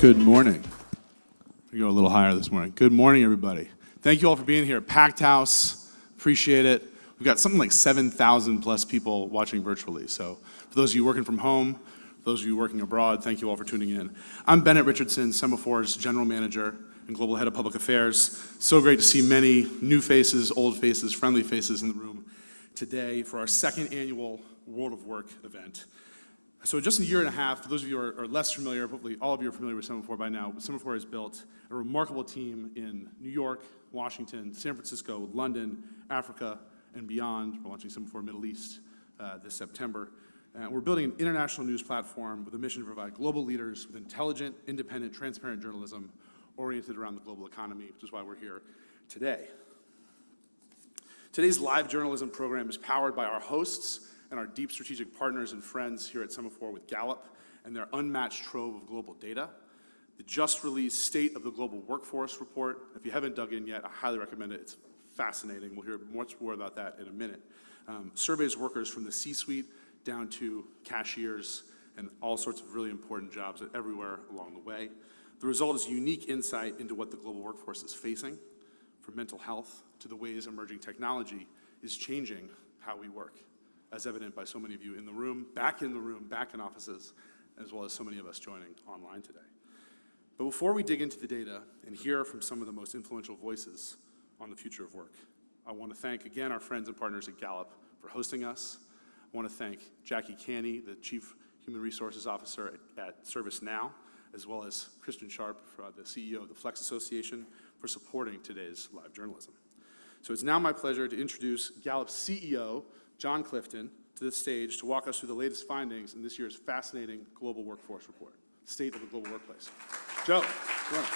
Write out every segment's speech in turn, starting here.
Good morning. We go a little higher this morning. Good morning, everybody. Thank you all for being here. Packed house. Appreciate it. We've got something like 7,000 plus people watching virtually. So for those of you working from home, for those of you working abroad, thank you all for tuning in. I'm Bennett Richardson, Semafor's General Manager and Global Head of Public Affairs. So great to see many new faces, old faces, friendly faces in the room today for our second annual World of Work event. So just a year and a half, for those of you who are less familiar, hopefully all of you are familiar with Semafor by now, but Semafor has built a remarkable team in New York, Washington, San Francisco, London, Africa, and beyond. We're launching Semafor Middle East this September. We're building an international news platform with a mission to provide global leaders with intelligent, independent, transparent journalism oriented around the global economy, which is why we're here today. Today's live journalism program is powered by our hosts and our deep strategic partners and friends here at Semafor with Gallup and their unmatched trove of global data. The just-released State of the Global Workforce report, if you haven't dug in yet, I highly recommend it. It's fascinating. We'll hear much more about that in a minute. Surveys workers from the C-suite down to cashiers and all sorts of really important jobs everywhere along the way. The result is unique insight into what the global workforce is facing, from mental health to the ways emerging technology is changing how we work, as evident by so many of you in the room, back in offices, as well as so many of us joining online today. But before we dig into the data and hear from some of the most influential voices on the future of work, I want to thank again our friends and partners at Gallup for hosting us. I want to thank Jackie Canny, the Chief Human Resources Officer at ServiceNow, as well as Christian Sharp, the CEO of the Flex Association, for supporting today's live journalism. So it's now my pleasure to introduce Gallup's CEO, John Clifton, to the stage to walk us through the latest findings in this year's fascinating Global Workforce Report, State of the Global Workplace. Joe, join us.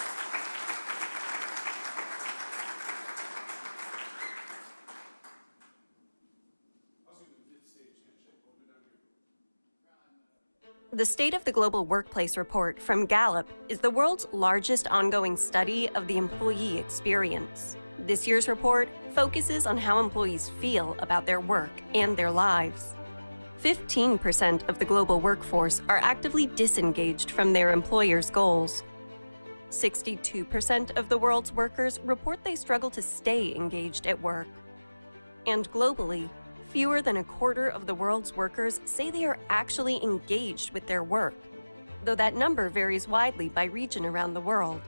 The State of the Global Workplace Report from Gallup is the world's largest ongoing study of the employee experience. This year's report focuses on how employees feel about their work and their lives. 15% of the global workforce are actively disengaged from their employer's goals. 62% of the world's workers report they struggle to stay engaged at work. And globally, fewer than a quarter of the world's workers say they are actually engaged with their work, though that number varies widely by region around the world.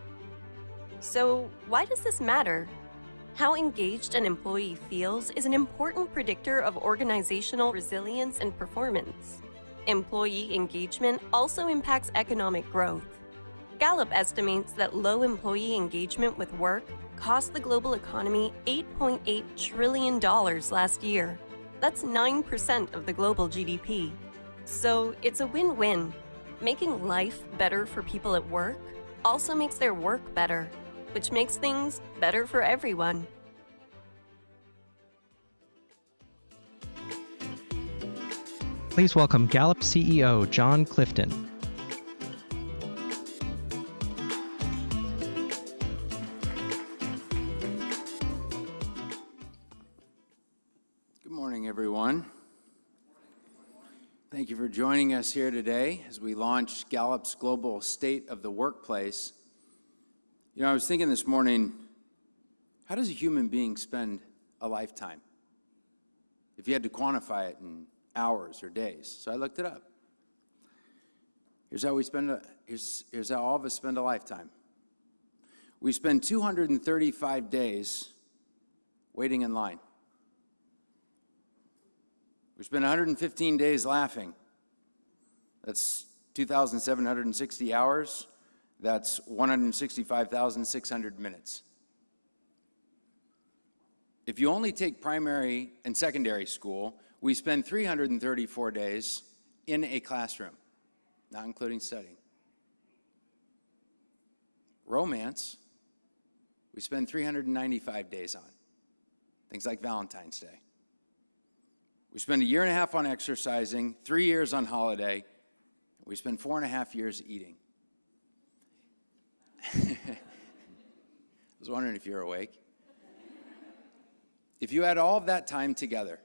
So, why does this matter? How engaged an employee feels is an important predictor of organizational resilience and performance. Employee engagement also impacts economic growth. Gallup estimates that low employee engagement with work cost the global economy $8.8 trillion last year. That's 9% of the global GDP. So it's a win-win. Making life better for people at work also makes their work better, which makes things better for everyone. Please welcome Gallup CEO John Clifton. Good morning, everyone. Thank you for joining us here today as we launch Gallup's Global State of the Workplace. You know, I was thinking this morning, how does a human being spend a lifetime? If you had to quantify it in hours or days. So I looked it up. Here's how all of us spend a lifetime. We spend 235 days waiting in line. We spend 115 days laughing. That's 2,760 hours. That's 165,600 minutes. If you only take primary and secondary school, we spend 334 days in a classroom, not including studying. Romance, we spend 395 days on. Things like Valentine's Day. We spend a year and a half on exercising, 3 years on holiday. We spend 4.5 years eating. I was wondering if you're awake. If you add all of that time together,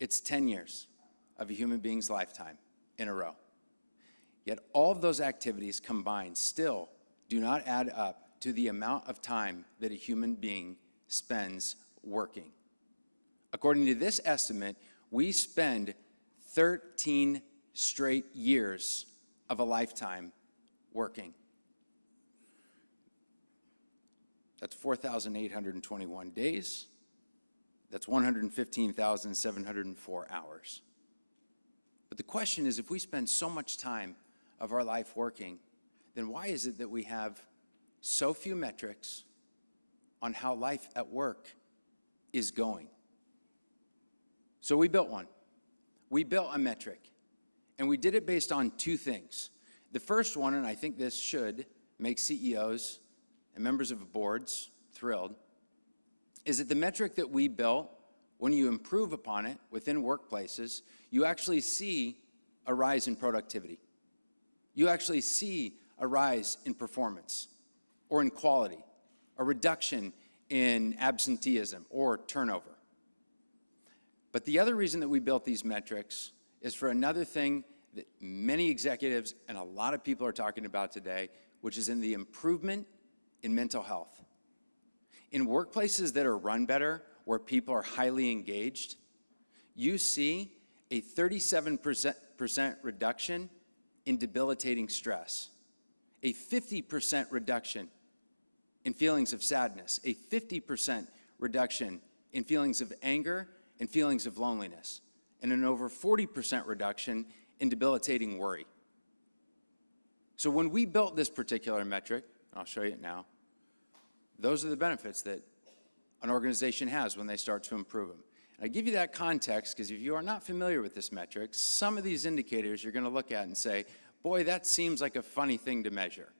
it's 10 years of a human being's lifetime in a row. Yet all of those activities combined still do not add up to the amount of time that a human being spends working. According to this estimate, we spend 13 straight years of a lifetime working. That's 4,821 days. That's 115,704 hours. But the question is, if we spend so much time of our life working, then why is it that we have so few metrics on how life at work is going? So we built one. We built a metric, and we did it based on two things. The first one, and I think this should make CEOs and members of boards thrilled, is that the metric that we built, when you improve upon it within workplaces, you actually see a rise in productivity. You actually see a rise in performance or in quality, a reduction in absenteeism or turnover. But the other reason that we built these metrics is for another thing that many executives and a lot of people are talking about today, which is in the improvement in mental health. In workplaces that are run better, where people are highly engaged, you see a 37% reduction in debilitating stress, a 50% reduction in feelings of sadness, a 50% reduction in feelings of anger and feelings of loneliness, and an over 40% reduction in debilitating worry. So when we built this particular metric, I'll show you it now, those are the benefits that an organization has when they start to improve them. And I give you that context because if you are not familiar with this metric, some of these indicators you're going to look at and say, boy, that seems like a funny thing to measure.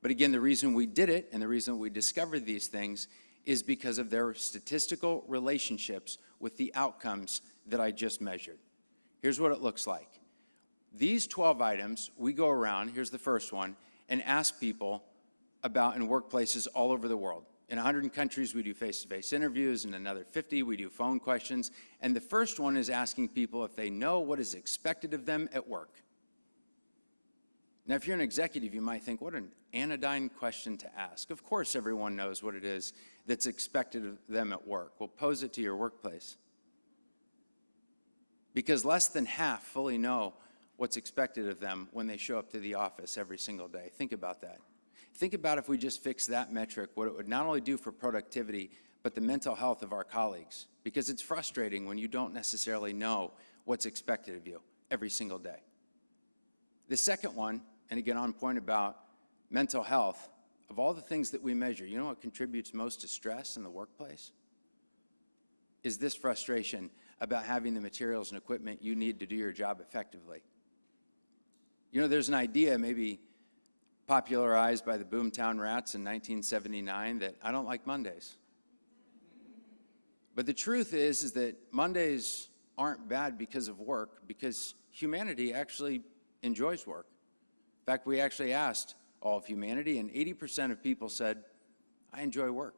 But again, the reason we did it and the reason we discovered these things is because of their statistical relationships with the outcomes that I just measured. Here's what it looks like. These 12 items, we go around, here's the first one, and ask people about in workplaces all over the world. In 100 countries, we do face-to-face interviews. In another 50, we do phone questions. And the first one is asking people if they know what is expected of them at work. Now, if you're an executive, you might think, what an anodyne question to ask. Of course, everyone knows what it is that's expected of them at work. Well, pose it to your workplace. Because less than half fully know what's expected of them when they show up to the office every single day. Think about that. Think about if we just fix that metric, what it would not only do for productivity, but the mental health of our colleagues. Because it's frustrating when you don't necessarily know what's expected of you every single day. The second one, and again on point about mental health, of all the things that we measure, you know what contributes most to stress in the workplace? Is this frustration about having the materials and equipment you need to do your job effectively. You know, there's an idea maybe popularized by the Boomtown Rats in 1979 that I don't like Mondays. But the truth is that Mondays aren't bad because of work, because humanity actually enjoys work. In fact, we actually asked all of humanity, and 80% of people said, I enjoy work.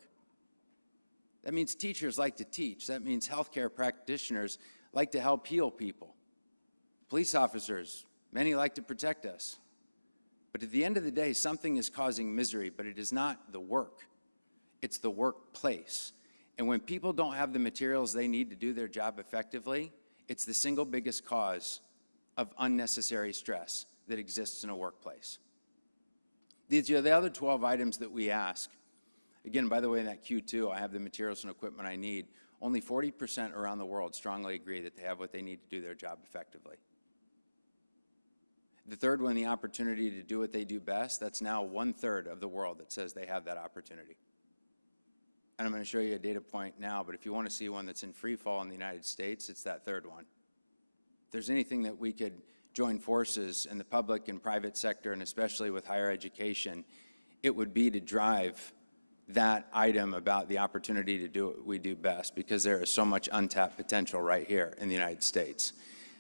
That means teachers like to teach. That means healthcare practitioners like to help heal people. Police officers, many like to protect us. But at the end of the day, something is causing misery, but it is not the work. It's the workplace. And when people don't have the materials they need to do their job effectively, it's the single biggest cause of unnecessary stress that exists in a workplace. These are the other 12 items that we ask. Again, by the way, in that Q2, I have the materials and equipment I need. Only 40% around the world strongly agree that they have what they need to do their job effectively. The third one, the opportunity to do what they do best, that's now 1/3 of the world that says they have that opportunity. And I'm going to show you a data point now, but if you want to see one that's in free fall in the United States, it's that third one. If there's anything that we could join forces in the public and private sector, and especially with higher education, it would be to drive that item about the opportunity to do what we do best, because there is so much untapped potential right here in the United States.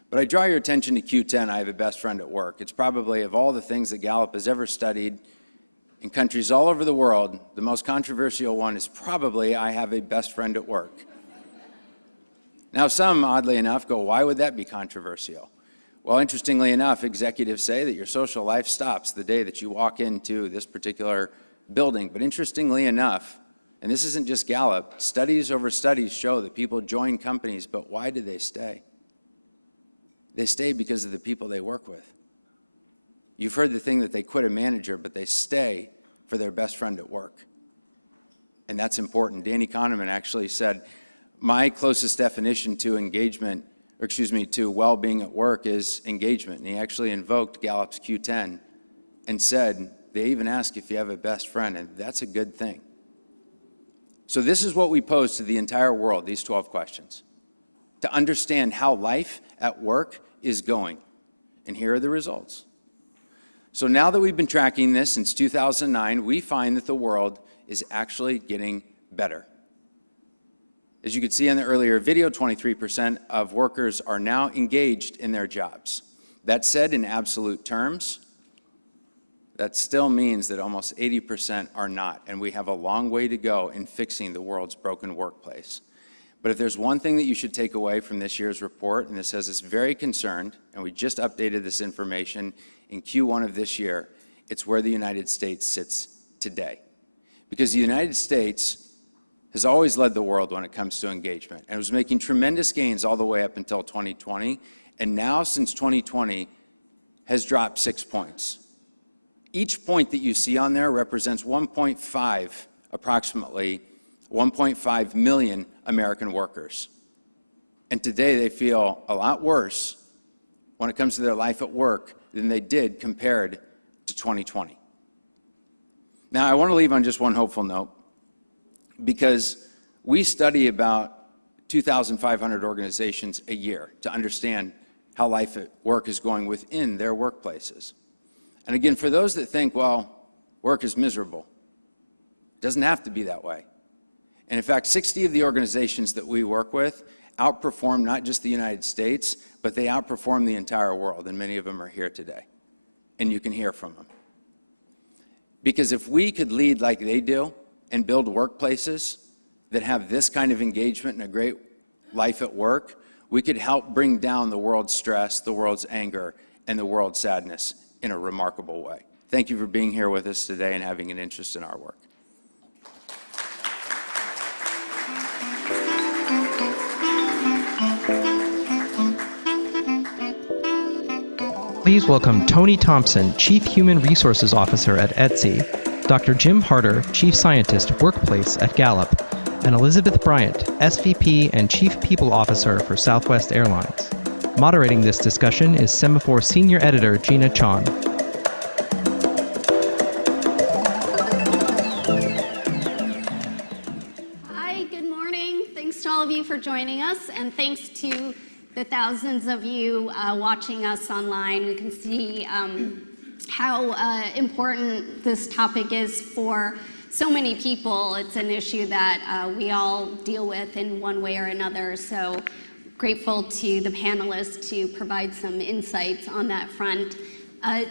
But I draw your attention to Q10, I have a best friend at work. It's probably, of all the things that Gallup has ever studied in countries all over the world, the most controversial one is probably, I have a best friend at work. Now some, oddly enough, go, why would that be controversial? Well, interestingly enough, executives say that your social life stops the day that you walk into this particular building. But interestingly enough, and this isn't just Gallup, studies over studies show that people join companies, but why do they stay? They stay because of the people they work with. You've heard the thing that they quit a manager, but they stay for their best friend at work. And that's important. Danny Kahneman actually said, my closest definition to engagement, to well-being at work is engagement. And he actually invoked Gallup's Q10 and said, they even ask if you have a best friend, and that's a good thing. So this is what we pose to the entire world, these 12 questions, to understand how life at work is going. And here are the results. So now that we've been tracking this since 2009, we find that the world is actually getting better. As you could see in the earlier video, 23% of workers are now engaged in their jobs. That said, in absolute terms, that still means that almost 80% are not, and we have a long way to go in fixing the world's broken workplace. But if there's one thing that you should take away from this year's report, and it says it's very concerned, and we just updated this information in Q1 of this year, it's where the United States sits today. Because the United States has always led the world when it comes to engagement, and it was making tremendous gains all the way up until 2020, and now since 2020 has dropped 6 points. Each point that you see on there represents approximately 1.5 million American workers. And today they feel a lot worse when it comes to their life at work than they did compared to 2020. Now, I want to leave on just one hopeful note, because we study about 2,500 organizations a year to understand how life at work is going within their workplaces. And again, for those that think, well, work is miserable, it doesn't have to be that way. And in fact, 60 of the organizations that we work with outperform not just the United States, but they outperform the entire world, and many of them are here today. And you can hear from them. Because if we could lead like they do and build workplaces that have this kind of engagement and a great life at work, we could help bring down the world's stress, the world's anger, and the world's sadness in a remarkable way. Thank you for being here with us today and having an interest in our work. Please welcome Tony Thompson, Chief Human Resources Officer at Etsy, Dr. Jim Harder, Chief Scientist, Workplace at Gallup, and Elizabeth Bryant, SVP and Chief People Officer for Southwest Airlines. Moderating this discussion is Semafor Senior Editor Gina Chon. Hi, good morning. Thanks to all of you for joining us, and thanks to the thousands of you watching us online. We can see how important this topic is for so many people. It's an issue that we all deal with in one way or another. So grateful to the panelists to provide some insights on that front.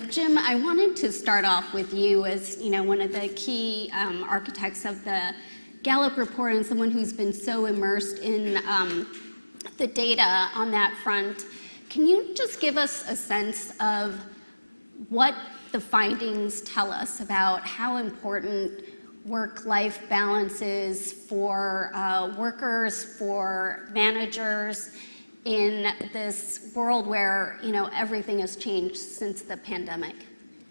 Jim, I wanted to start off with you as one of the key architects of the Gallup report and someone who's been so immersed in the data on that front. Can you just give us a sense of what the findings tell us about how important work-life balance is for workers, for managers in this world where everything has changed since the pandemic?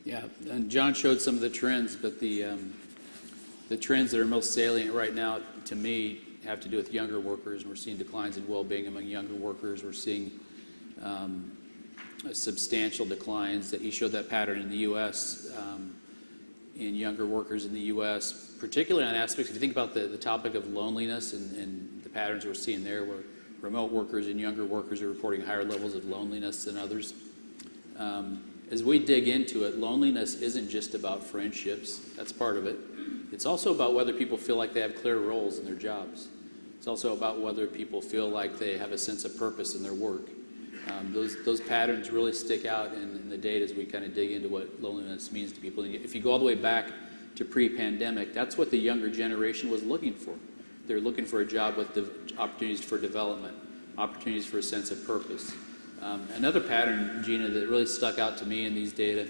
Yeah, and John showed some of the trends, but the trends that are most salient right now to me have to do with younger workers, and we're seeing declines in well-being among younger workers. We're seeing substantial declines. That he showed that pattern in the U.S. In younger workers in the U.S., particularly on aspects. If you think about the topic of loneliness and the patterns we're seeing there, where remote workers and younger workers are reporting higher levels of loneliness than others. As we dig into it, loneliness isn't just about friendships. That's part of it. It's also about whether people feel like they have clear roles in their jobs. It's also about whether people feel like they have a sense of purpose in their work. Those patterns really stick out in the data as we kind of dig into what loneliness means to people. And if you go all the way back to pre-pandemic, that's what the younger generation was looking for. They're looking for a job with opportunities for development, opportunities for a sense of purpose, Another pattern, Gina, that really stuck out to me in these data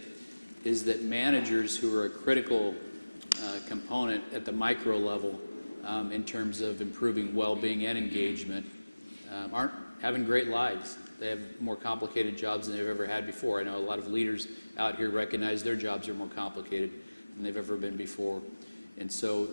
is that managers who are a critical component at the micro level in terms of improving well-being and engagement aren't having great lives. They have more complicated jobs than they've ever had before. I know a lot of leaders out here recognize their jobs are more complicated than they've ever been before. And so,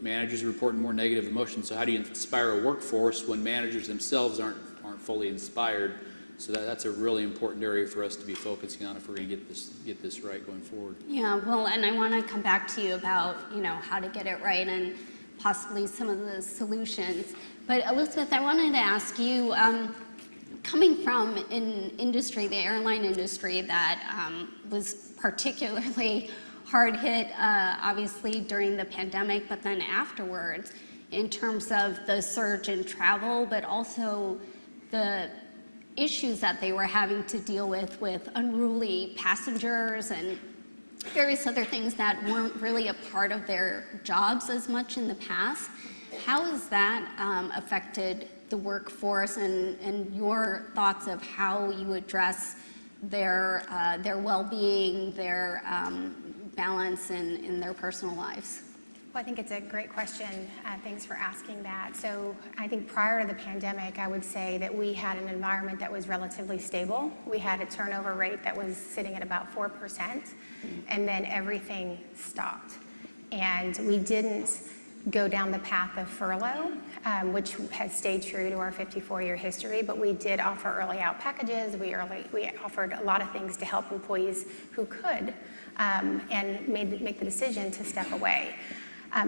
managers reporting more negative emotions. So how do you inspire a workforce when managers themselves aren't fully inspired? So that's a really important area for us to be focusing on if we're going to get this right going forward. Yeah, well, and I want to come back to you about, how to get it right and possibly some of the solutions. But Elizabeth, I wanted to ask you, coming from an industry, the airline industry, that was particularly hard hit, obviously, during the pandemic, but then afterwards, in terms of the surge in travel, but also the issues that they were having to deal with unruly passengers and various other things that weren't really a part of their jobs as much in the past. How has that affected the workforce and your thoughts of how you address their well-being, their balance in their personal lives? Well, I think it's a great question. Thanks for asking that. So I think prior to the pandemic, I would say that we had an environment that was relatively stable. We had a turnover rate that was sitting at about 4%, and then everything stopped. And we didn't go down the path of furlough, which has stayed true to our 54-year history, but we did offer early out packages. We offered a lot of things to help employees who could, and make the decision to step away.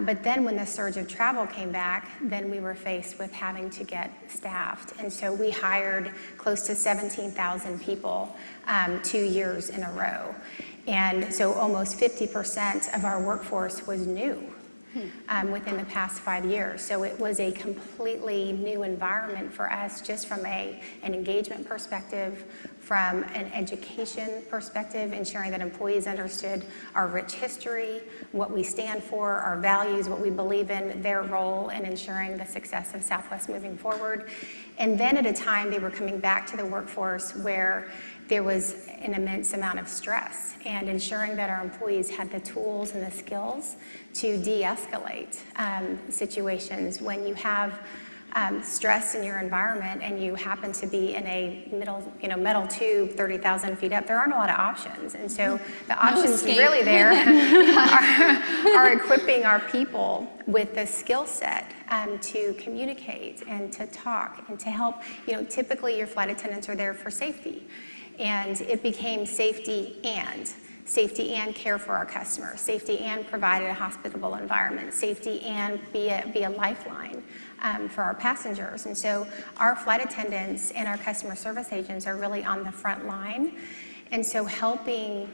But then when the surge of travel came back, then we were faced with having to get staffed. And so we hired close to 17,000 people 2 years in a row. And so almost 50% of our workforce was new within the past 5 years. So it was a completely new environment for us, just from an engagement perspective, from an education perspective, ensuring that employees understood our rich history, what we stand for, our values, what we believe in, their role in ensuring the success of Southwest moving forward. And then at a time they were coming back to the workforce where there was an immense amount of stress, and ensuring that our employees had the tools and the skills to de-escalate situations. When you have stress in your environment and you happen to be in a metal tube 30,000 feet up, there aren't a lot of options. And so the options really there are equipping our people with the skill set to communicate and to talk and to help. Typically your flight attendants are there for safety. And it became safety and care for our customers, safety and provide a hospitable environment, safety and be a lifeline for our passengers. And so our flight attendants and our customer service agents are really on the front line. And so helping,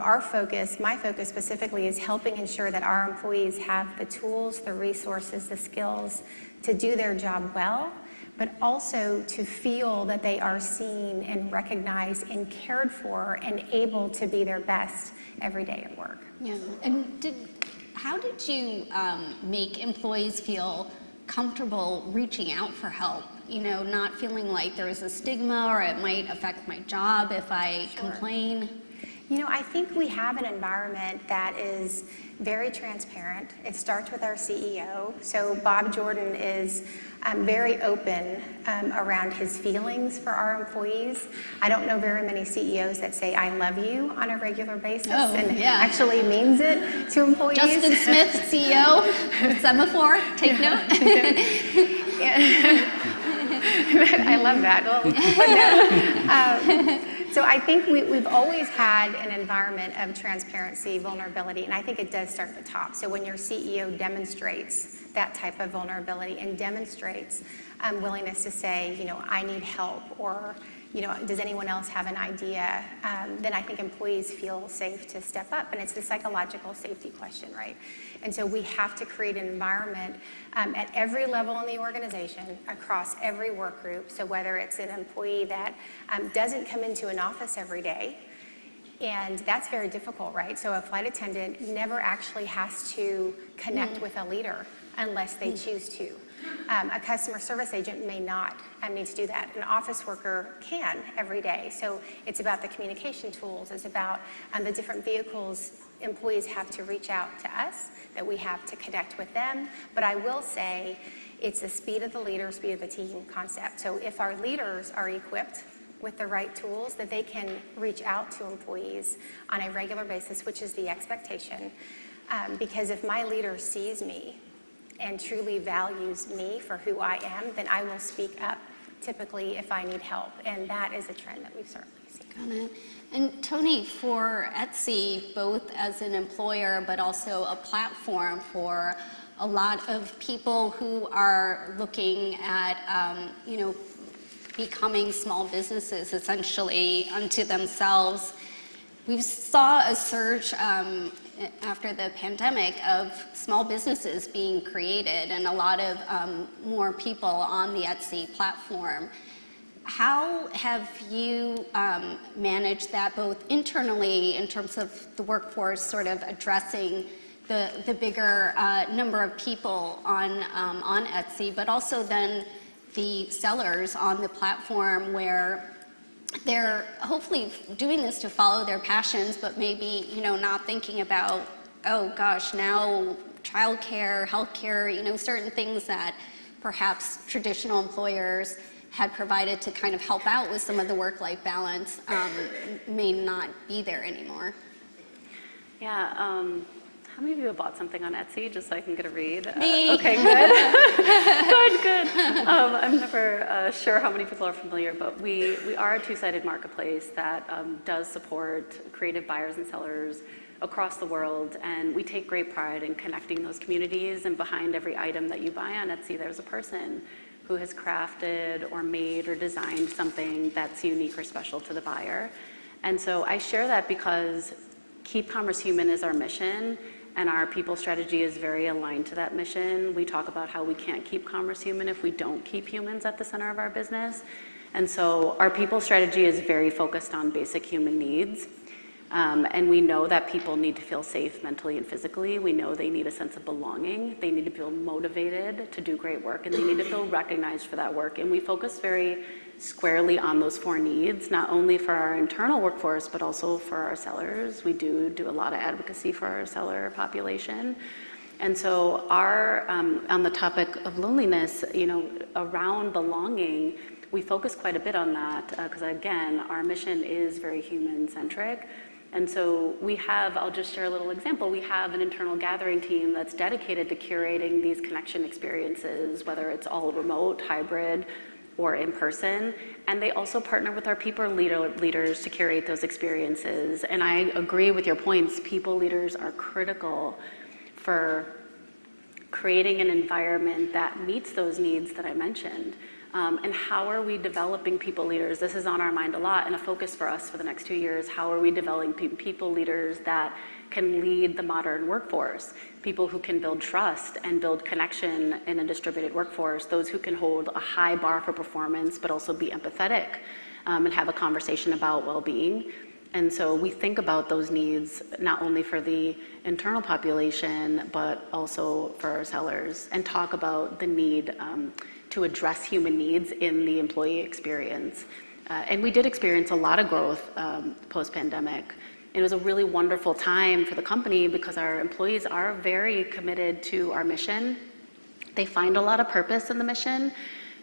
our focus, my focus specifically, is helping ensure that our employees have the tools, the resources, the skills to do their job well, but also to feel that they are seen and recognized and cared for and able to be their best every day at work. Yeah, and how did you make employees feel comfortable reaching out for help? Not feeling like there is a stigma or it might affect my job if I complain? I think we have an environment that is very transparent. It starts with our CEO. So Bob Jordan is very open around his feelings for our employees. I don't know very many CEOs that say "I love you" on a regular basis actually means it to employees. Justin Smith, CEO, Semafor, take note. I love that. So I think we've always had an environment of transparency, vulnerability, and I think it does start at the top. So when your CEO demonstrates that type of vulnerability and demonstrates willingness to say, I need help, or does anyone else have an idea, then I think employees feel safe to step up. And it's the psychological safety question, right? And so we have to create an environment at every level in the organization, across every work group. So whether it's an employee that doesn't come into an office every day, and that's very difficult, right? So a flight attendant never actually has to connect with a leader unless they choose to. A customer service agent may not need to do that. An office worker can every day. So it's about the communication tools. It's about the different vehicles employees have to reach out to us, that we have to connect with them. But I will say it's the speed of the leader, speed of the team concept. So if our leaders are equipped with the right tools, that they can reach out to employees on a regular basis, which is the expectation. Because if my leader sees me and truly values me for who I am, then I will speak up, typically if I need help. And that is a trend that we've certainly seen. Got it. And Tony, for Etsy, both as an employer but also a platform for a lot of people who are looking at, becoming small businesses essentially unto themselves, we saw a surge after the pandemic of small businesses being created and a lot of more people on the Etsy platform. How have you managed that both internally in terms of the workforce sort of addressing the bigger number of people on Etsy, but also then the sellers on the platform where they're hopefully doing this to follow their passions, but maybe, not thinking about, oh gosh, now childcare, healthcare, certain things that perhaps traditional employers had provided to kind of help out with some of the work-life balance may not be there anymore. Yeah, how many of you have bought something on Etsy, just so I can get a read? Me. Okay, good. good. I'm never sure how many people are familiar, but we are a two-sided marketplace that does support creative buyers and sellers across the world, and we take great pride in connecting those communities, and behind every item that you buy on Etsy, there's a person who has crafted or made or designed something that's unique or special to the buyer. And so I share that because Keep Commerce Human is our mission, and our people strategy is very aligned to that mission. We talk about how we can't keep commerce human if we don't keep humans at the center of our business. And so our people strategy is very focused on basic human needs. And we know that people need to feel safe mentally and physically. We know they need a sense of belonging. They need to feel motivated to do great work, and they need to feel recognized for that work. And we focus very squarely on those four needs, not only for our internal workforce, but also for our sellers. We do a lot of advocacy for our seller population. And so on the topic of loneliness, around belonging, we focus quite a bit on that because, again, our mission is very human-centric. And so I'll just share a little example. We have an internal gathering team that's dedicated to curating these connection experiences, whether it's all remote, hybrid, or in person. And they also partner with our people leaders to curate those experiences. And I agree with your points. People leaders are critical for creating an environment that meets those needs that I mentioned. And how are we developing people leaders? This is on our mind a lot and a focus for us for the next 2 years. How are we developing people leaders that can lead the modern workforce? People who can build trust and build connection in a distributed workforce, those who can hold a high bar for performance, but also be empathetic and have a conversation about well-being. And so we think about those needs not only for the internal population, but also for our sellers, and talk about the need to address human needs in the employee experience. And we did experience a lot of growth post-pandemic. It was a really wonderful time for the company because our employees are very committed to our mission. They find a lot of purpose in the mission,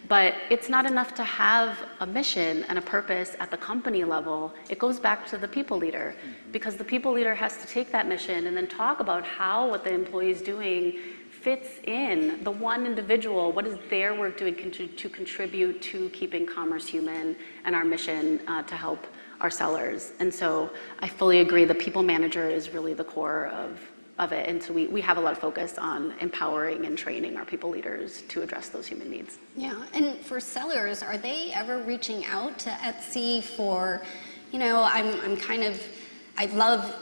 but it's not enough to have a mission and a purpose at the company level. It goes back to the people leader, because the people leader has to take that mission and then talk about how what the employee is doing fits in the one individual. What is their work doing to contribute to keeping commerce human and our mission to help our sellers? And so I fully agree, the people manager is really the core of it. And so we have a lot of focus on empowering and training our people leaders to address those human needs. Yeah, and for sellers, are they ever reaching out to Etsy for, I love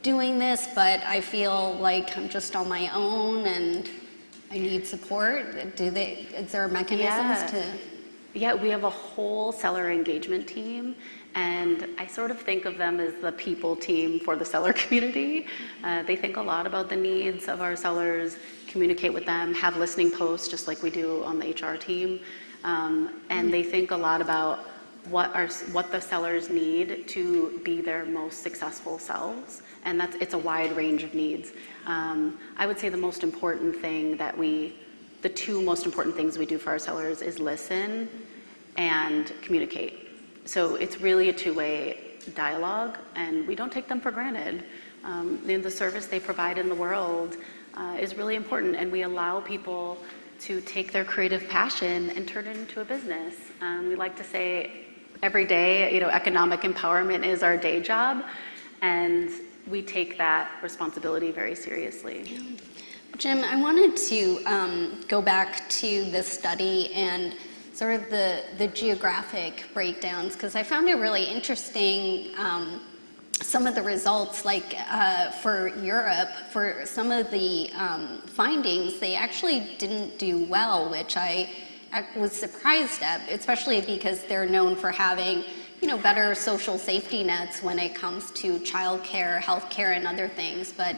doing this, but I feel like I'm just on my own and I need support? Is there mechanisms to? Yeah, we have a whole seller engagement team, and I sort of think of them as the people team for the seller community. They think a lot about the needs of our sellers, communicate with them, have listening posts just like we do on the HR team, and they think a lot about what the sellers need to be their most successful selves, and it's a wide range of needs. I would say the most important thing the two most important things we do for our sellers is listen and communicate. So it's really a two-way dialogue, and we don't take them for granted. The service they provide in the world is really important, and we allow people to take their creative passion and turn it into a business. We like to say every day, economic empowerment is our day job, and we take that responsibility very seriously. Jim, I wanted to go back to the study and sort of the geographic breakdowns, because I found it really interesting, some of the results, like for Europe, for some of the findings, they actually didn't do well, which I was surprised at, especially because they're known for having better social safety nets when it comes to childcare, healthcare, and other things, but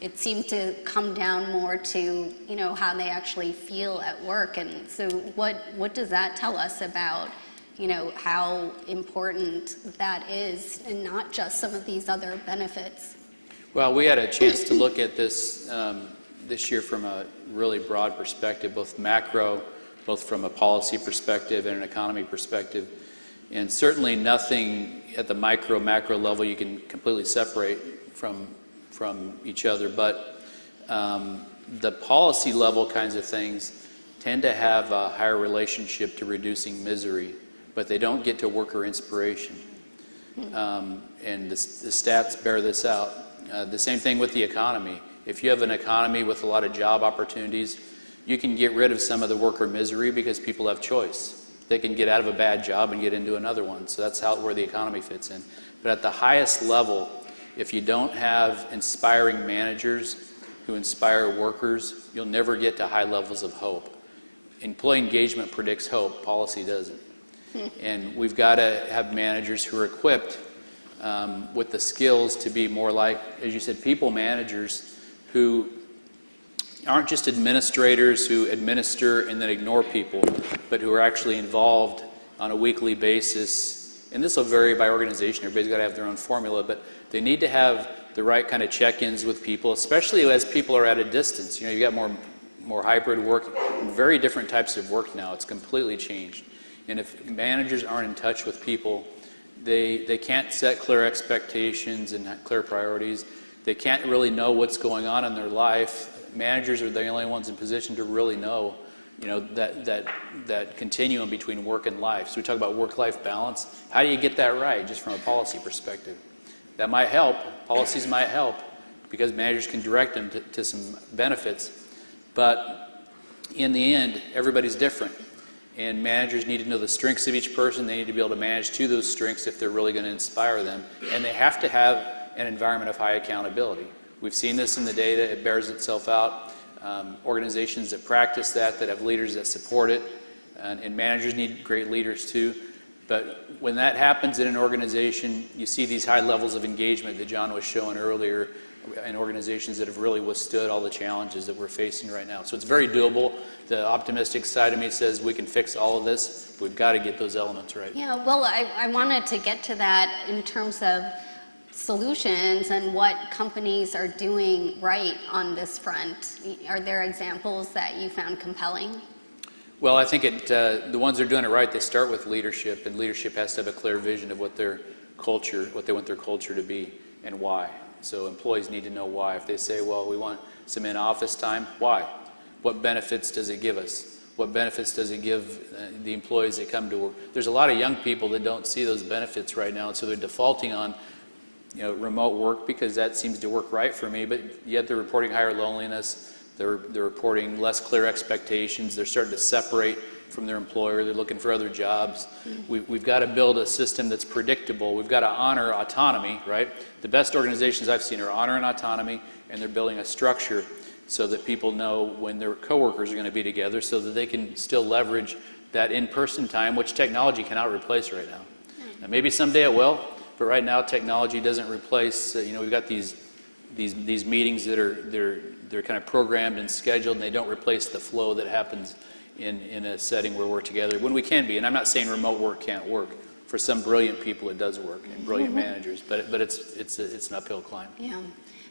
it seemed to come down more to how they actually feel at work. And so what does that tell us about how important that is, and not just some of these other benefits? Well, we had a chance to look at this this year from a really broad perspective, both macro, both from a policy perspective and an economy perspective. And certainly nothing at the macro level you can completely separate from each other, but the policy level kinds of things tend to have a higher relationship to reducing misery, but they don't get to worker inspiration. And the stats bear this out. The same thing with the economy. If you have an economy with a lot of job opportunities, you can get rid of some of the worker misery because people have choice. They can get out of a bad job and get into another one. So that's where the economy fits in. But at the highest level, if you don't have inspiring managers who inspire workers, you'll never get to high levels of hope. Employee engagement predicts hope, policy doesn't. And we've got to have managers who are equipped with the skills to be more like, as you said, people managers who aren't just administrators who administer and then ignore people, but who are actually involved on a weekly basis. And this will vary by organization. Everybody's got to have their own formula, but they need to have the right kind of check-ins with people, especially as people are at a distance. You got more hybrid work, very different types of work now. It's completely changed. And if managers aren't in touch with people, they can't set clear expectations and clear priorities. They can't really know what's going on in their life. Managers are the only ones in position to really know, that continuum between work and life. So we talk about work-life balance. How do you get that right, just from a policy perspective? That might help. Policies might help because managers can direct them to some benefits. But in the end, everybody's different. And managers need to know the strengths of each person. They need to be able to manage to those strengths if they're really going to inspire them. And they have to have an environment of high accountability. We've seen this in the data. It bears itself out. Organizations that practice that have leaders that support it, and managers need great leaders too. But when that happens in an organization, you see these high levels of engagement that John was showing earlier in organizations that have really withstood all the challenges that we're facing right now. So it's very doable. The optimistic side of me says we can fix all of this. We've got to get those elements right. Yeah, well, I wanted to get to that in terms of solutions and what companies are doing right on this front. Are there examples that you found compelling? Well, I think the ones that are doing it right, they start with leadership, and leadership has to have a clear vision of what they want their culture to be and why. So employees need to know why. If they say, well, we want some in-office time, why? What benefits does it give us? What benefits does it give the employees that come to work? There's a lot of young people that don't see those benefits right now, and so they're defaulting on remote work because that seems to work right for me, but yet they're reporting higher loneliness. They're reporting less clear expectations. They're starting to separate from their employer. They're looking for other jobs. We've got to build a system that's predictable. We've got to honor autonomy, right? The best organizations I've seen are honoring autonomy, and they're building a structure so that people know when their coworkers are going to be together so that they can still leverage that in-person time, which technology cannot replace right now. Now, maybe someday it will, but right now technology doesn't replace. We've got these meetings that they're kind of programmed and scheduled, and they don't replace the flow that happens in a setting where we're together when we can be. And I'm not saying remote work can't work. For some brilliant people, it does work, and brilliant managers, but it's an uphill climb. Yeah.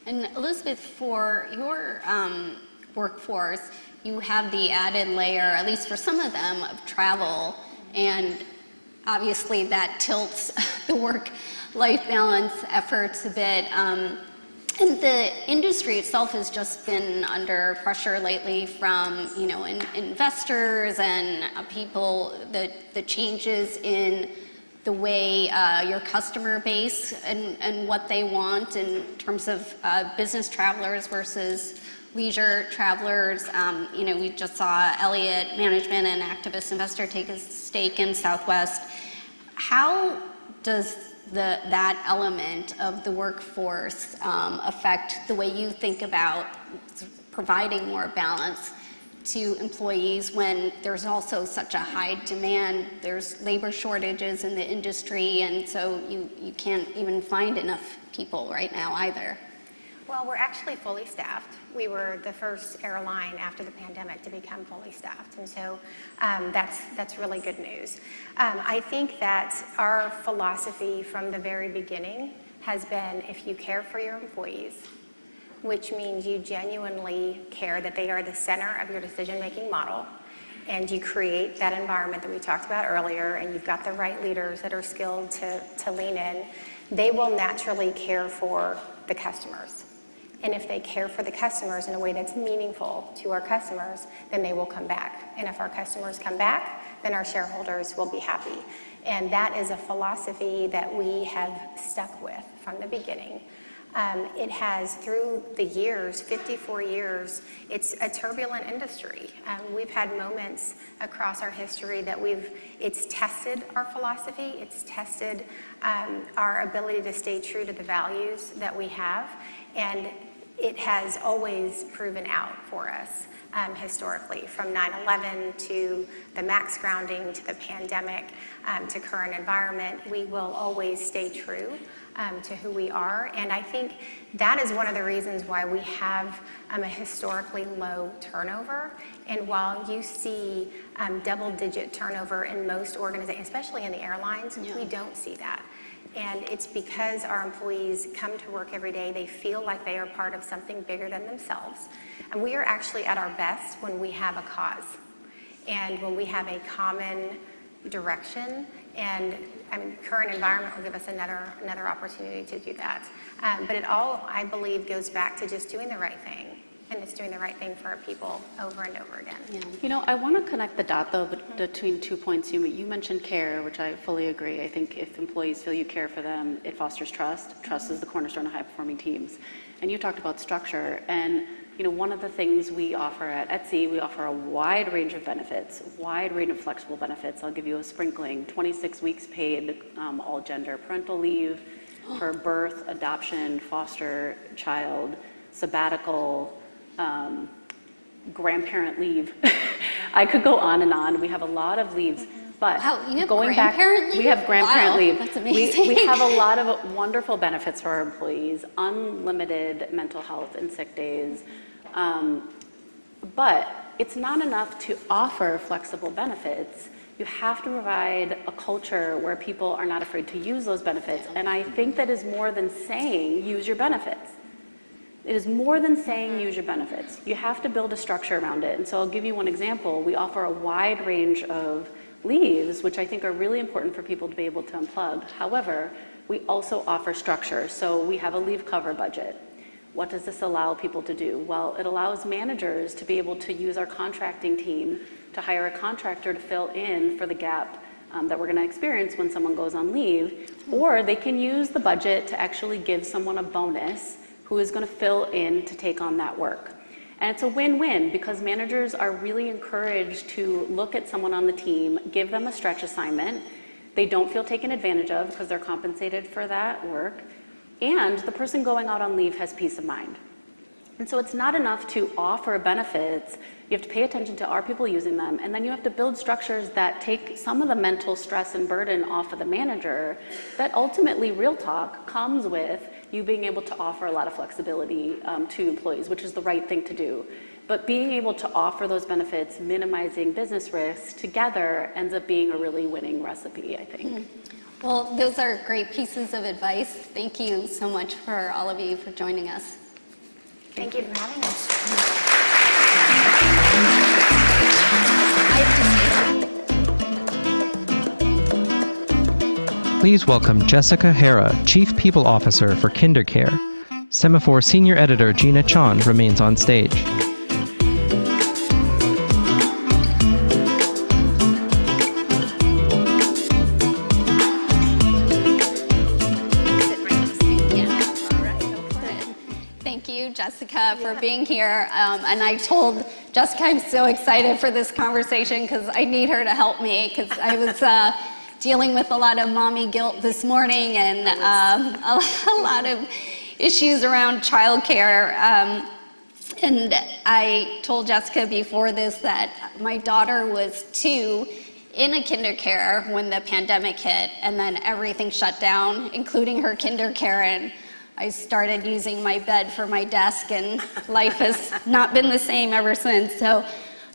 And Elizabeth, for your workforce, you have the added layer, at least for some of them, of travel, and obviously that tilts the work-life balance efforts a bit. And the industry itself has just been under pressure lately from, investors and people, the changes in the way your customer base and what they want in terms of business travelers versus leisure travelers. We just saw Elliott Management, an activist investor, take a stake in Southwest. How does that element of the workforce affect the way you think about providing more balance to employees when there's also such a high demand? There's labor shortages in the industry, and so you can't even find enough people right now either. Well, we're actually fully staffed. We were the first airline after the pandemic to become fully staffed, and so that's really good news. I think that our philosophy from the very beginning has been, if you care for your employees, which means you genuinely care that they are the center of your decision-making model, and you create that environment that we talked about earlier, and you've got the right leaders that are skilled to lean in, they will naturally care for the customers. And if they care for the customers in a way that's meaningful to our customers, then they will come back. And if our customers come back, then our shareholders will be happy. And that is a philosophy that we have stuck with from the beginning. It has, through the years, 54 years, it's a turbulent industry. We've had moments across our history that it's tested our philosophy, it's tested our ability to stay true to the values that we have, and it has always proven out for us historically, from 9/11 to the max grounding to the pandemic to current environment. We will always stay true to who we are, and I think that is one of the reasons why we have a historically low turnover. And while you see double-digit turnover in most organizations, especially in the airlines, we don't see that. And it's because our employees come to work every day, they feel like they are part of something bigger than themselves. And we are actually at our best when we have a cause and when we have a common direction. And current environment will give us another opportunity to do that. But it all, I believe, goes back to just doing the right thing. And it's doing the right thing for our people over and over again. Yeah. I want to connect the dot, though, between 2 points. You mentioned care, which I fully agree. I think if employees feel you care for them, it fosters trust. Trust is the cornerstone of high-performing teams. And you talked about structure. And one of the things we offer at Etsy, we offer a wide range of benefits, wide range of flexible benefits. I'll give you a sprinkling: 26 weeks paid, all gender parental leave for birth, adoption, foster child, sabbatical, grandparent leave. I could go on and on. We have a lot of leaves. But you have going back, leave? we have grandparent leave. That's amazing. We have a lot of wonderful benefits for our employees, unlimited mental health and sick days. But it's not enough to offer flexible benefits. You have to provide a culture where people are not afraid to use those benefits. And I think that is more than saying use your benefits. It is more than saying use your benefits. You have to build a structure around it. And so I'll give you one example. We offer a wide range of leaves, which I think are really important for people to be able to unplug. However, we also offer structure. So we have a leave cover budget. What does this allow people to do? Well, it allows managers to be able to use our contracting team to hire a contractor to fill in for the gap that we're going to experience when someone goes on leave. Or they can use the budget to actually give someone a bonus who is going to fill in to take on that work. And it's a win-win because managers are really encouraged to look at someone on the team, give them a stretch assignment. They don't feel taken advantage of because they're compensated for that work. And the person going out on leave has peace of mind. And so it's not enough to offer benefits. You have to pay attention to, are people using them? And then you have to build structures that take some of the mental stress and burden off of the manager that ultimately, real talk, comes with you being able to offer a lot of flexibility to employees, which is the right thing to do. But being able to offer those benefits, minimizing business risks together ends up being a really winning recipe, I think. Well, those are great pieces of advice. Thank you so much for all of you for joining us. Thank you for having us. Please welcome Jessica Hara, Chief People Officer for KinderCare. Semafor Senior Editor Gina Chan remains on stage. Jessica, for being here. And I told Jessica I'm so excited for this conversation because I need her to help me because I was dealing with a lot of mommy guilt this morning and a lot of issues around childcare. And I told Jessica before this that my daughter was 2 in a KinderCare when the pandemic hit, and then everything shut down, including her KinderCare. And I started using my bed for my desk, and life has not been the same ever since. So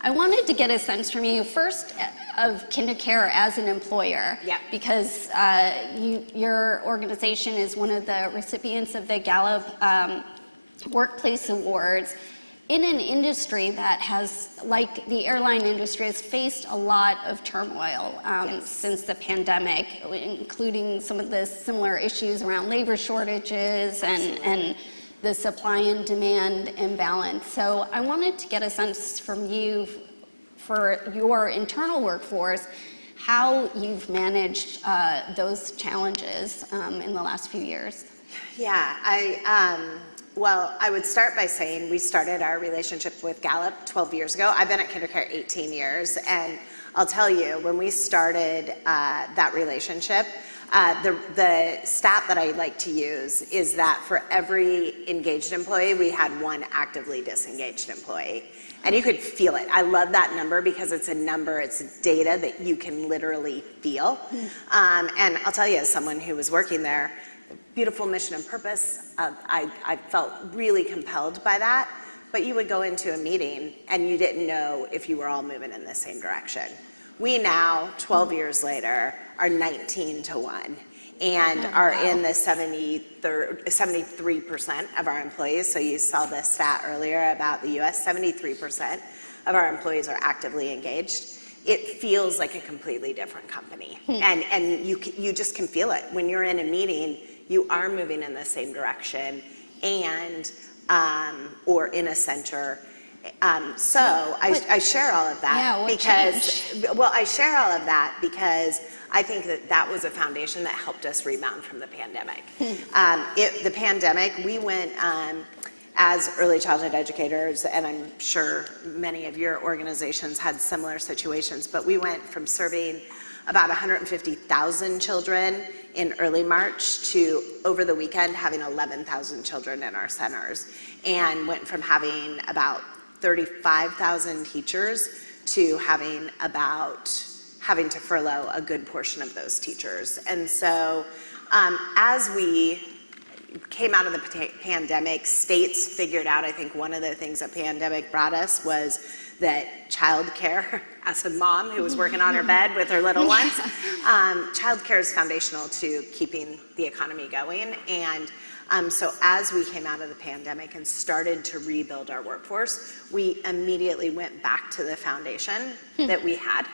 I wanted to get a sense from you first of KinderCare as an employer, because your organization is one of the recipients of the Gallup Workplace Awards in an industry that has, like the airline industry, has faced a lot of turmoil since the pandemic, including some of the similar issues around labor shortages and the supply and demand imbalance. So I wanted to get a sense from you for your internal workforce, how you've managed those challenges in the last few years. Yeah, well, I would start by saying we started our relationship with Gallup 12 years ago. I've been at KinderCare 18 years, and I'll tell you, when we started that relationship, the stat that I like to use is that for every engaged employee, we had 1 actively disengaged employee. And you could feel it. I love that number because it's a number, it's data that you can literally feel. And I'll tell you, as someone who was working there, beautiful mission and purpose. I felt really compelled by that, but you would go into a meeting and you didn't know if you were all moving in the same direction. We now, 12 years later, are 19-1 and are in the 73% of our employees. So you saw the stat earlier about the US, 73% of our employees are actively engaged. It feels like a completely different company. And you just can feel it. When you're in a meeting, you are moving in the same direction and, or in a center. So I share all of that I share all of that because I think that was a foundation that helped us rebound from the pandemic. The pandemic, we went, as early childhood educators, and I'm sure many of your organizations had similar situations, but we went from serving about 150,000 children in early March to, over the weekend, having 11,000 children in our centers, and went from having about 35,000 teachers to having to furlough a good portion of those teachers. And so as we came out of the pandemic, states figured out, I think one of the things the pandemic brought us was that childcare, as a mom who was working on her bed with her little ones, childcare is foundational to keeping the economy going. And so as we came out of the pandemic and started to rebuild our workforce, we immediately went back to the foundation that we had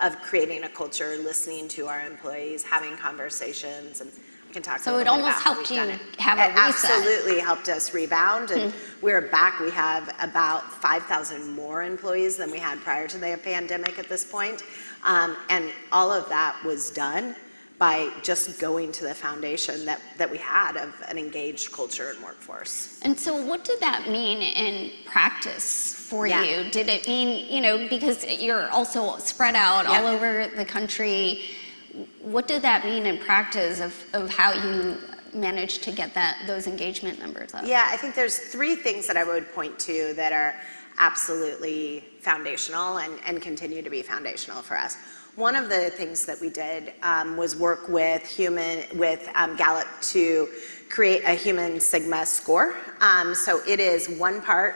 of creating a culture, listening to our employees, having conversations, and I can talk so it almost helped you have a reset. Absolutely helped us rebound, and we're back. We have about 5,000 more employees than we had prior to the pandemic at this point, and all of that was done by just going to the foundation that we had of an engaged culture and workforce. And so what did that mean in practice for you? Did it mean, because you're also spread out all over the country, what did that mean in practice of how you managed to get those engagement numbers up? Yeah, I think there's 3 things that I would point to that are absolutely foundational and continue to be foundational for us. One of the things that we did was work with Gallup to create a Human Sigma score. So it is 1 part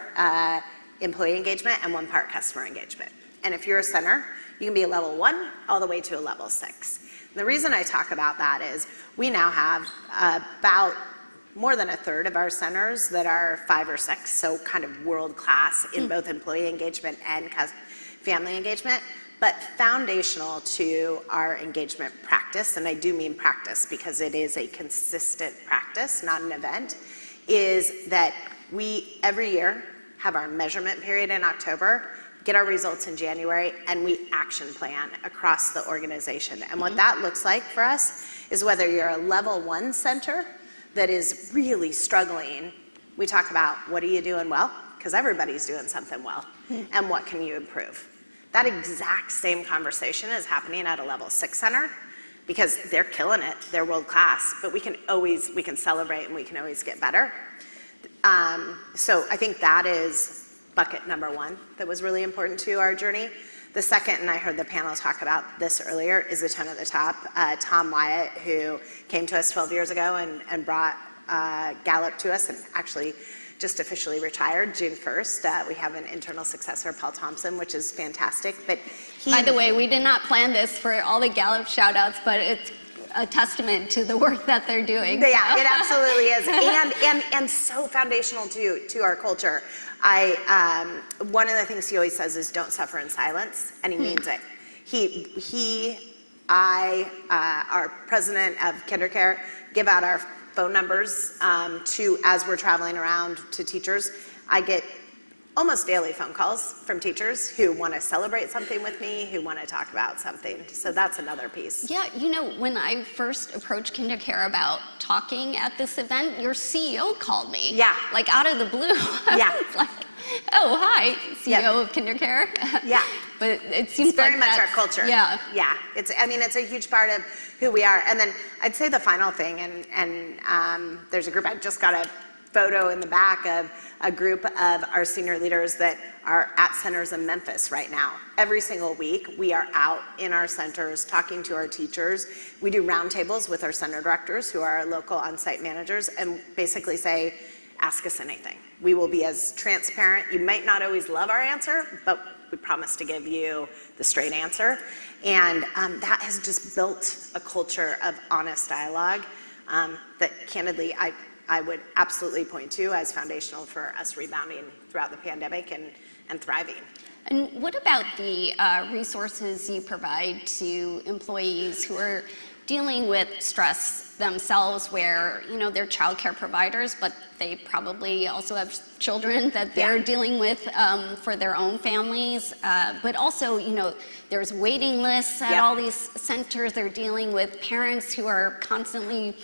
employee engagement and 1 part customer engagement. And if you're a center, you can be a level 1 all the way to a level 6. The reason I talk about that is we now have about more than 1/3 of our centers that are 5 or 6, so kind of world-class in both employee engagement and family engagement. But foundational to our engagement practice, and I do mean practice because it is a consistent practice, not an event, is that we every year have our measurement period in October, get our results in January, and we action plan across the organization. And what that looks like for us is whether you're a level 1 center that is really struggling, we talk about what are you doing well, because everybody's doing something well, and what can you improve. That exact same conversation is happening at a level 6 center because they're killing it, they're world class, but we can celebrate and we can always get better. So I think that is bucket number 1 that was really important to our journey. The second, and I heard the panel talk about this earlier, is the tone at the top. Tom Wyatt, who came to us 12 years ago and brought Gallup to us and actually just officially retired June 1st. We have an internal successor, Paul Thompson, which is fantastic. But By the way, we did not plan this for all the Gallup shout outs, but it's a testament to the work that they're doing. Yeah, it absolutely is. And so foundational to our culture. One of the things he always says is don't suffer in silence, and he means it. Our president of KinderCare, give out our phone numbers as we're traveling around to teachers. I get almost daily phone calls from teachers who want to celebrate something with me, who want to talk about something. So that's another piece. Yeah, when I first approached KinderCare about talking at this event, your CEO called me. Yeah. Like out of the blue. Yeah. I was like, oh, hi, CEO of KinderCare. Yeah. But it seems it's very like much our culture. Yeah. Yeah. It's a huge part of who we are. And then I'd say the final thing, and there's a group, I just got a photo in the back of a group of our senior leaders that are at centers in Memphis right now. Every single week, we are out in our centers talking to our teachers. We do roundtables with our center directors, who are our local on-site managers, and basically say, ask us anything. We will be as transparent. You might not always love our answer, but we promise to give you the straight answer. And that has just built a culture of honest dialogue that candidly I would absolutely point to as foundational for us rebounding throughout the pandemic and thriving. And what about the resources you provide to employees who are dealing with stress themselves, where they're childcare providers, but they probably also have children that they're dealing with for their own families, but also there's waiting lists at all these centers. They're dealing with parents who are constantly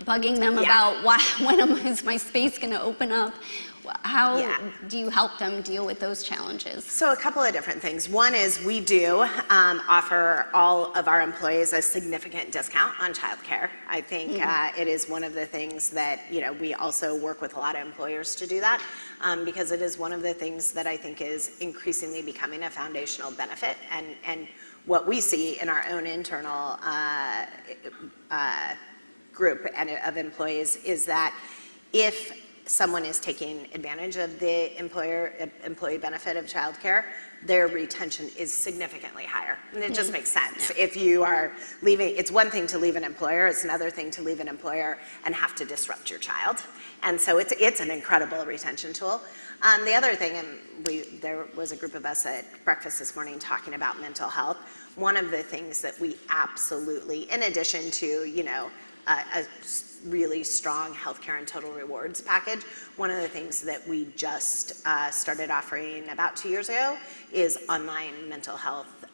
bugging them about when is my space going to open up. How do you help them deal with those challenges? So a couple of different things. One is we do offer all of our employees a significant discount on childcare. I think it is one of the things that we also work with a lot of employers to do that, because it is one of the things that I think is increasingly becoming a foundational benefit. And what we see in our own internal group of employees is that if someone is taking advantage of the employee benefit of childcare, their retention is significantly higher. And it just makes sense. If you are leaving, it's one thing to leave an employer, it's another thing to leave an employer and have to disrupt your child. And so it's an incredible retention tool. The other thing, and there was a group of us at breakfast this morning talking about mental health. One of the things that we absolutely, in addition to, a really strong healthcare and total rewards package. One of the things that we just started offering about 2 years ago is online mental health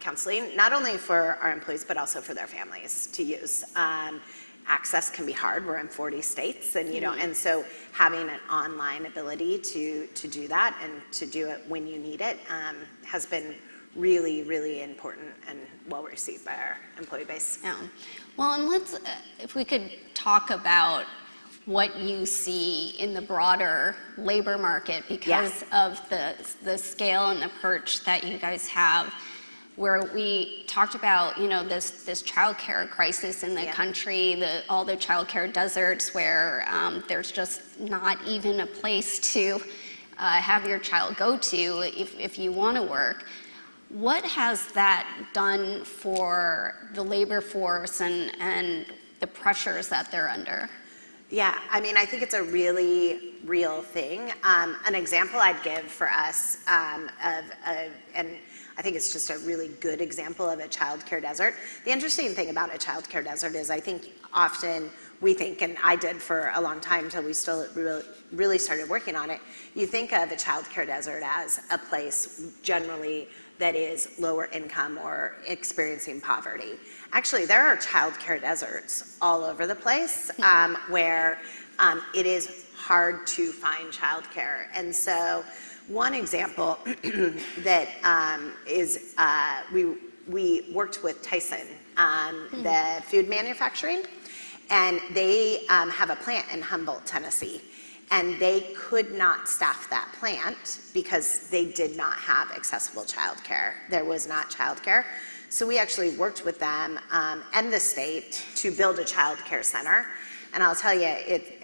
counseling, not only for our employees, but also for their families to use. Access can be hard. We're in 40 states, and and so having an online ability to do that and to do it when you need it has been really, really important and well received by our employee base. Yeah. Well, and let's, if we could talk about what you see in the broader labor market because of the scale and the perch that you guys have, where we talked about, this childcare crisis in the country, all the childcare deserts where there's just not even a place to have your child go to if you want to work. What has that done for the labor force and the pressures that they're under? Yeah, I mean, I think it's a really real thing. An example I'd give for us and I think it's just a really good example of a childcare desert. The interesting thing about a childcare desert is I think often we think, and I did for a long time until we still really started working on it, you think of a childcare desert as a place generally that is lower income or experiencing poverty. Actually, there are childcare deserts all over the place where it is hard to find childcare. And so one example that is, we worked with Tyson, the food manufacturing, and they have a plant in Humboldt, Tennessee. And they could not staff that plant because they did not have accessible childcare. There was not childcare. So we actually worked with them and the state to build a childcare center. And I'll tell you, it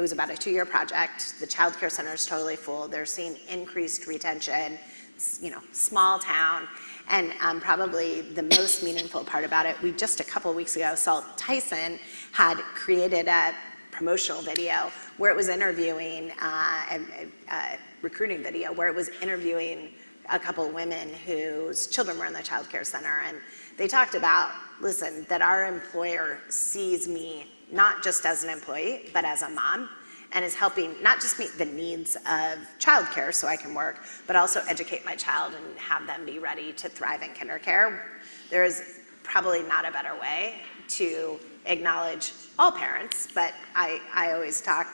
was about a 2-year project. The childcare center is totally full. They're seeing increased retention, small town. And probably the most meaningful part about it, we just a couple of weeks ago saw Tyson had created a promotional video where it was interviewing, a recruiting video where it was interviewing a couple of women whose children were in the child care center. And they talked about, listen, that our employer sees me not just as an employee, but as a mom, and is helping not just meet the needs of childcare so I can work, but also educate my child and have them be ready to thrive in kindercare. There is probably not a better way to acknowledge all parents, but I always talk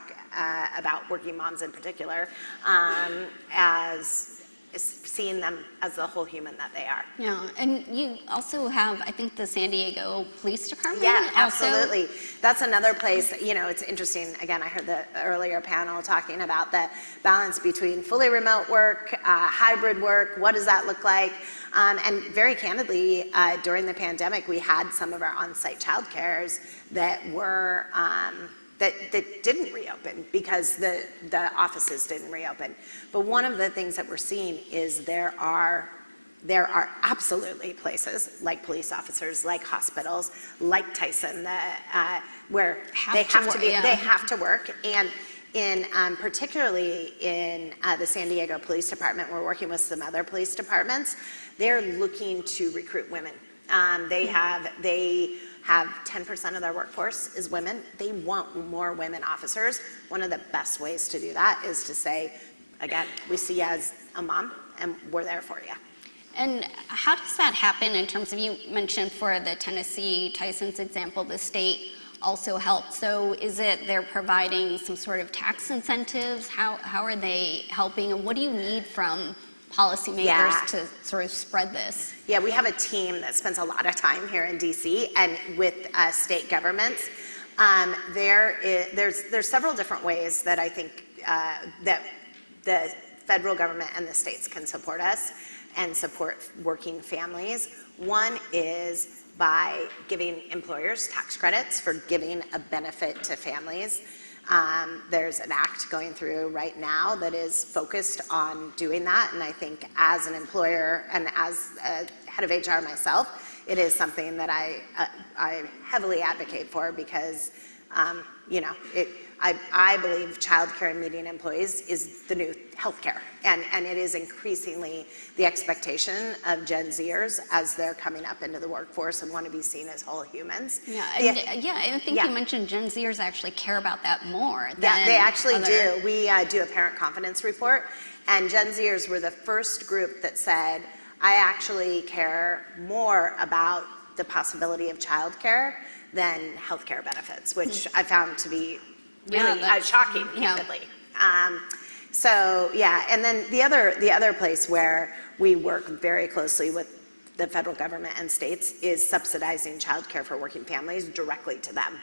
about working moms in particular as seeing them as the whole human that they are. Yeah, and you also have, I think, the San Diego Police Department. Yeah, absolutely. That's another place, it's interesting. Again, I heard the earlier panel talking about the balance between fully remote work, hybrid work, what does that look like? And very candidly, during the pandemic, we had some of our on-site childcares that were that didn't reopen because the offices didn't reopen. But one of the things that we're seeing is there are absolutely places like police officers, like hospitals, like Tyson, where they have to work. And in particularly in the San Diego Police Department, we're working with some other police departments. They're looking to recruit women. They have 10% of their workforce is women. They want more women officers. One of the best ways to do that is to say, again, we see you as a mom and we're there for you. And how does that happen in terms of, you mentioned for the Tennessee Tyson's example, the state also helped. So is it they're providing some sort of tax incentives? How are they helping, and what do you need from policymakers to sort of spread this? Yeah, we have a team that spends a lot of time here in DC and with state governments. There's several different ways that I think that the federal government and the states can support us and support working families. One is by giving employers tax credits for giving a benefit to families. There's an act going through right now that is focused on doing that, and I think as an employer and as a head of HR myself, it is something that I heavily advocate for because I believe childcare and meeting employees is the new healthcare, and it is increasingly the expectation of Gen Zers as they're coming up into the workforce and want to be seen as whole humans. I think you mentioned Gen Zers actually care about that more than they actually do. We do a parent confidence report, and Gen Zers were the first group that said, I actually care more about the possibility of childcare than healthcare benefits, which I found to be really shocking, candidly. So yeah, and then the other place where we work very closely with the federal government and states is subsidizing childcare for working families directly to them.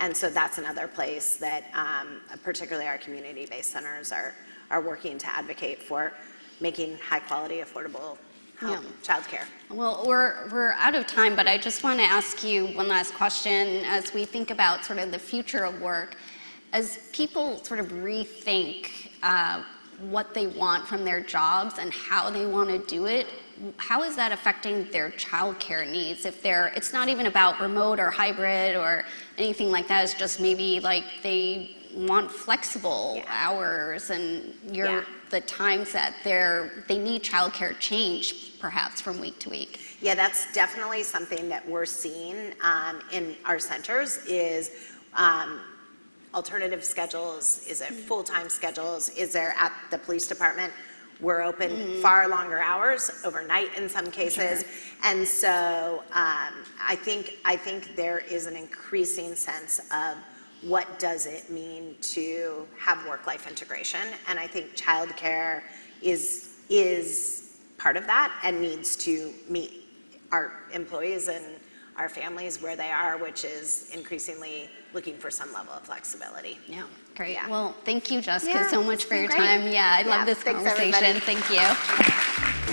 And so that's another place that particularly our community-based centers are working to advocate for making high-quality, affordable childcare. Well, we're out of time, but I just want to ask you one last question as we think about sort of the future of work. As people sort of rethink what they want from their jobs and how they want to do it, how is that affecting their childcare needs? If it's not even about remote or hybrid or anything like that, it's just maybe like they want flexible hours and the times that they need childcare change perhaps from week to week. Yeah, that's definitely something that we're seeing in our centers is alternative schedules. Is it full-time schedules? Is there at the police department? We're open far longer hours, overnight in some cases. Sure. And so I think there is an increasing sense of what does it mean to have work-life integration. And I think childcare is part of that and needs to meet our employees and our families where they are, which is increasingly looking for some level of flexibility. Yeah, great. Yeah. Well, thank you, Jessica, so much for your time. Yeah, I love this Thanks, conversation. everybody. Thank you.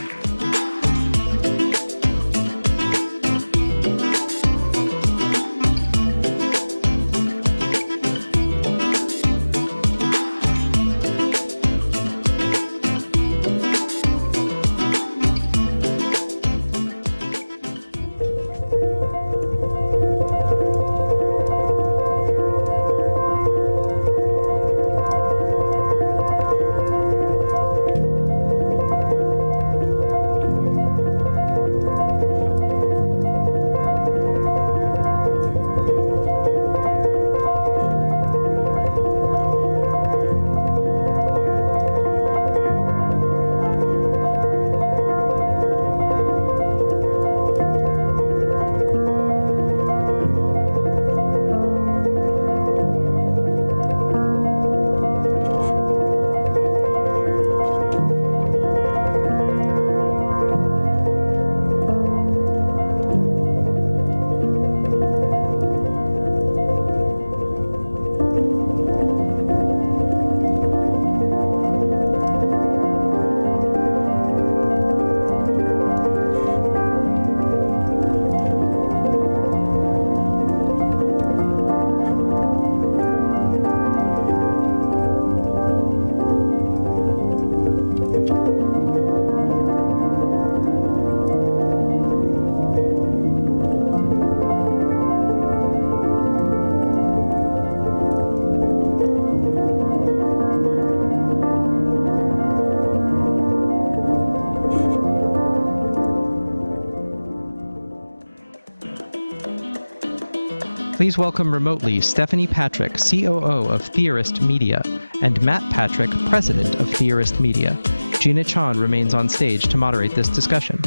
Please welcome remotely Stephanie Patrick, COO of Theorist Media, and Matt Patrick, President of Theorist Media. Gina Chan remains on stage to moderate this discussion.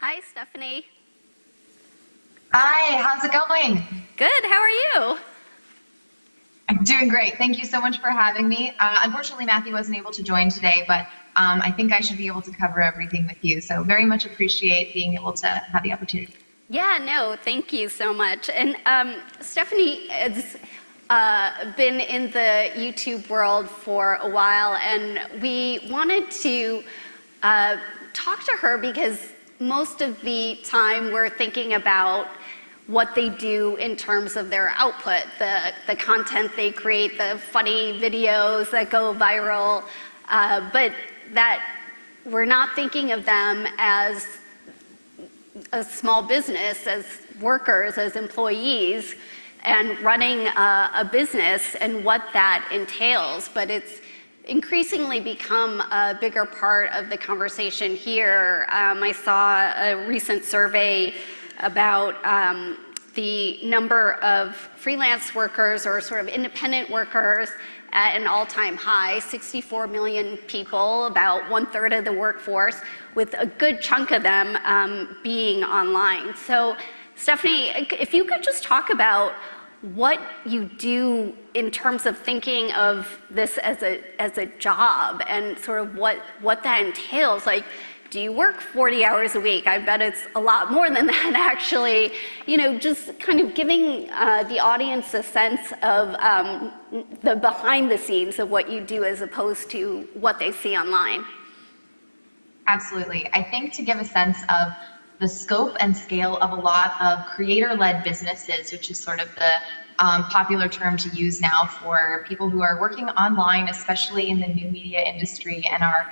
Hi, Stephanie. Hi, how's it going? Good, how are you? I'm doing great. Thank you so much for having me. Unfortunately, Matthew wasn't able to join today, but I think I should be able to cover everything with you. So very much appreciate being able to have the opportunity. Yeah, no, thank you so much. And Stephanie has been in the YouTube world for a while, and we wanted to talk to her because most of the time we're thinking about what they do in terms of their output, the content they create, the funny videos that go viral, but that we're not thinking of them as a small business, as workers, as employees, and running a business and what that entails. But it's increasingly become a bigger part of the conversation here. I saw a recent survey about the number of freelance workers or sort of independent workers at an all-time high, 64 million people, about 1/3 of the workforce, with a good chunk of them being online. So Stephanie, if you could just talk about what you do in terms of thinking of this as a job and sort of what that entails. Like, do you work 40 hours a week? I bet it's a lot more than that, actually. You know, just kind of giving the audience a sense of the behind the scenes of what you do as opposed to what they see online. Absolutely. I think to give a sense of the scope and scale of a lot of creator-led businesses, which is sort of the popular term to use now for people who are working online, especially in the new media industry, and are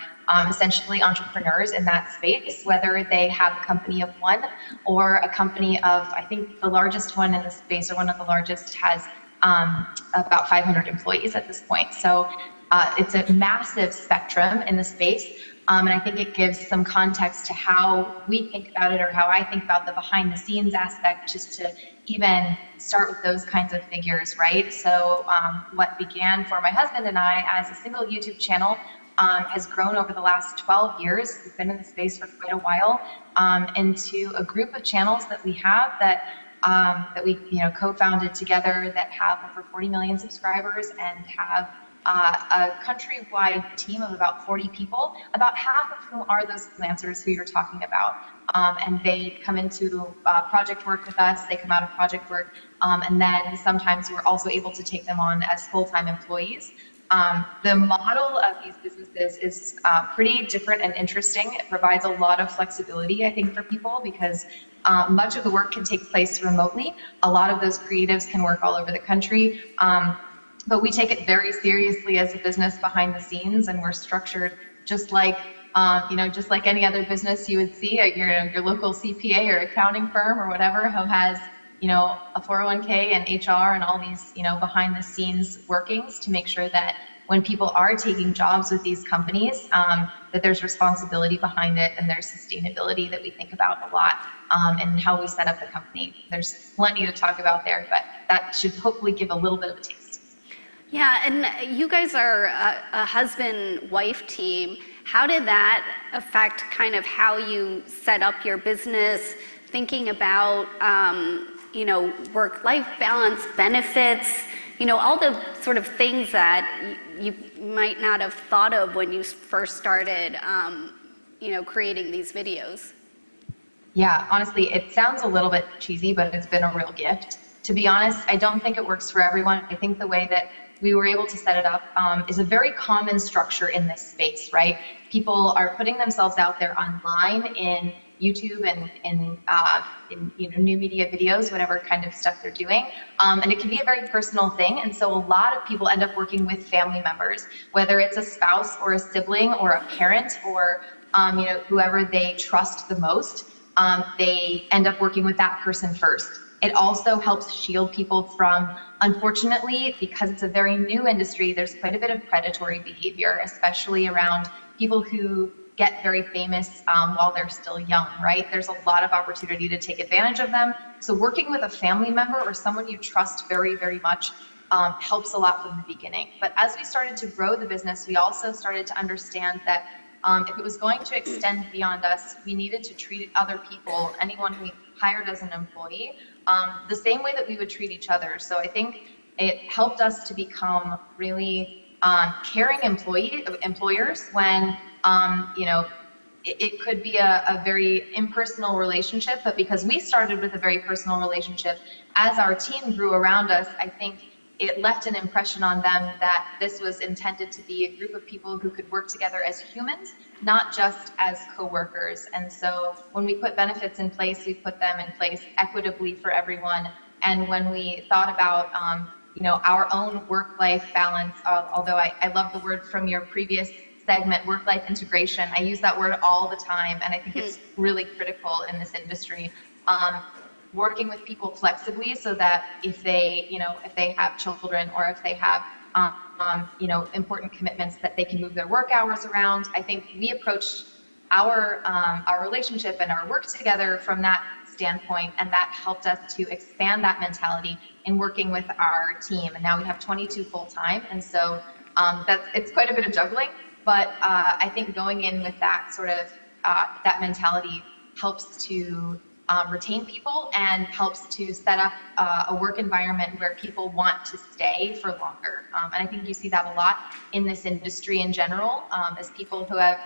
essentially entrepreneurs in that space, whether they have a company of one or a company of, I think the largest one in the space, or one of the largest, has about 500 employees at this point. So it's a massive spectrum in the space. And I think it gives some context to how we think about it, or how I think about the behind the scenes aspect, just to even start with those kinds of figures, right? So what began for my husband and I as a single YouTube channel has grown over the last 12 years. We've been in the space for quite a while, into a group of channels that we have that we co-founded together, that have over 40 million subscribers and have a countrywide team of about 40 people, about half of whom are those freelancers who you're talking about. And they come into project work with us, they come out of project work, and then sometimes we're also able to take them on as full-time employees. The model of these businesses is pretty different and interesting. It provides a lot of flexibility, I think, for people, because much of the work can take place remotely. A lot of those creatives can work all over the country. But we take it very seriously as a business behind the scenes, and we're structured just like just like any other business you would see at your local CPA or accounting firm or whatever, who has a 401k and HR and all these behind the scenes workings to make sure that when people are taking jobs with these companies, that there's responsibility behind it, and there's sustainability that we think about a lot, and how we set up the company. There's plenty to talk about there, but that should hopefully give a little bit of a taste. Yeah, and you guys are a husband-wife team. How did that affect kind of how you set up your business, thinking about, work-life balance, benefits, all the sort of things that you might not have thought of when you first started, creating these videos? Yeah, honestly, it sounds a little bit cheesy, but it's been a real gift. To be honest, I don't think it works for everyone. I think the way that we were able to set it up is a very common structure in this space, right? People are putting themselves out there online in YouTube and in new media videos, whatever kind of stuff they're doing. And it can be a very personal thing. And so a lot of people end up working with family members, whether it's a spouse or a sibling or a parent or whoever they trust the most. They end up working with that person first. It also helps shield people from, unfortunately, because it's a very new industry, there's quite a bit of predatory behavior, especially around people who get very famous while they're still young, right? There's a lot of opportunity to take advantage of them. So working with a family member or someone you trust very, very much helps a lot from the beginning. But as we started to grow the business, we also started to understand that if it was going to extend beyond us, we needed to treat other people, anyone we hired as an employee, the same way that we would treat each other. So I think it helped us to become really caring employers when, it could be a very impersonal relationship, but because we started with a very personal relationship, as our team grew around us, I think it left an impression on them that this was intended to be a group of people who could work together as humans, not just as coworkers. And so when we put benefits in place, we put them in place equitably for everyone. And when we thought about, our own work-life balance, although I love the word from your previous segment, work-life integration, I use that word all the time, and I think it's really critical in this industry. Working with people flexibly so that if they have children or if they have important commitments, that they can move their work hours around. I think we approached our relationship and our work together from that standpoint, and that helped us to expand that mentality in working with our team. And now we have 22 full-time, and so it's quite a bit of juggling, but I think going in with that sort of that mentality helps to retain people and helps to set up a work environment where people want to stay for longer. And I think you see that a lot in this industry in general, as people who have,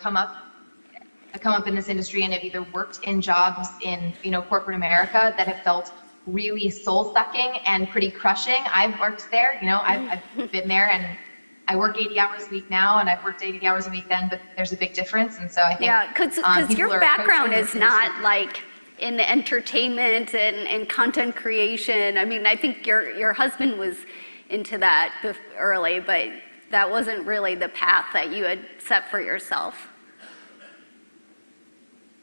come up in this industry and have either worked in jobs in, corporate America that have felt really soul-sucking and pretty crushing. I've worked there, I've been there, and I work 80 hours a week now, and I've worked 80 hours a week then, but there's a big difference. And so I think because your background is not like in entertainment and content creation. I mean, I think your husband was into that early, but that wasn't really the path that you had set for yourself.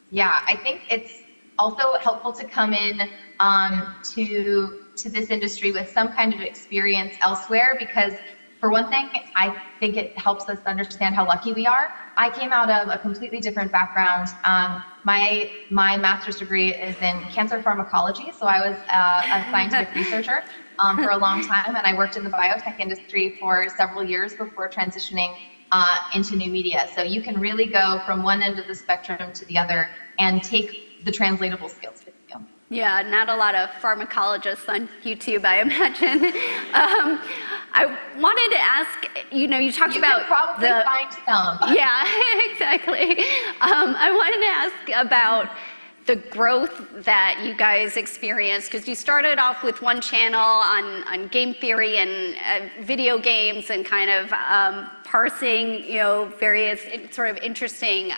Yeah, I think it's also helpful to come in to this industry with some kind of experience elsewhere, because for one thing, I think it helps us understand how lucky we are. I came out of a completely different background. My master's degree is in cancer pharmacology, so I was a scientific researcher for a long time, and I worked in the biotech industry for several years before transitioning into new media. So you can really go from one end of the spectrum to the other and take the translatable skills with you. Yeah, not a lot of pharmacologists on YouTube, I imagine. I wanted to ask, you talked about probably find some. Yeah, exactly. I wanted to ask about the growth that you guys experienced, because you started off with one channel on game theory and video games and kind of parsing, various sort of interesting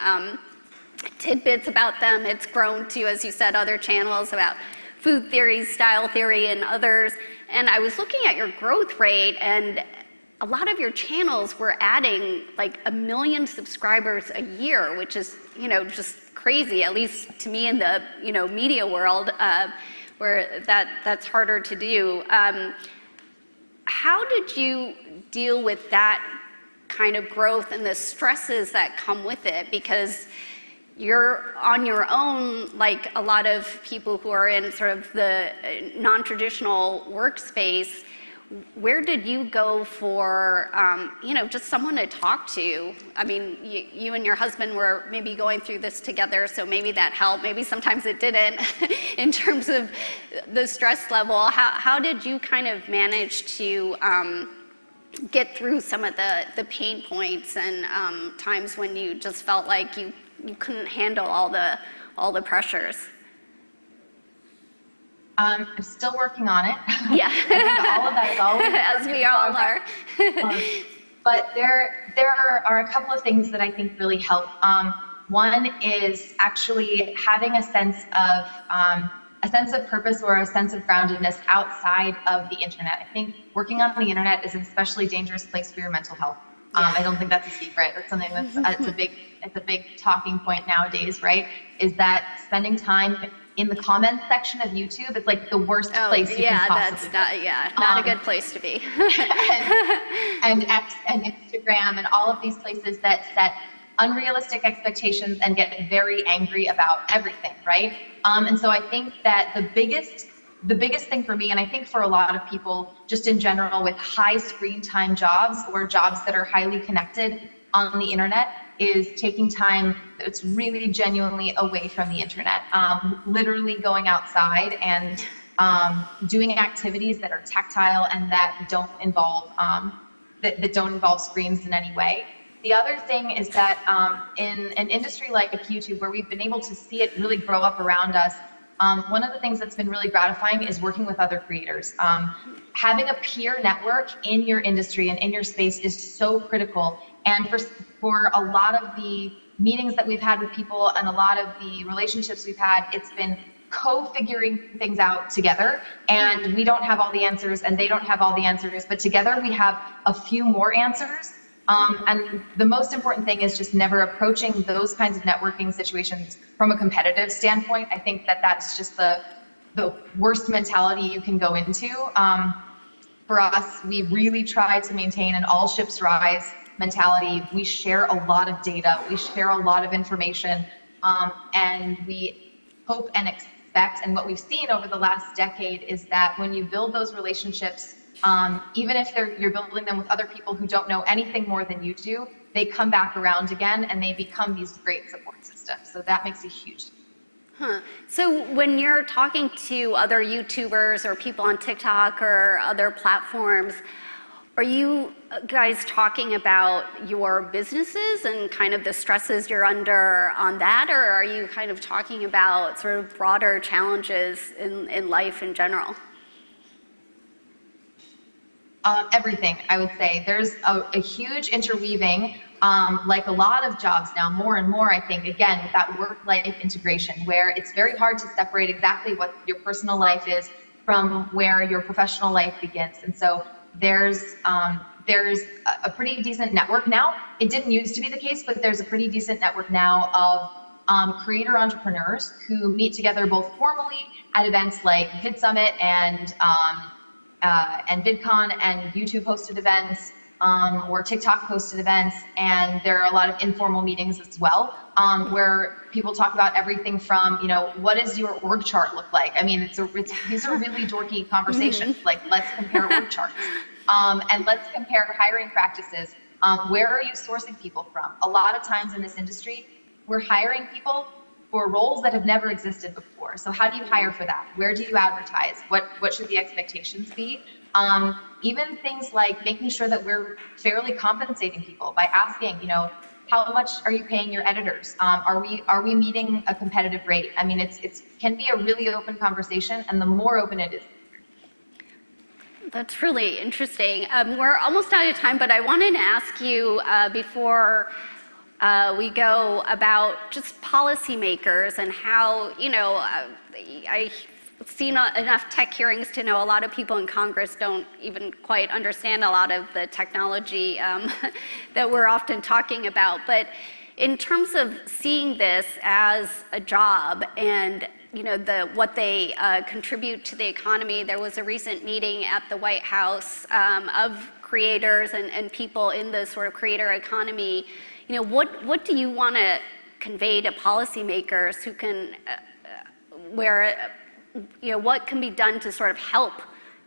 tidbits about them. It's grown to, as you said, other channels about food theory, style theory, and others. And I was looking at your growth rate, and a lot of your channels were adding like 1 million subscribers a year, which is, just crazy, at least to me in the, media world, where that's harder to do. How did you deal with that kind of growth and the stresses that come with it? Because you're on your own, like a lot of people who are in sort of the non-traditional workspace. Where did you go for, just someone to talk to? I mean, you and your husband were maybe going through this together, so maybe that helped. Maybe sometimes it didn't in terms of the stress level. How did you kind of manage to get through some of the pain points and times when you just felt like you couldn't handle all the pressures? I'm still working on it. Yeah. I think all of that is always as we all are. But there are a couple of things that I think really help. One is actually having a sense of purpose or a sense of groundedness outside of the internet. I think working on the internet is an especially dangerous place for your mental health. I don't think that's a secret. That's something that's it's a big talking point nowadays, right? Is that spending time in the comments section of YouTube, it's like the worst place you can possibly that's not a good place to be. and X and Instagram and all of these places that set unrealistic expectations and get very angry about everything, right? And so I think that the biggest thing for me, and I think for a lot of people just in general with high screen time jobs or jobs that are highly connected on the internet, is taking time that's really genuinely away from the internet, literally going outside and doing activities that are tactile and that don't involve screens in any way. The other thing is that in an industry like YouTube, where we've been able to see it really grow up around us, one of the things that's been really gratifying is working with other creators. Having a peer network in your industry and in your space is so critical. And for a lot of the meetings that we've had with people and a lot of the relationships we've had, it's been co-figuring things out together. And we don't have all the answers and they don't have all the answers, but together we have a few more answers. And the most important thing is just never approaching those kinds of networking situations from a competitive standpoint. I think that that's just the worst mentality you can go into. For us, we really try to maintain an all ships rise mentality. We share a lot of data, we share a lot of information, and we hope and expect, and what we've seen over the last decade is that when you build those relationships, even if you're building them with other people who don't know anything more than you do, they come back around again and they become these great support systems. So that makes a huge difference. So when you're talking to other YouTubers or people on TikTok or other platforms, are you guys talking about your businesses and kind of the stresses you're under on that, or are you kind of talking about sort of broader challenges in life in general? Everything, I would say. There's a huge interweaving, like a lot of jobs now, more and more, I think, again, with that work-life integration, where it's very hard to separate exactly what your personal life is from where your professional life begins. And so there's a pretty decent network now. It didn't used to be the case, but there's a pretty decent network now of creator entrepreneurs who meet together both formally at events like Vid Summit and VidCon and YouTube hosted events, or TikTok hosted events, and there are a lot of informal meetings as well, where people talk about everything from, what does your org chart look like? I mean, these are really dorky conversations. Like, let's compare org charts, and let's compare hiring practices. Where are you sourcing people from? A lot of times in this industry, we're hiring people for roles that have never existed before. So how do you hire for that? Where do you advertise? What should the expectations be? Even things like making sure that we're fairly compensating people by asking, how much are you paying your editors? Are we meeting a competitive rate? I mean, it can be a really open conversation, and the more open it is. That's really interesting. We're almost out of time, but I wanted to ask you before we go about just policymakers and how, I've seen enough tech hearings to know a lot of people in Congress don't even quite understand a lot of the technology that we're often talking about. But in terms of seeing this as a job and what they contribute to the economy, there was a recent meeting at the White House of creators and people in the sort of creator economy. What do you want to convey to policymakers who can, what can be done to sort of help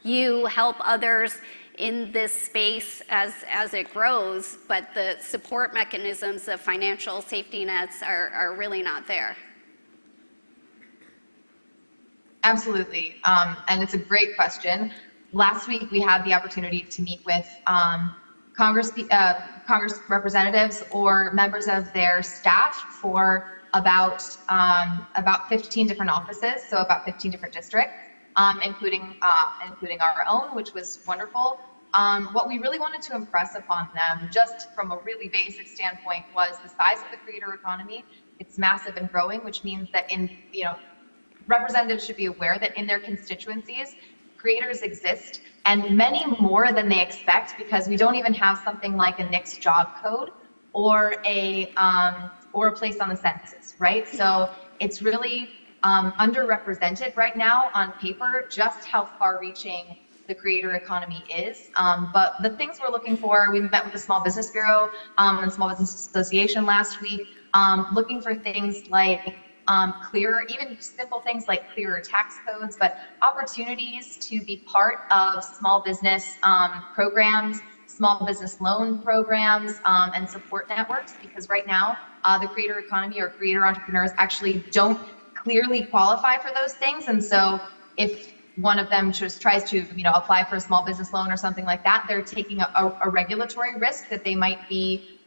others in this space as it grows, but the support mechanisms of financial safety nets are really not there? Absolutely, and it's a great question. Last week we had the opportunity to meet with Congress representatives or members of their staff for about 15 different offices, so about 15 different districts, including our own, which was wonderful. What we really wanted to impress upon them, just from a really basic standpoint, was the size of the creator economy. It's massive and growing, which means that representatives should be aware that in their constituencies, creators exist, and many more than they expect, because we don't even have something like a NICS job code or a place on the census, right? So it's really underrepresented right now on paper just how far-reaching the creator economy is. But the things we're looking for, we met with the Small Business Bureau and Small Business Association last week, looking for things like clearer, even simple things like clearer tax codes, but opportunities to be part of small business programs, small business loan programs, and support networks, because right now the creator economy or creator entrepreneurs actually don't clearly qualify for those things. And so if one of them just tries to apply for a small business loan or something like that, they're taking a regulatory risk that they might be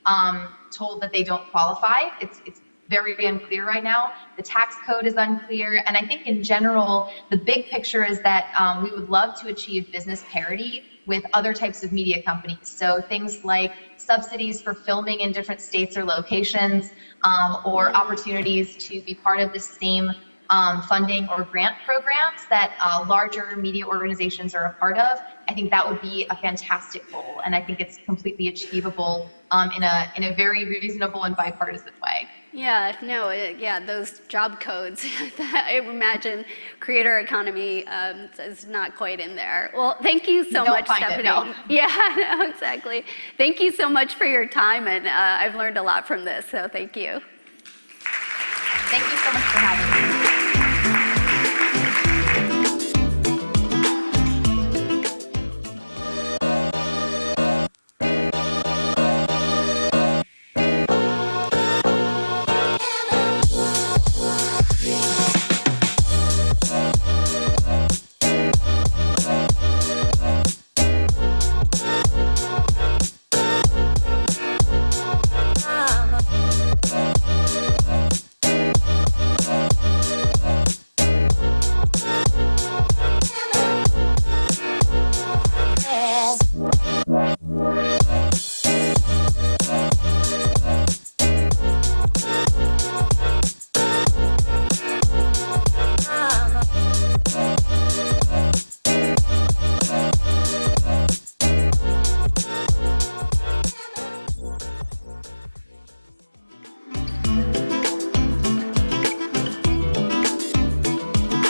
told that they don't qualify. It's very unclear right now. The tax code is unclear. And I think in general, the big picture is that we would love to achieve business parity with other types of media companies. So things like subsidies for filming in different states or locations, or opportunities to be part of the same funding or grant programs that larger media organizations are a part of. I think that would be a fantastic goal. And I think it's completely achievable in a very reasonable and bipartisan way. Yeah, no, those job codes, I imagine creator economy is not quite in there. Well, thank you so much, Stephanie. No. Yeah, no, exactly. Thank you so much for your time, and I've learned a lot from this, so thank you. Thank you so much for having me. Yeah.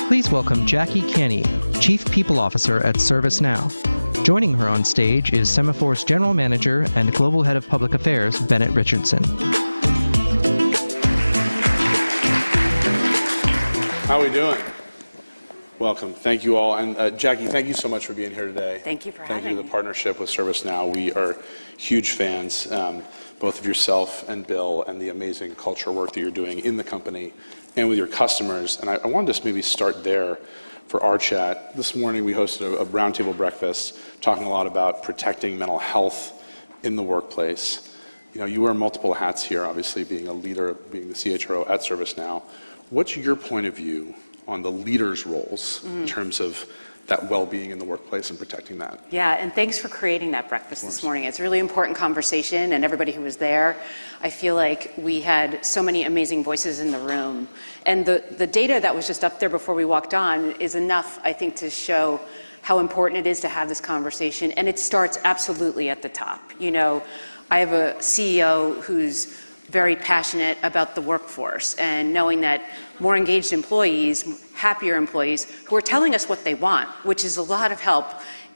Please welcome Jackie Canny, Chief People Officer at ServiceNow. Joining her on stage is Semafor's General Manager and Global Head of Public Affairs, Bennett Richardson. How are we doing? Welcome. Thank you all. And Jackie, thank you so much for being here today. Thank you for having me. Thank you for the partnership with ServiceNow. We are huge fans, both of yourself and Bill, and the amazing culture work that you're doing in the company and with your customers. And I wanted to maybe start there for our chat. This morning we hosted a roundtable breakfast talking a lot about protecting mental health in the workplace. You know, you wear multiple hats here, obviously being a leader, being the CHRO at ServiceNow. What's your point of view on the leaders' roles in terms of that well-being in the workplace and protecting that? Yeah, and thanks for creating that breakfast this morning. It's a really important conversation, and everybody who was there, I feel like we had so many amazing voices in the room. And the data that was just up there before we walked on is enough, I think, to show how important it is to have this conversation. And it starts absolutely at the top. You know, I have a CEO who's very passionate about the workforce and knowing that more engaged employees, happier employees who are telling us what they want, which is a lot of help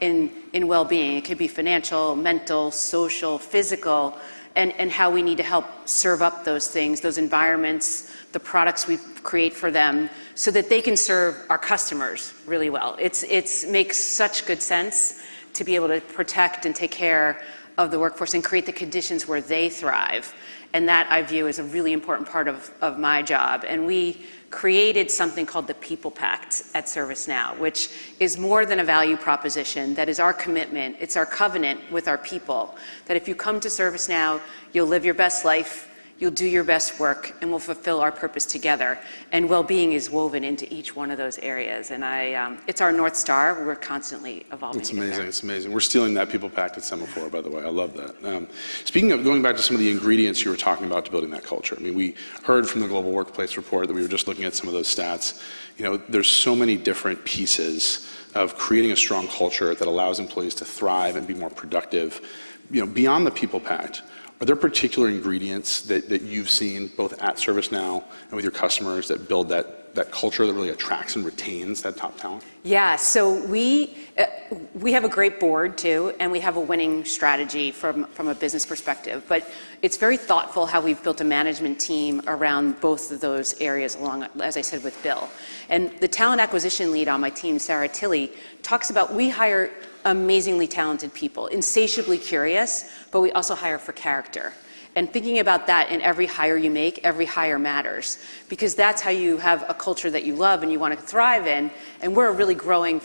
in well-being. It could be financial, mental, social, physical, and how we need to help serve up those things, those environments, the products we create for them so that they can serve our customers really well. It makes such good sense to be able to protect and take care of the workforce and create the conditions where they thrive. And that I view as a really important part of my job. And we created something called the People Pact at ServiceNow, which is more than a value proposition. That is our commitment. It's our covenant with our people. That if you come to ServiceNow, you'll live your best life, you'll do your best work, and we'll fulfill our purpose together. And well-being is woven into each one of those areas. And it's our North Star. We're constantly evolving. It's amazing. It's amazing. We're stealing that People Pact at Semafor, by the way. I love that. Speaking of going back to some of the ingredients you were talking about to building that culture, I mean, we heard from the Global Workplace Report that we were just looking at some of those stats. You know, there's so many different pieces of creating a strong culture that allows employees to thrive and be more productive. You know, beyond the People Pact, are there particular ingredients that you've seen both at ServiceNow and with your customers that build that culture that really attracts and retains that top talent? Yeah, so we have a great board too, and we have a winning strategy from a business perspective. But it's very thoughtful how we've built a management team around both of those areas along, as I said, with Bill. And the talent acquisition lead on my team, Sarah Tilley, talks about we hire amazingly talented people, insatiably curious, but we also hire for character. And thinking about that in every hire you make, every hire matters, because that's how you have a culture that you love and you want to thrive in. And we're a really growing,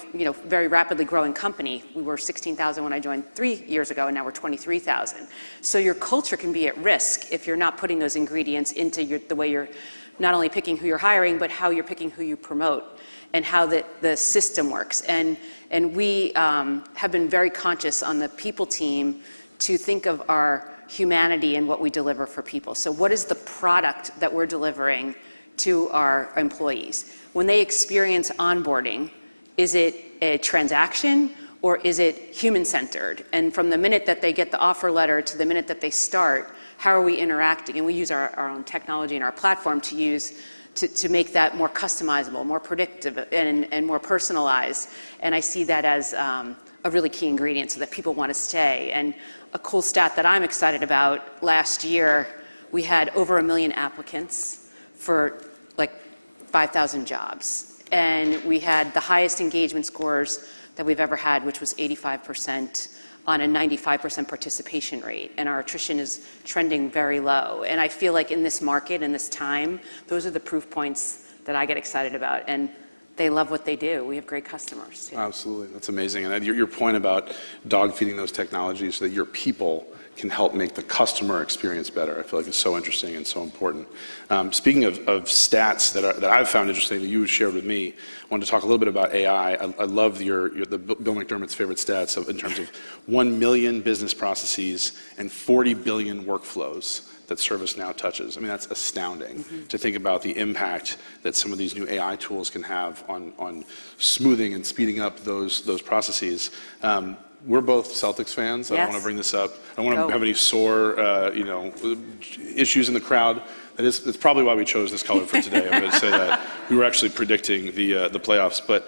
very rapidly growing company. We were 16,000 when I joined 3 years ago, and now we're 23,000. So your culture can be at risk if you're not putting those ingredients into the way you're not only picking who you're hiring, but how you're picking who you promote and how the system works. And we have been very conscious on the people team to think of our humanity and what we deliver for people. So what is the product that we're delivering to our employees? When they experience onboarding, is it a transaction or is it human-centered? And from the minute that they get the offer letter to the minute that they start, how are we interacting? And we use our own technology and our platform to make that more customizable, more predictive, and more personalized. And I see that as a really key ingredient so that people want to stay. And a cool stat that I'm excited about, last year we had over 1 million applicants for like 5,000 jobs. And we had the highest engagement scores that we've ever had, which was 85% on a 95% participation rate. And our attrition is trending very low. And I feel like in this market, in this time, those are the proof points that I get excited about. And they love what they do. We have great customers too. Absolutely, that's amazing. And your point about dog feeding those technologies so that your people can help make the customer experience better, I feel like it's so interesting and so important. Speaking of stats that I've found interesting that you shared with me, I wanted to talk a little bit about AI. I love the Bill McDermott's favorite stats in terms of 1 million business processes and 40 billion workflows that ServiceNow touches. I mean, that's astounding to think about the impact that some of these new AI tools can have on smoothing and speeding up those processes. We're both Celtics fans. I don't want to bring this up. I don't want to have any sore, issues in the crowd. It's probably why we chose this color for today. I'm going to say that. We were actually predicting the playoffs. But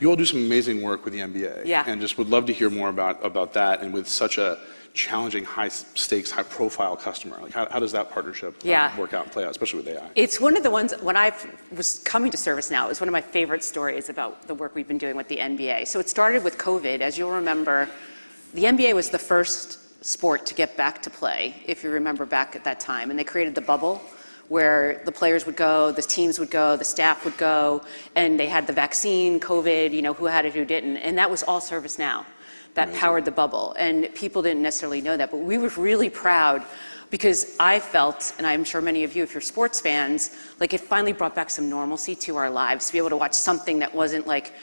you all do some amazing work with the NBA. Yeah. And just would love to hear more about that, and with such a challenging, high-stakes, high-profile customer. Like, how does that partnership work out and play out, especially with AI? It's one of the ones, when I was coming to ServiceNow, it was one of my favorite stories about the work we've been doing with the NBA. So it started with COVID. As you'll remember, the NBA was the first sport to get back to play, if you remember back at that time. And they created the bubble where the players would go, the teams would go, the staff would go, and they had the vaccine, COVID, who had it, who didn't. And that was all ServiceNow. That powered the bubble. And people didn't necessarily know that, but we were really proud because I felt, and I'm sure many of you, if you're sports fans, like it finally brought back some normalcy to our lives, to be able to watch something that wasn't like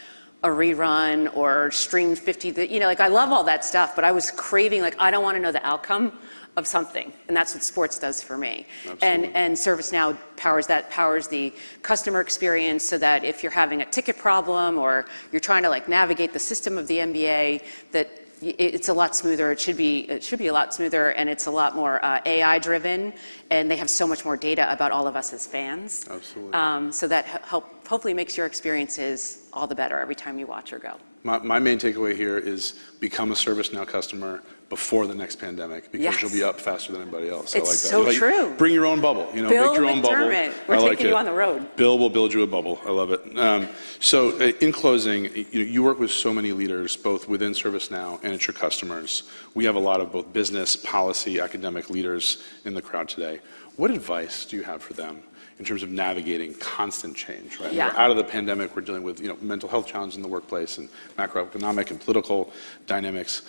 a rerun or streamed 50, like I love all that stuff, but I was craving, like, I don't want to know the outcome of something, and that's what sports does for me. Absolutely. And ServiceNow powers the customer experience, so that if you're having a ticket problem or you're trying to like navigate the system of the NBA, that it's a lot smoother. It should be a lot smoother, and it's a lot more AI driven, and they have so much more data about all of us as fans. Absolutely. So that hopefully makes your experiences all the better every time you watch or go. My main takeaway here is become a ServiceNow customer before the next pandemic, because you'll be up faster than anybody else. It's I like that. so Like, true. Bring your own bubble. Bill make your own bubble. McDermott. We're taking you on the road. Bill will build you a bubble. I love it. So in closing, you work with so many leaders, both within ServiceNow and at your customers. We have a lot of both business, policy, academic leaders in the crowd today. What advice do you have for them in terms of navigating constant change, right? Yeah. We're out of the pandemic, we're dealing with mental health challenges in the workplace and macroeconomic and political dynamics.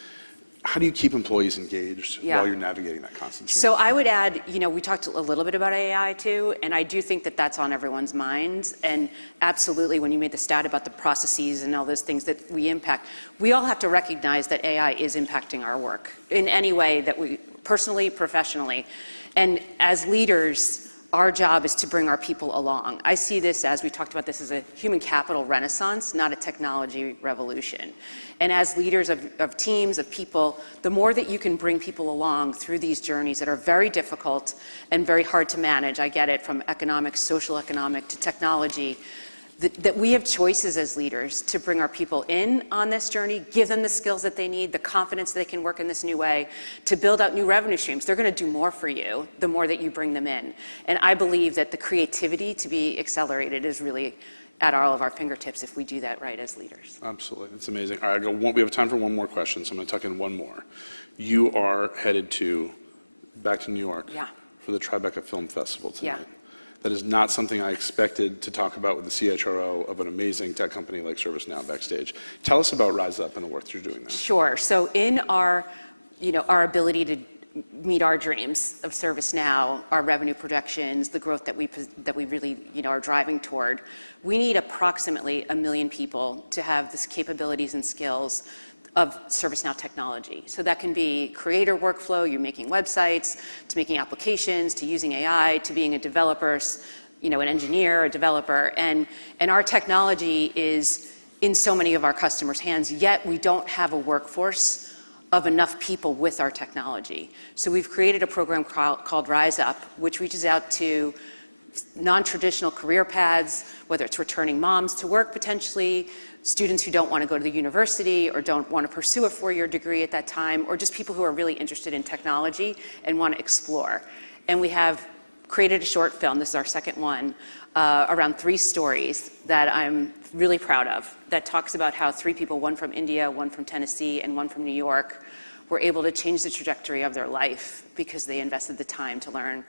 How do you keep employees engaged while you're navigating that constant change? So I would add, we talked a little bit about AI too, and I do think that that's on everyone's minds. And absolutely, when you made the stat about the processes and all those things that we impact, we all have to recognize that AI is impacting our work in any way that we, personally, professionally. And as leaders, our job is to bring our people along. I see this, as we talked about this, as a human capital renaissance, not a technology revolution. And as leaders of teams, of people, the more that you can bring people along through these journeys that are very difficult and very hard to manage, I get it, from economic, social economic to technology, that we have choices as leaders to bring our people in on this journey, give them the skills that they need, the confidence they can work in this new way, to build out new revenue streams. They're going to do more for you the more that you bring them in. And I believe that the creativity to be accelerated is really at all of our fingertips if we do that right as leaders. Absolutely. That's amazing. All right, we have time for one more question, so I'm going to tuck in one more. You are headed back to New York for the Tribeca Film Festival tonight. Yeah. That is not something I expected to talk about with the CHRO of an amazing tech company like ServiceNow backstage. Tell us about Rise Up and the work you're doing there. Sure. So in our ability to meet our dreams of ServiceNow, our revenue projections, the growth that we really are driving toward, we need approximately 1 million people to have the capabilities and skills of ServiceNow technology. So that can be creator workflow, you're making websites, to making applications, to using AI, to being a developer, an engineer, a developer. And our technology is in so many of our customers' hands, yet we don't have a workforce of enough people with our technology. So we've created a program called Rise Up, which reaches out to non-traditional career paths, whether it's returning moms to work potentially, students who don't want to go to the university or don't want to pursue a 4-year degree at that time, or just people who are really interested in technology and want to explore. And we have created a short film, this is our second one, around 3 stories that I'm really proud of, that talks about how 3 people, one from India, one from Tennessee, and one from New York, were able to change the trajectory of their life because they invested the time to learn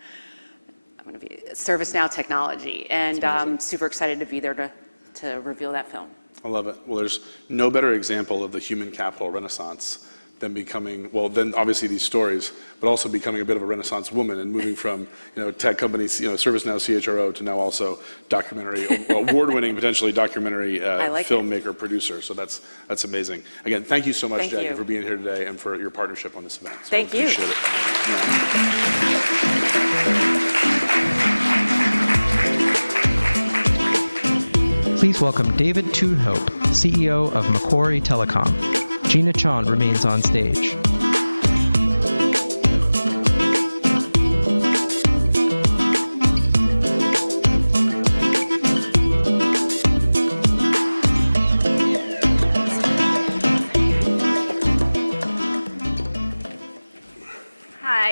ServiceNow technology. And I'm super excited to be there to reveal that film. I love it. Well, there's no better example of the human capital renaissance than then obviously these stories, but also becoming a bit of a Renaissance woman and moving from, tech companies, ServiceNow CHRO to now also documentary, award-winning potentially documentary filmmaker, producer. So that's amazing. Again, thank you so much, Jackie, for being here today and for your partnership on this event. So Thank you. Appreciate it. Please welcome David Toonhope, CEO of Macquarie Telecom. Gina Chon remains on stage.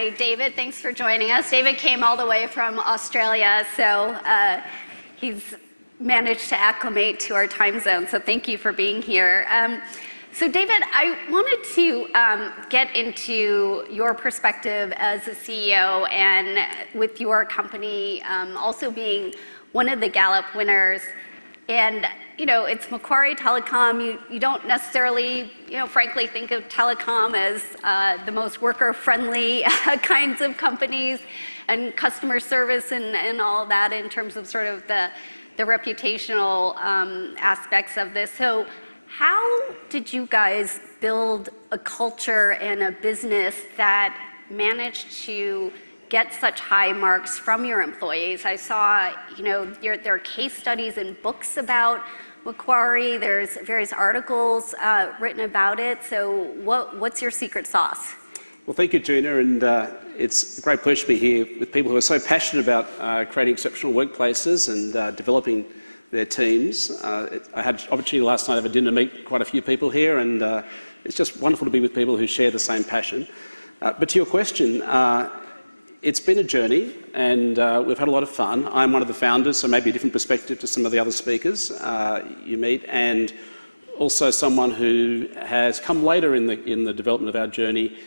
Hi, David. Thanks for joining us. David came all the way from Australia, so he's managed to acclimate to our time zone, so thank you for being here. So David, I wanted to get into your perspective as a CEO and with your company also being one of the Gallup winners. And, you know, it's Macquarie Telecom. You don't necessarily, you know, frankly think of telecom as the most worker-friendly kinds of companies and customer service and all that in terms of sort of the reputational aspects of this. So how did you guys build a culture and a business that managed to get such high marks from your employees? I saw, you know, there are case studies and books about Macquarie. There's various articles written about it. So what's your secret sauce? Well, thank you, Gina, and it's a great pleasure to be here with people who are so passionate about creating exceptional workplaces and developing their teams. I had opportunity last night of a dinner to meet quite a few people here, and it's just wonderful to be with people who share the same passion. But to your question, it's been a journey, and we've had a lot of fun. I'm one of the founders, so maybe a different perspective to some of the other speakers you meet, and also someone who has come later in the development of our journey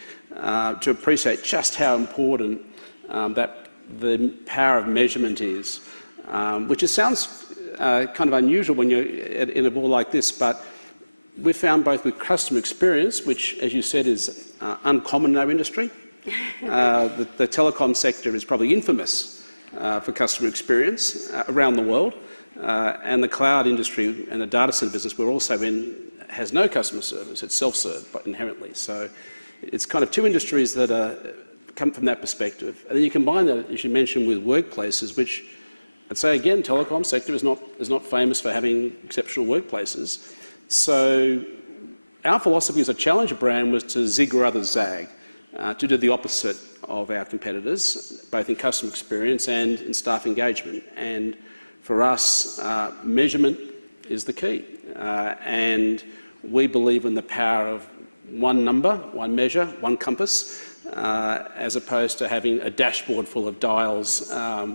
to appreciate just how important that the power of measurement is, which sounds kind of unusual when you're in a board like this, but we've found both with customer experience, which, as you said, is uncommon in our industry. The telecom sector is probably infamous for customer experience around the world, and the cloud industry and the data center business we're also in has no customer service. It's self-serve, but inherently. So it's kind of two industries that come from that perspective. And then you combine that, as you mentioned, with workplaces, which I'd say again, telecom sector is not famous for having exceptional workplaces. So our philosophy as a challenger brand was to zig or others zag, to do the opposite of our competitors, both in customer experience and in staff engagement. And for us, measurement is the key. And we believe in the power of one number, one measure, one compass, as opposed to having a dashboard full of dials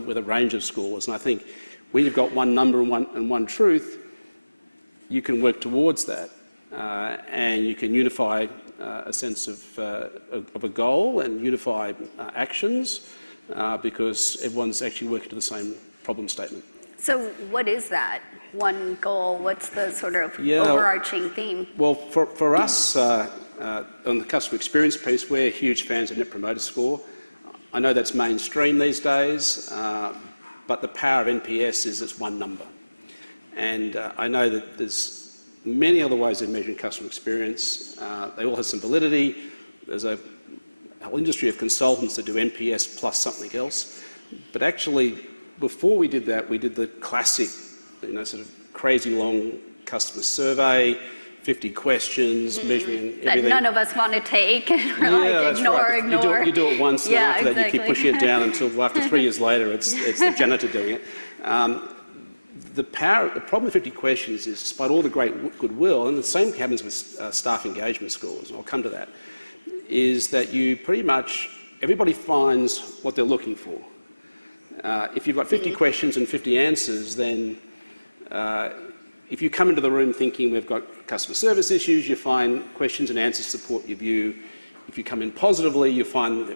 with a range of scores. And I think when you've got one number and one truth, you can work towards that, and you can unify a sense of a goal and unify actions because everyone's actually working to the same problem statement. So what is that one goal? What's the sort of overarching theme? Well, for us, on the customer experience piece, we're huge fans of Net Promoter Score. I know that's mainstream these days, but the power of NPS is it's one number. And I know that there's many other ways of measuring customer experience. They all have some validity. There's a whole industry of consultants that do NPS plus something else. But actually, before we did that, we did the classic, sort of crazy long customer survey, 50 questions, measuring everything. That none of us want to take, and we're ignore. You do it once, and after that you keep pushing it down until after 3 years later it's the janitor doing it. The problem with 50 questions is, despite all the great goodwill, and the same happens with staff engagement scores, and I'll come to that, is that you pretty much, everybody finds what they're looking for. If you've got 50 questions and 50 answers, then if you come into the room thinking we've got customer service issues, you find questions and answers support your view. If you come in positively, you find,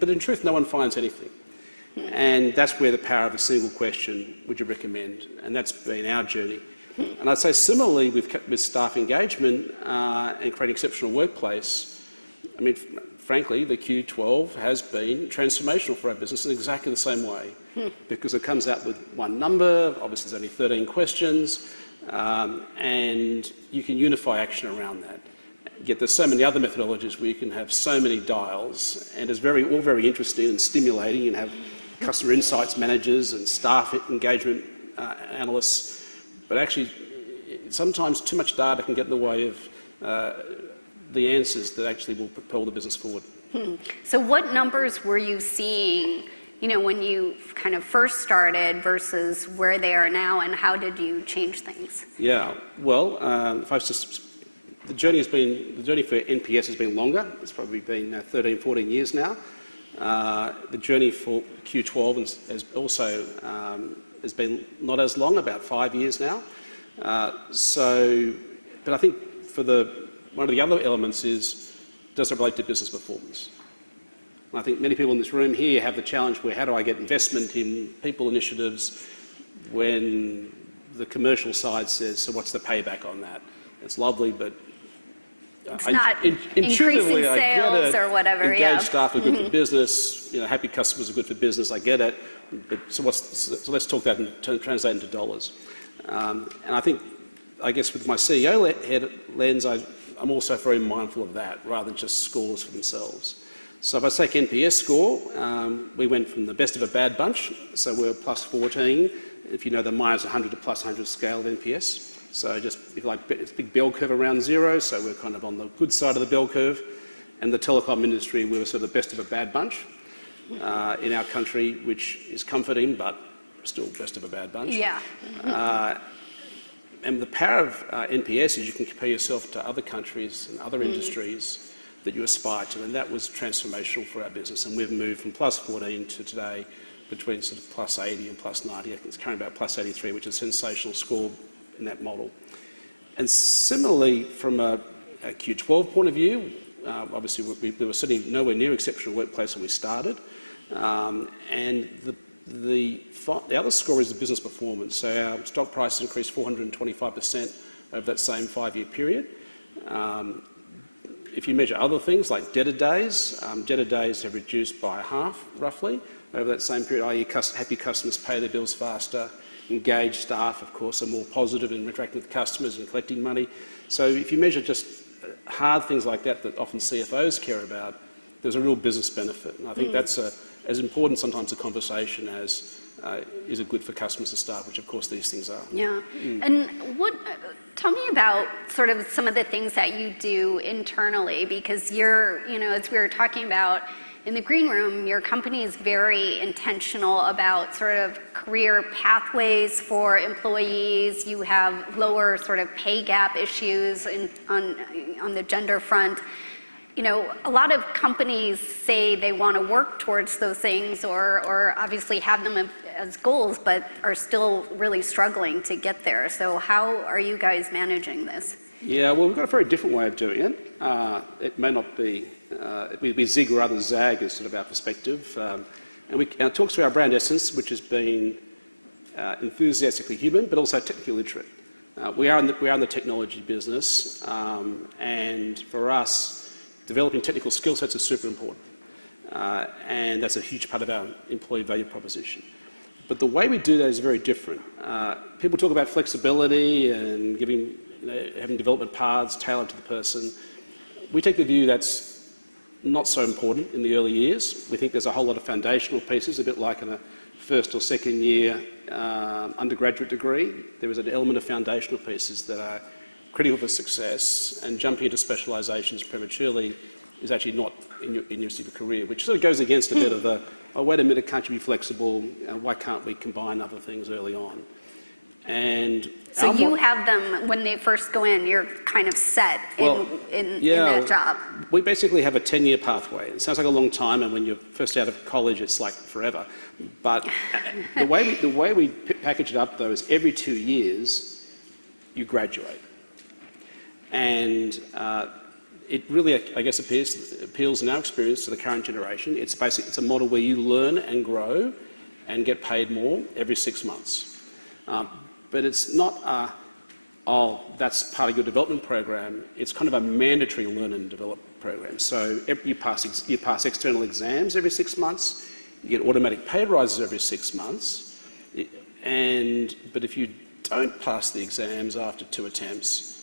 but in truth, no one finds anything. And that's where the power of a single question, would you recommend? And that's been our journey. And I'd say similarly with staff engagement and creating exceptional workplace, I mean, frankly, the Q12 has been transformational for our business in exactly the same way, because it comes out with one number, obviously there's only 13 questions, and you can unify action around that. Yet there's so many other methodologies where you can have so many dials, and it's all very interesting and stimulating, and have customer insights managers and staff engagement analysts, but actually sometimes too much data can get in the way of the answers that actually will propel the business forward. So what numbers were you seeing, when you kind of first started versus where they are now, and how did you change things? Yeah, well, the journey for NPS has been longer. It's probably been 13, 14 years now. The journey for Q12 has also has been not as long, about 5 years now. But I think one of the other elements is, does it relate to business performance? And I think many people in this room here have the challenge where, how do I get investment in people initiatives when the commercial side says, so what's the payback on that? It's lovely, but it's not increasing sales or whatever. Engaged staff are good for business. Happy customers are good for business. I get it. But so let's talk that and translate into dollars. And I guess with my CEO lens, I'm also very mindful of that, rather than just scores for themselves. So if I take NPS score, we went from the best of a bad bunch, so we're plus 14. If you know the minus 100 to plus 100 scale of NPS. So just, if you like, it's a big bell curve around zero, so we're kind of on the good side of the bell curve. And the telecom industry, we were sort of the best of a bad bunch in our country, which is comforting, but still best of a bad bunch. Yeah. And the power of NPS is you can compare yourself to other countries and other industries that you aspire to, and that was transformational for our business. And we've moved from plus 14 to today between sort of plus 80 and plus 90. I think it's currently about plus 83, which is a sensational score in that model. And similarly, from a Q12 point of view, obviously we were sitting nowhere near exceptional workplace when we started. And the other score is the business performance. So our stock price has increased 425% over that same 5-year period. If you measure other things like debtor days have reduced by half, roughly, over that same period, i.e. happy customers pay their bills faster. Engaged staff, of course, are more positive in interacting with customers and collecting money. So if you measure just hard things like that often CFOs care about, there's a real business benefit. And I think that's as important sometimes a conversation as is it good for customers and staff, which of course these things are. Yeah. And tell me about sort of some of the things that you do internally, because you're, as we were talking about in the green room, your company is very intentional about sort of career pathways for employees. You have lower sort of pay gap issues on the gender front. A lot of companies say they want to work towards those things or obviously have them as goals, but are still really struggling to get there. So how are you guys managing this? Yeah, well, we've got a very different way of doing it. It may not be, it may be zig rather than zag is sort of our perspective. And it talks to our brand essence, which has been enthusiastically human, but also technically literate. We are in the technology business, and for us, developing technical skill sets is super important. And that's a huge part of our employee value proposition. But the way we do that is very different. People talk about flexibility and having development paths tailored to the person. We take the view that's not so important in the early years. We think there's a whole lot of foundational pieces, a bit like in a first or second year undergraduate degree. There is an element of foundational pieces that are critical for success, and jumping into specialisations prematurely is actually not in your career, which sort of goes against a bit of the, oh, wait a minute, can't you be flexible? Why can't we combine other things early on? And so you have them, when they first go in, you're kind of set in that job. We basically have a 10-year pathway. It sounds like a long time, and when you're first out of college, it's like forever. But the way we package it up, though, is every 2 years, you graduate. And it really, I guess, appeals in our experience to the current generation. It's a model where you learn and grow and get paid more every 6 months. But it's not that's part of your development program. It's kind of a mandatory learn and develop program. So you pass external exams every 6 months. You get automatic pay rises every 6 months. But if you don't pass the exams after 2 attempts,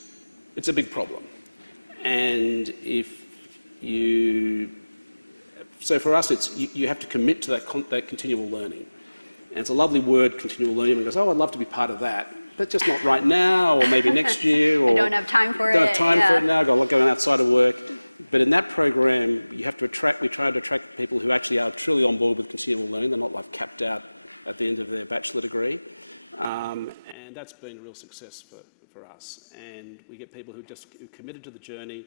it's a big problem. And so for us, you have to commit to that continual learning. And it's a lovely word, continual learning. And goes, oh, I'd love to be part of that. But just not right now, or maybe next year. Or I don't have time for it. Don't have time for it now, I've got a lot going outside of work. But in that program, we try to attract people who actually are truly on board with continual learning. They're not like capped out at the end of their bachelor degree. And that's been a real success for us. And we get people who committed to the journey,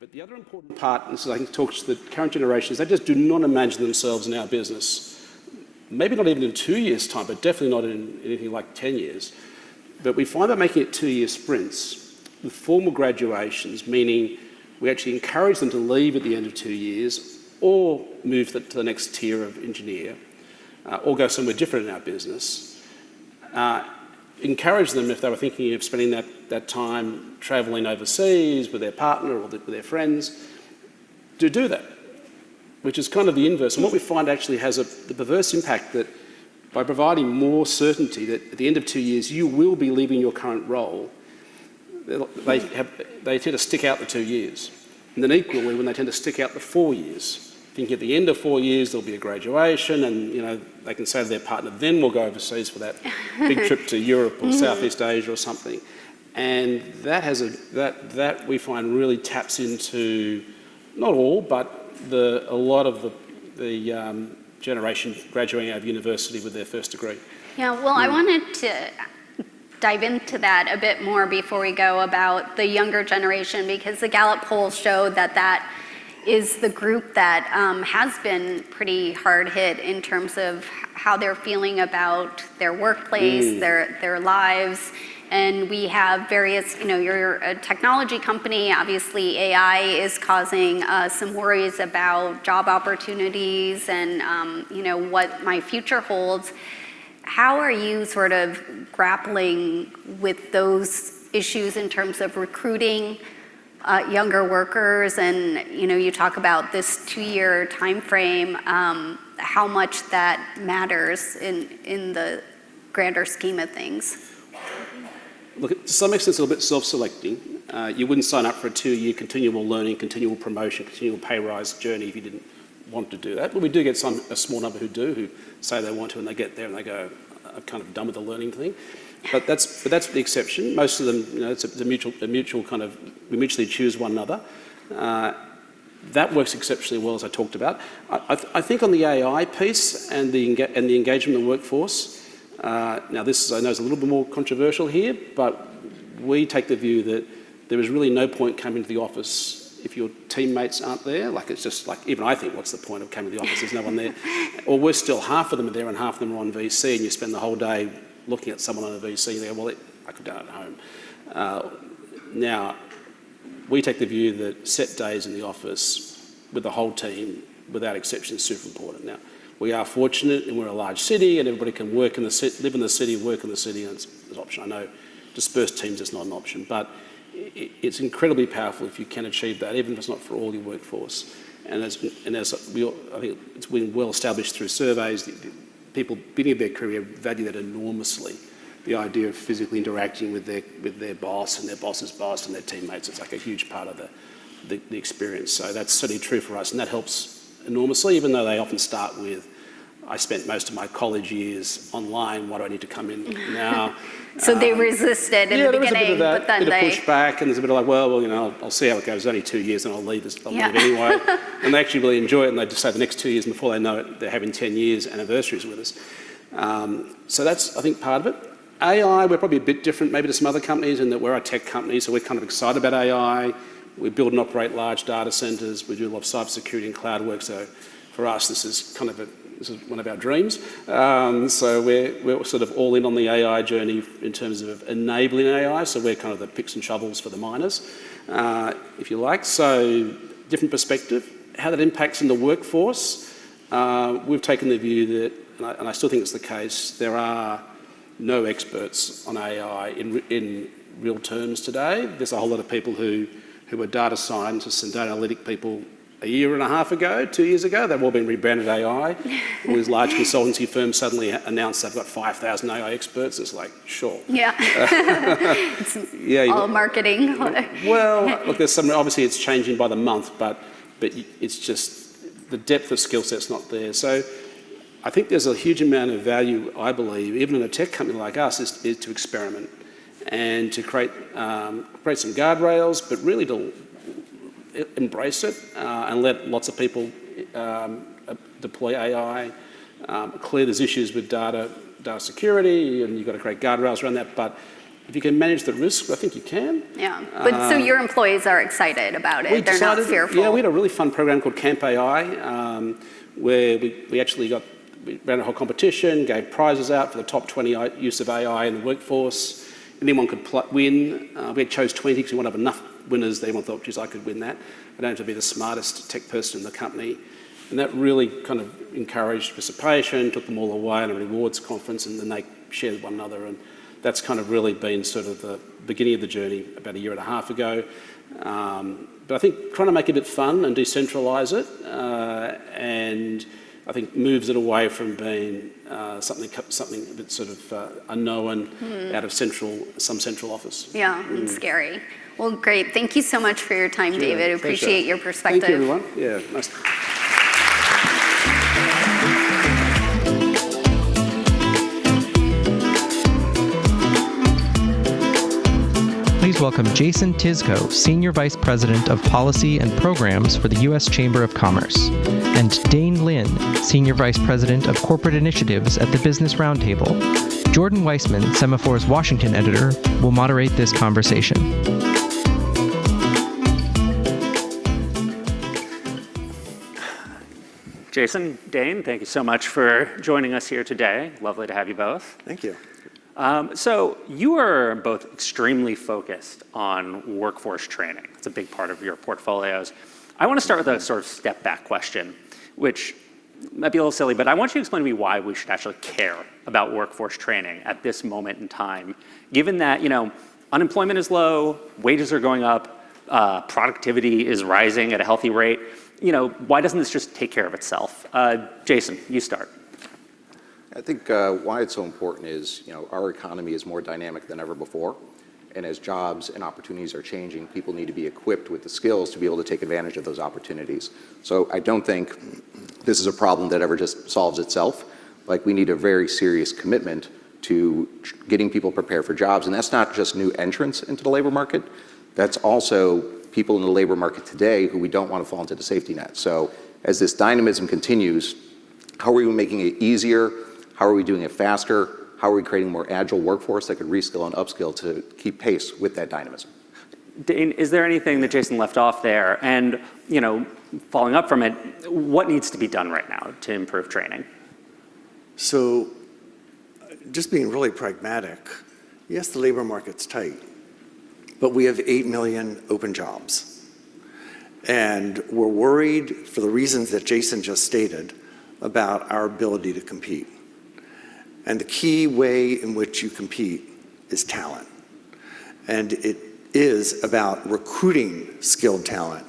But the other important part, and so I can talk to the current generations, they just do not imagine themselves in our business. Maybe not even in 2 years' time, but definitely not in anything like 10 years. But we find that making it 2-year sprints with formal graduations, meaning we actually encourage them to leave at the end of 2 years or move to the next tier of engineer or go somewhere different in our business. Encourage them, if they were thinking of spending that time travelling overseas with their partner or with their friends, to do that, which is kind of the inverse. And what we find actually has the perverse impact that by providing more certainty that at the end of 2 years you will be leaving your current role, they tend to stick out the 2 years. And then equally, when they tend to stick out the 4 years, thinking at the end of 4 years there'll be a graduation and they can say to their partner, then we'll go overseas for that big trip to Europe or Southeast Asia or something. And that we find really taps into, not all, but a lot of the generation graduating out of university with their first degree. Yeah, well, I wanted to dive into that a bit more before we go about the younger generation, because the Gallup polls show that is the group that has been pretty hard hit in terms of how they're feeling about their workplace, their lives. And we have various, you're a technology company, obviously AI is causing some worries about job opportunities and what my future holds. How are you sort of grappling with those issues in terms of recruiting younger workers? And you talk about this 2-year time frame, how much that matters in the grander scheme of things. Look, to some extent it's a little bit self-selecting. You wouldn't sign up for a 2-year continual learning, continual promotion, continual pay rise journey if you didn't want to do that. But we do get a small number who say they want to, and they get there and they go, I'm kind of done with the learning thing. But that's the exception. Most of them, it's a mutual kind of, we mutually choose one another. That works exceptionally well, as I talked about. I think on the AI piece and the engagement in the workforce, now this I know is a little bit more controversial here, but we take the view that there is really no point coming to the office if your teammates aren't there. Like, it's just like, even I think, what's the point of coming to the office? There's no one there. Or worse still, half of them are there and half of them are on VC, and you spend the whole day looking at someone on a VC and you go, well, I could do it at home. Now, we take the view that set days in the office with the whole team, without exception, is super important. Now, we are fortunate and we're a large city and everybody can work in the city, live in the city, work in the city, and it's an option. I know dispersed teams is not an option, but it's incredibly powerful if you can achieve that, even if it's not for all your workforce. And I think it's been well established through surveys, people beginning of their career value that enormously. The idea of physically interacting with their boss and their boss's boss and their teammates, it's like a huge part of the experience. So that's certainly true for us, and that helps enormously, even though they often start with, I spent most of my college years online, why do I need to come in now? So they resisted in the beginning, but then they push back, and there's a bit of like, well, I'll see how it goes. It's only 2 years, and I'll leave anyway. And they actually really enjoy it, and they just say the next 2 years, and before they know it, they're having 10 years anniversaries with us. So that's, I think, part of it. AI, we're probably a bit different maybe to some other companies in that we're a tech company, so we're kind of excited about AI. We build and operate large data centres. We do a lot of cybersecurity and cloud work. So for us, this is one of our dreams. So we're sort of all in on the AI journey in terms of enabling AI. So we're kind of the picks and shovels for the miners, if you like. So different perspective. How that impacts in the workforce, we've taken the view that, and I still think it's the case, there are no experts on AI in real terms today. There's a whole lot of people who were data scientists and data analytic people a year and a half ago, 2 years ago. They've all been rebranded AI. All these large consultancy firms suddenly announce they've got 5,000 AI experts. It's like, sure. Yeah. It's all marketing. Well, look, there's some, obviously it's changing by the month, but it's just the depth of skill set's not there. So I think there's a huge amount of value, I believe, even in a tech company like us, is to experiment and to create some guardrails, but really to embrace it and let lots of people deploy AI. Clearly there's issues with data security, and you've got to create guardrails around that, but if you can manage the risk, I think you can. Yeah, but so your employees are excited about it. They're not fearful. Yeah, we had a really fun program called Camp AI, where we actually we ran a whole competition, gave prizes out for the top 20 use of AI in the workforce. Anyone could win. We chose 20 because we wanted to have enough winners that everyone thought, geez, I could win that. I don't have to be the smartest tech person in the company. And that really kind of encouraged participation, took them all away on a rewards conference, and then they shared with one another. And that's kind of really been sort of the beginning of the journey about a year and a half ago. But I think trying to make it a bit fun and decentralise it, and I think moves it away from being something a bit sort of unknown out of some central office. Yeah, it's scary. Well, great. Thank you so much for your time, David. Appreciate your perspective. Thank you, everyone. Yeah, nice. Please welcome Jason Tisco, Senior Vice President of Policy and Programs for the U.S. Chamber of Commerce, and Dane Lin, Senior Vice President of Corporate Initiatives at the Business Roundtable. Jordan Weissman, Semafor's Washington editor, will moderate this conversation. Jason, Dane, thank you so much for joining us here today. Lovely to have you both. Thank you. So you are both extremely focused on workforce training. It's a big part of your portfolios. I want to start with a sort of step back question, which might be a little silly, but I want you to explain to me why we should actually care about workforce training at this moment in time, given that, unemployment is low, wages are going up, productivity is rising at a healthy rate. Why doesn't this just take care of itself? Jason, you start. I think why it's so important is, our economy is more dynamic than ever before. And as jobs and opportunities are changing, people need to be equipped with the skills to be able to take advantage of those opportunities. So I don't think this is a problem that ever just solves itself. Like, we need a very serious commitment to getting people prepared for jobs. And that's not just new entrants into the labor market. That's also people in the labor market today who we don't want to fall into the safety net. So as this dynamism continues, how are we making it easier? How are we doing it faster? How are we creating a more agile workforce that could reskill and upskill to keep pace with that dynamism? Dane, is there anything that Jason left off there? And, following up from it, what needs to be done right now to improve training? So, just being really pragmatic, yes, the labor market's tight, but we have 8 million open jobs. And we're worried, for the reasons that Jason just stated, about our ability to compete. And the key way in which you compete is talent. And it is about recruiting skilled talent,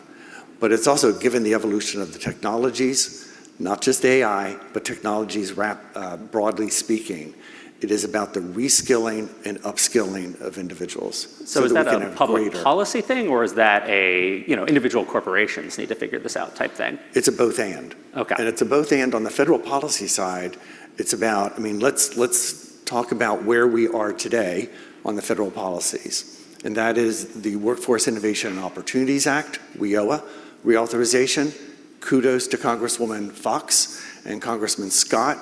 but it's also, given the evolution of the technologies, not just AI, but technologies broadly speaking, it is about the reskilling and upskilling of individuals. So is that a public policy thing, or is that a, individual corporations need to figure this out type thing? It's a both and. Okay. And it's a both and on the federal policy side. It's about, let's talk about where we are today on the federal policies. And that is the Workforce Innovation and Opportunities Act, WIOA, reauthorization. Kudos to Congresswoman Fox and Congressman Scott.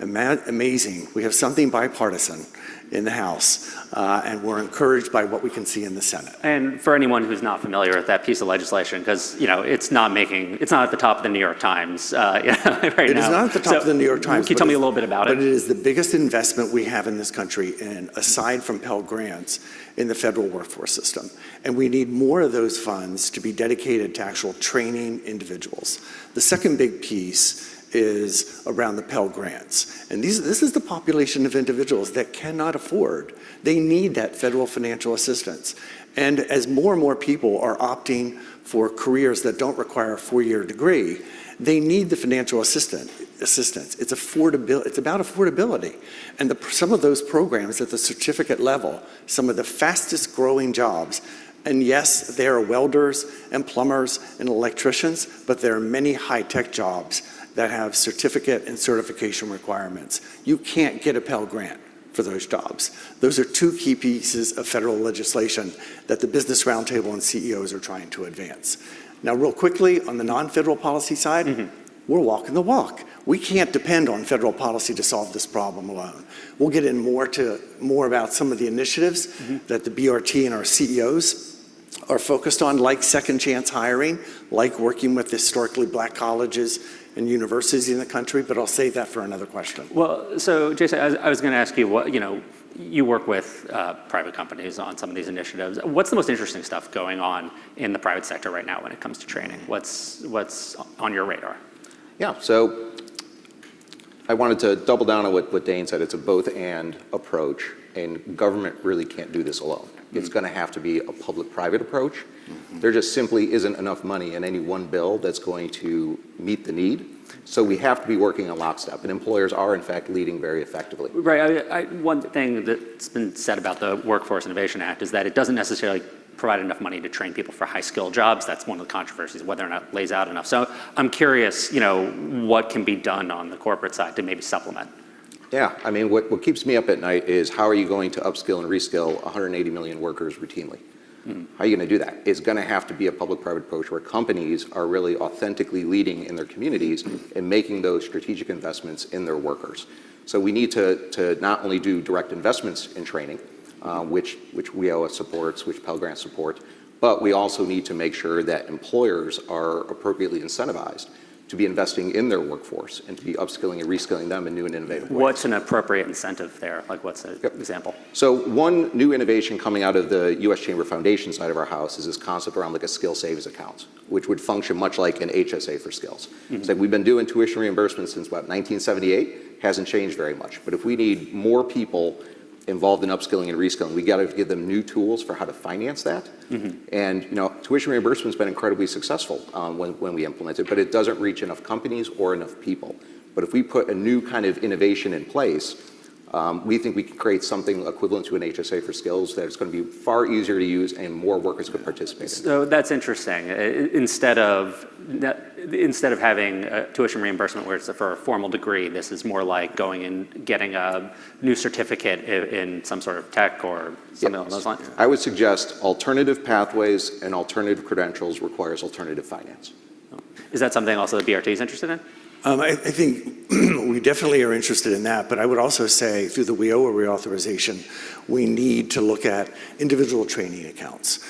Amazing. We have something bipartisan in the House, and we're encouraged by what we can see in the Senate. And for anyone who's not familiar with that piece of legislation, because it's not at the top of the New York Times right now. It is not at the top of the New York Times. Can you tell me a little bit about it? But it is the biggest investment we have in this country, and aside from Pell Grants, in the federal workforce system. And we need more of those funds to be dedicated to actual training individuals. The second big piece is around the Pell Grants. And this is the population of individuals that cannot afford. They need that federal financial assistance. And as more and more people are opting for careers that don't require a 4-year degree, they need the financial assistance. It's affordability. It's about affordability. And some of those programs at the certificate level, some of the fastest growing jobs, and yes, there are welders and plumbers and electricians, but there are many high-tech jobs that have certificate and certification requirements. You can't get a Pell Grant for those jobs. Those are two key pieces of federal legislation that the Business Roundtable and CEOs are trying to advance. Now, real quickly, on the non-federal policy side, we're walking the walk. We can't depend on federal policy to solve this problem alone. We'll get in more about some of the initiatives that the BRT and our CEOs are focused on, like second chance hiring, like working with historically Black colleges and universities in the country, but I'll save that for another question. Well, so Jason, I was going to ask you, what, you work with private companies on some of these initiatives. What's the most interesting stuff going on in the private sector right now when it comes to training? What's on your radar? Yeah, so I wanted to double down on what Dane said. It's a both-and approach, and government really can't do this alone. It's going to have to be a public-private approach. There just simply isn't enough money in any one bill that's going to meet the need. So we have to be working in lockstep, and employers are, in fact, leading very effectively. Right. One thing that's been said about the Workforce Innovation Act is that it doesn't necessarily provide enough money to train people for high-skill jobs. That's one of the controversies, whether or not it lays out enough. So I'm curious, what can be done on the corporate side to maybe supplement? Yeah, I mean, what keeps me up at night is how are you going to upskill and reskill 180 million workers routinely? How are you going to do that? It's going to have to be a public-private approach where companies are really authentically leading in their communities and making those strategic investments in their workers. So we need to not only do direct investments in training, which WEOA supports, which Pell Grants support, but we also need to make sure that employers are appropriately incentivized to be investing in their workforce and to be upskilling and reskilling them in new and innovative ways. What's an appropriate incentive there? Like what's an example? So one new innovation coming out of the U.S. Chamber Foundation side of our house is this concept around like a skill savings account, which would function much like an HSA for skills. It's like we've been doing tuition reimbursement since about 1978, hasn't changed very much. But if we need more people involved in upskilling and reskilling, we got to give them new tools for how to finance that. And tuition reimbursement's been incredibly successful when we implement it, but it doesn't reach enough companies or enough people. But if we put a new kind of innovation in place, we think we can create something equivalent to an HSA for skills that is going to be far easier to use and more workers could participate in. So that's interesting. Instead of having a tuition reimbursement where it's for a formal degree, this is more like going and getting a new certificate in some sort of tech or something along those lines. I would suggest alternative pathways and alternative credentials requires alternative finance. Is that something also the BRT is interested in? I think we definitely are interested in that, but I would also say through the WEOA reauthorization, we need to look at individual training accounts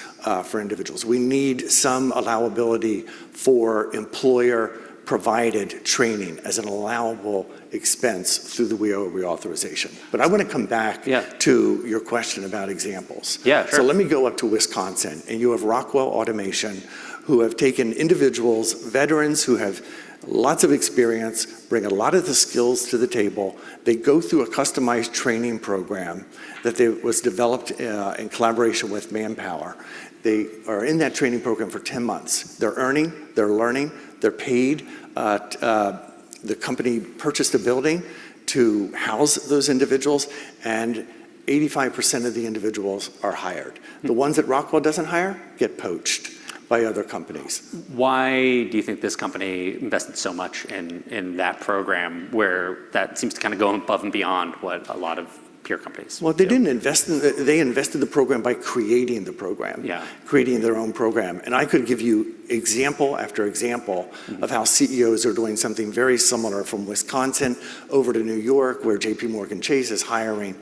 for individuals. We need some allowability for employer-provided training as an allowable expense through the WEOA reauthorization. But I want to come back to your question about examples. Yeah, sure. So let me go up to Wisconsin, and you have Rockwell Automation, who have taken individuals, veterans who have lots of experience, bring a lot of the skills to the table. They go through a customized training program that was developed in collaboration with Manpower. They are in that training program for 10 months. They're earning, they're learning, they're paid. The company purchased a building to house those individuals, and 85% of the individuals are hired. The ones that Rockwell doesn't hire get poached by other companies. Why do you think this company invested so much in that program where that seems to kind of go above and beyond what a lot of peer companies Well, they didn't invest in they invested the program by creating the program, creating their own program. And I could give you example after example of how CEOs are doing something very similar, from Wisconsin over to New York, where JP Morgan Chase is hiring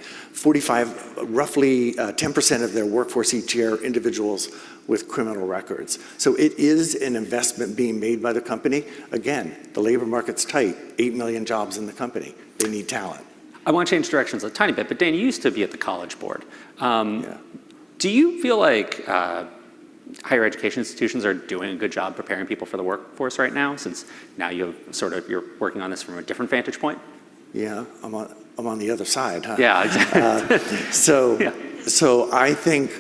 roughly 10% of their workforce each year, individuals with criminal records. So it is an investment being made by the company. Again, the labor market's tight, 8 million jobs in the company. They need talent. I want to change directions a tiny bit, but Dan, you used to be at the College Board. Do you feel like higher education institutions are doing a good job preparing people for the workforce right now, since now you're working on this from a different vantage point? Yeah, I'm on the other side, huh? Yeah, exactly. So I think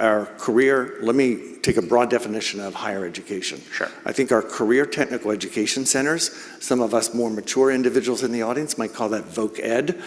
our career, let me take a broad definition of higher education. Sure. I think our career technical education centers, some of us more mature individuals in the audience might call that voc ed,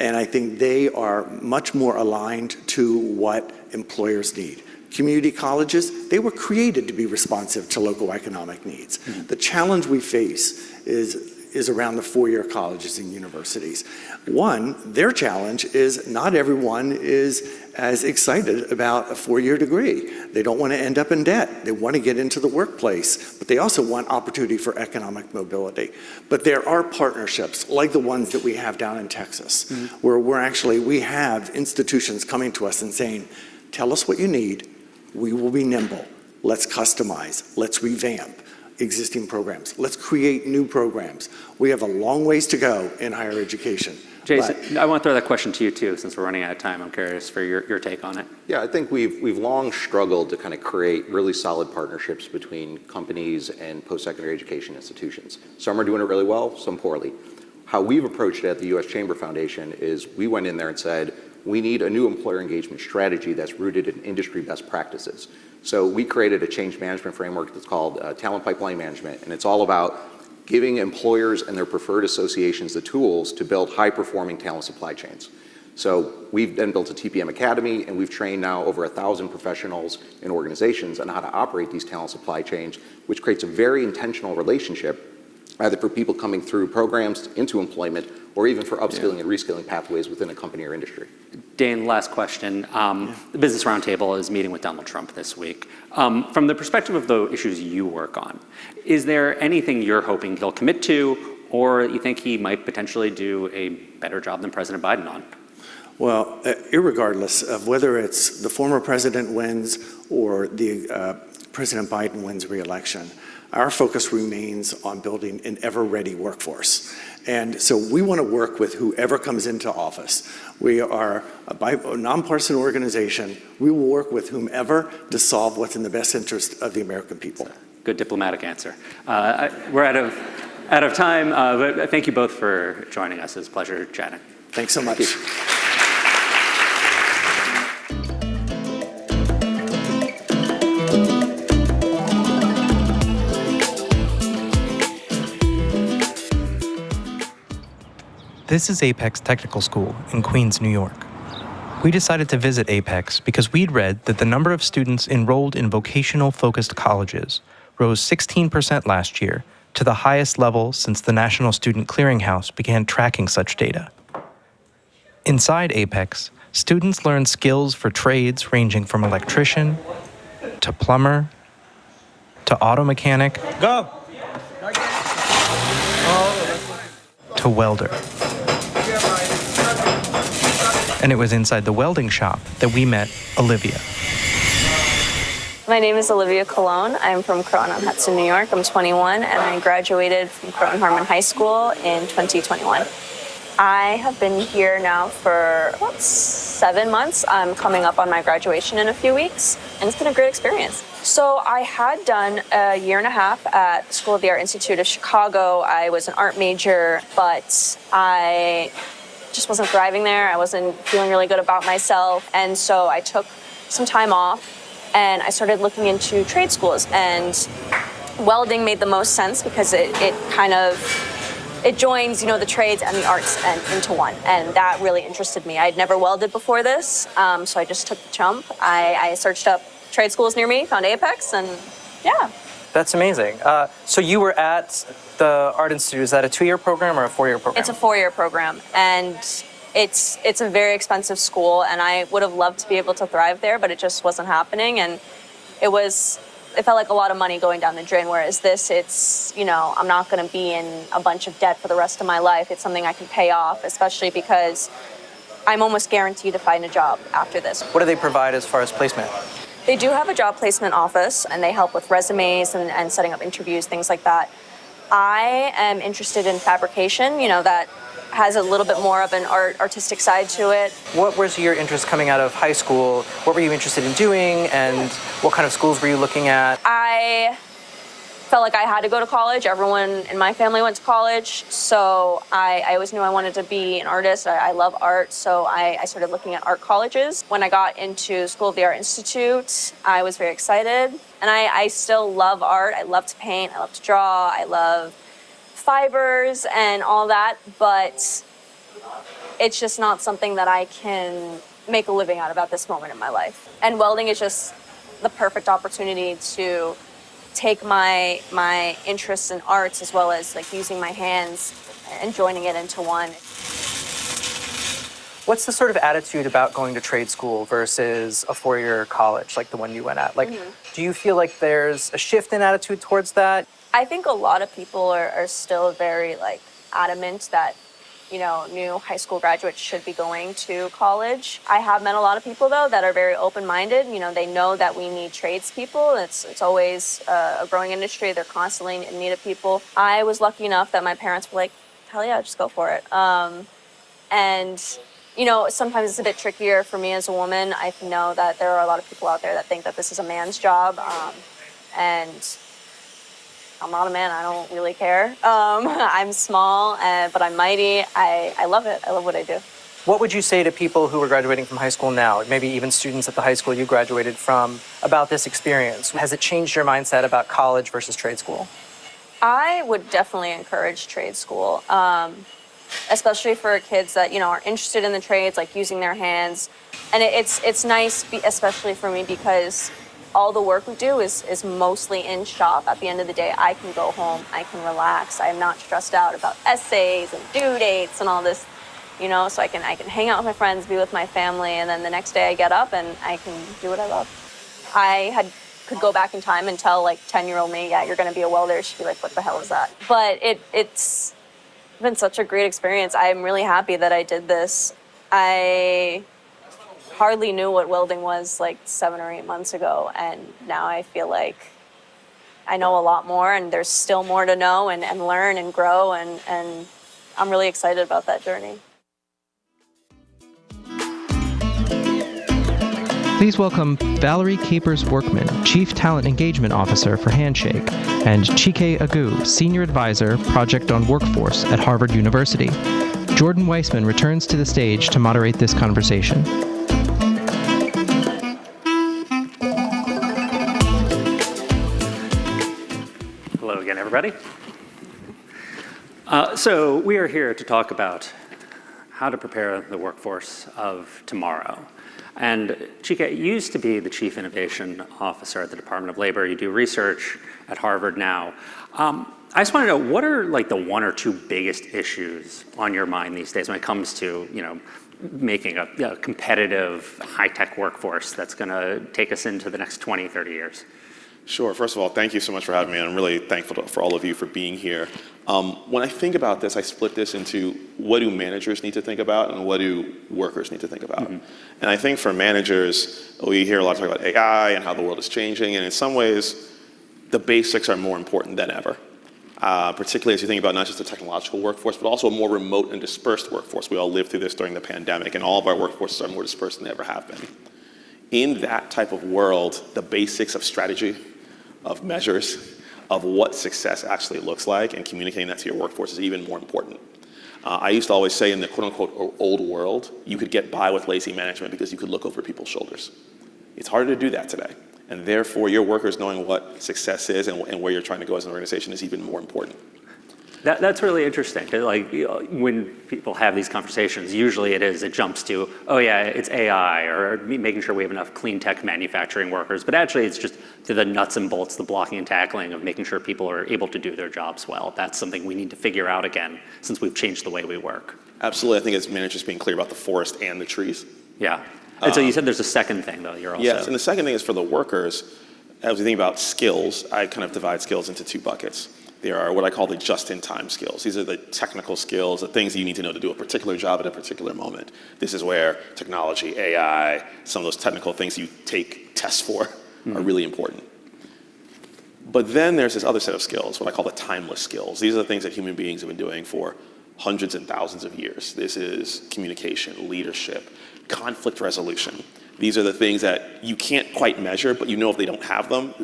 and I think they are much more aligned to what employers need. Community colleges, they were created to be responsive to local economic needs. The challenge we face is is around the four-year colleges and universities. One, their challenge is not everyone is as excited about a four-year degree. They don't want to end up in debt. They want to get into the workplace, but they also want opportunity for economic mobility. But there are partnerships like the ones that we have down in Texas, where we have institutions coming to us and saying, tell us what you need, we will be nimble. Let's customize, let's revamp existing programs. Let's create new programs. We have a long ways to go in higher education. Jason, I want to throw that question to you too, since we're running out of time. I'm curious for your take on it. Yeah, I think we've long struggled to kind of create really solid partnerships between companies and post-secondary education institutions. Some are doing it really well, some poorly. How we've approached it at the U.S. Chamber Foundation is we went in there and said, we need a new employer engagement strategy that's rooted in industry best practices. So we created a change management framework that's called Talent Pipeline Management, and it's all about giving employers and their preferred associations the tools to build high-performing talent supply chains. So we've then built a TPM Academy, and we've trained now over 1,000 professionals and organizations on how to operate these talent supply chains, which creates a very intentional relationship, either for people coming through programs into employment or even for upskilling and reskilling pathways within a company or industry. Dane, last question. The Business Roundtable is meeting with Donald Trump this week. From the perspective of the issues you work on, is there anything you're hoping he'll commit to, or you think he might potentially do a better job than President Biden on? Well, irregardless of whether it's the former president wins or the President Biden wins re-election, our focus remains on building an ever-ready workforce. And so we want to work with whoever comes into office. We are a nonpartisan organization. We will work with whomever to solve what's in the best interest of the American people. Good diplomatic answer. We're out of time, but thank you both for joining us. It was a pleasure chatting. Thanks so much. This is Apex Technical School in Queens, New York. We decided to visit Apex because we'd read that the number of students enrolled in vocational-focused colleges rose 16% last year to the highest level since the National Student Clearinghouse began tracking such data. Inside Apex, students learn skills for trades ranging from electrician to plumber to auto mechanic to welder. And it was inside the welding shop that we met Olivia. My name is Olivia Colon. I'm from Croton-on-Hudson, New York. I'm 21, and I graduated from Croton-Harmon High School in 2021. I have been here now for about 7 months. I'm coming up on my graduation in a few weeks, and it's been a great experience. So I had done a year and a half at School of the Art Institute of Chicago. I was an art major, but I just wasn't thriving there. I wasn't feeling really good about myself. And so I took some time off and I started looking into trade schools. And welding made the most sense because it joins, the trades and the arts into one. And that really interested me. I'd never welded before this, so I just took the jump. I searched up trade schools near me, found Apex, and yeah. That's amazing. So you were at the Art Institute. Is that a 2-year program or a 4-year program? It's a 4-year program, and it's a very expensive school, and I would have loved to be able to thrive there, but it just wasn't happening, and it felt like a lot of money going down the drain, whereas this, I'm not going to be in a bunch of debt for the rest of my life. It's something I can pay off, especially because I'm almost guaranteed to find a job after this. What do they provide as far as placement? They do have a job placement office, and they help with resumes and setting up interviews, things like that. I am interested in fabrication, that has a little bit more of an artistic side to it. What was your interest coming out of high school? What were you interested in doing, and what kind of schools were you looking at? I felt like I had to go to college. Everyone in my family went to college, so I always knew I wanted to be an artist. I love art, so I started looking at art colleges. When I got into School of the Art Institute, I was very excited, and I still love art. I love to paint, I love to draw, I love fibers and all that, but it's just not something that I can make a living out of at this moment in my life. And welding is just the perfect opportunity to take my interests in arts as well as like using my hands and joining it into one. What's the sort of attitude about going to trade school versus a four-year college like the one you went at? Like, do you feel like there's a shift in attitude towards that? I think a lot of people are still very like adamant that, you know, new high school graduates should be going to college. I have met a lot of people though that are very open-minded. You know, they know that we need tradespeople. It's always a growing industry. They're constantly in need of people. I was lucky enough that my parents were like, hell yeah, just go for it. And you know, sometimes it's a bit trickier for me as a woman. I know that there are a lot of people out there that think that this is a man's job, and I'm not a man. I don't really care. I'm small, but I'm mighty. I love it. I love what I do. What would you say to people who are graduating from high school now, maybe even students at the high school you graduated from, about this experience? Has it changed your mindset about college versus trade school? I would definitely encourage trade school. Especially for kids that, you know, are interested in the trades, like using their hands. And it's nice, especially for me, because all the work we do is mostly in shop. At the end of the day, I can go home, I can relax. I'm not stressed out about essays and due dates and all this, you know, so I can hang out with my friends, be with my family, and then the next day I get up and I can do what I love. Could go back in time and tell like 10-year-old me, yeah, you're gonna be a welder. She'd be like, what the hell is that? But it's been such a great experience. I'm really happy that I did this. I hardly knew what welding was like 7 or 8 months ago, and now I feel like I know a lot more, and there's still more to know and learn and grow, and I'm really excited about that journey. Please welcome Valerie Capers-Workman, Chief Talent Engagement Officer for Handshake, and Chike Agu, Senior Advisor, Project on Workforce at Harvard University. Jordan Weissman returns to the stage to moderate this conversation. Hello again, everybody. So we are here to talk about how to prepare the workforce of tomorrow. And Chike, you used to be the Chief Innovation Officer at the Department of Labor. You do research at Harvard now. I just want to know, what are like the 1 or 2 biggest issues on your mind these days when it comes to, you know, making a competitive, high-tech workforce that's going to take us into the next 20, 30 years? Sure. First of all, thank you so much for having me. I'm really thankful for all of you for being here. When I think about this, I split this into what do managers need to think about and what do workers need to think about. And I think for managers, we hear a lot of talk about AI and how the world is changing, and in some ways, the basics are more important than ever. Particularly as you think about not just the technological workforce, but also a more remote and dispersed workforce. We all lived through this during the pandemic, and all of our workforces are more dispersed than they ever have been. In that type of world, the basics of strategy, of measures, of what success actually looks like, and communicating that to your workforce is even more important. I used to always say in the quote-unquote old world, you could get by with lazy management because you could look over people's shoulders. It's harder to do that today. And therefore, your workers knowing what success is and where you're trying to go as an organization is even more important. That's really interesting. Like, when people have these conversations, usually it jumps to, oh yeah, it's AI, or making sure we have enough clean tech manufacturing workers. But actually, it's just to the nuts and bolts, the blocking and tackling of making sure people are able to do their jobs well. That's something we need to figure out again, since we've changed the way we work. Absolutely. I think it's managers being clear about the forest and the trees. Yeah. And so you said there's a second thing, though. You're also... Yes, and the second thing is for the workers. As we think about skills, I kind of divide skills into 2 buckets. There are what I call the just-in-time skills. These are the technical skills, the things you need to know to do a particular job at a particular moment. This is where technology, AI, some of those technical things you take tests for are really important. But then there's this other set of skills, what I call the timeless skills. These are the things that human beings have been doing for hundreds and thousands of years. This is communication, leadership, conflict resolution. These are the things that you can't quite measure, but you know if they don't have them,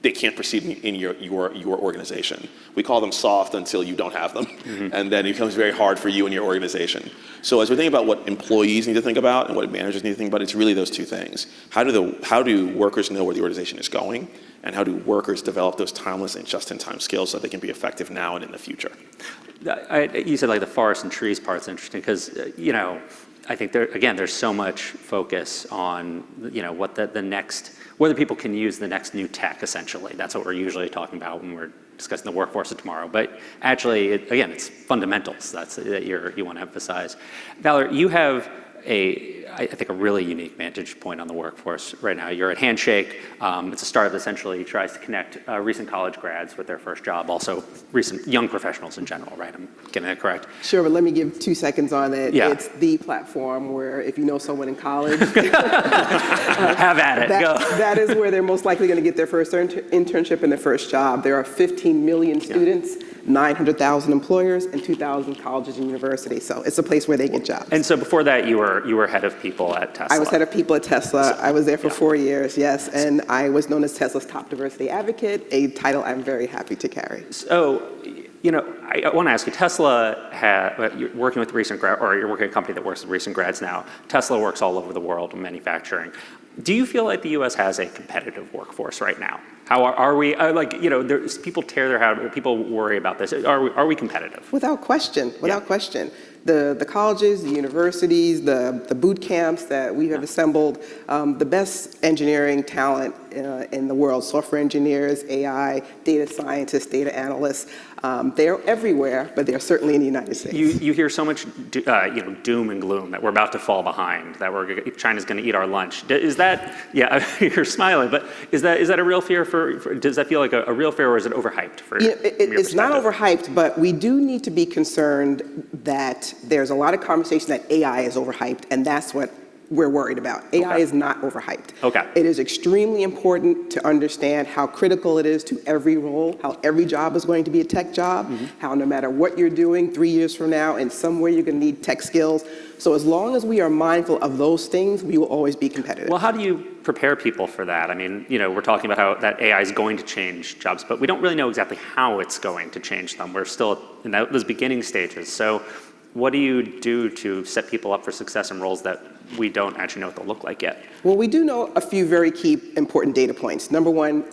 they can't proceed in your organization. We call them soft until you don't have them, and then it becomes very hard for you and your organization. So as we think about what employees need to think about and what managers need to think about, it's really those 2 things. How do workers know where the organization is going, and how do workers develop those timeless and just-in-time skills so they can be effective now and in the future? You said like the forest and trees part's interesting because, you know, I think there's so much focus on, what the next, whether people can use the next new tech, essentially. That's what we're usually talking about when we're discussing the workforce of tomorrow. But actually, it's fundamentals that you want to emphasize. Valerie, you have I think a really unique vantage point on the workforce right now. You're at Handshake. It's a startup that essentially tries to connect recent college grads with their first job, also recent young professionals in general, right? I'm getting that correct? Sure, but let me give 2 seconds on it. Yeah. It's the platform where if you know someone in college, have at it, go. That is where they're most likely going to get their first internship and their first job. There are 15 million students, 900,000 employers, and 2,000 colleges and universities. So it's a place where they get jobs. And so before that, you were head of people at Tesla. I was head of people at Tesla. I was there for 4 years, yes, and I was known as Tesla's top diversity advocate, a title I'm very happy to carry. So, I want to ask you, Tesla, you're working with recent grad, or you're working at a company that works with recent grads now. Tesla works all over the world in manufacturing. Do you feel like the U.S. has a competitive workforce right now? How are we? People tear their hair. People worry about this. Are we competitive? Without question. Without question. The colleges, the universities, the boot camps that we have assembled, the best engineering talent in the world, software engineers, AI, data scientists, data analysts, they're everywhere, but they're certainly in the United States. You hear so much doom and gloom that we're about to fall behind, that China's going to eat our lunch. Is that, you're smiling, but is that a real fear does that feel like a real fear, or is it overhyped for your It's not overhyped, but we do need to be concerned that there's a lot of conversation that AI is overhyped, and that's what we're worried about. AI is not overhyped. Okay. It is extremely important to understand how critical it is to every role, how every job is going to be a tech job, how no matter what you're doing 3 years from now, in some way you're going to need tech skills. So as long as we are mindful of those things, we will always be competitive. Well, how do you prepare people for that? I mean, we're talking about how that AI is going to change jobs, but we don't really know exactly how it's going to change them. We're still in those beginning stages. So what do you do to set people up for success in roles that we don't actually know what they'll look like yet? Well, we do know a few very key important data points. Number one,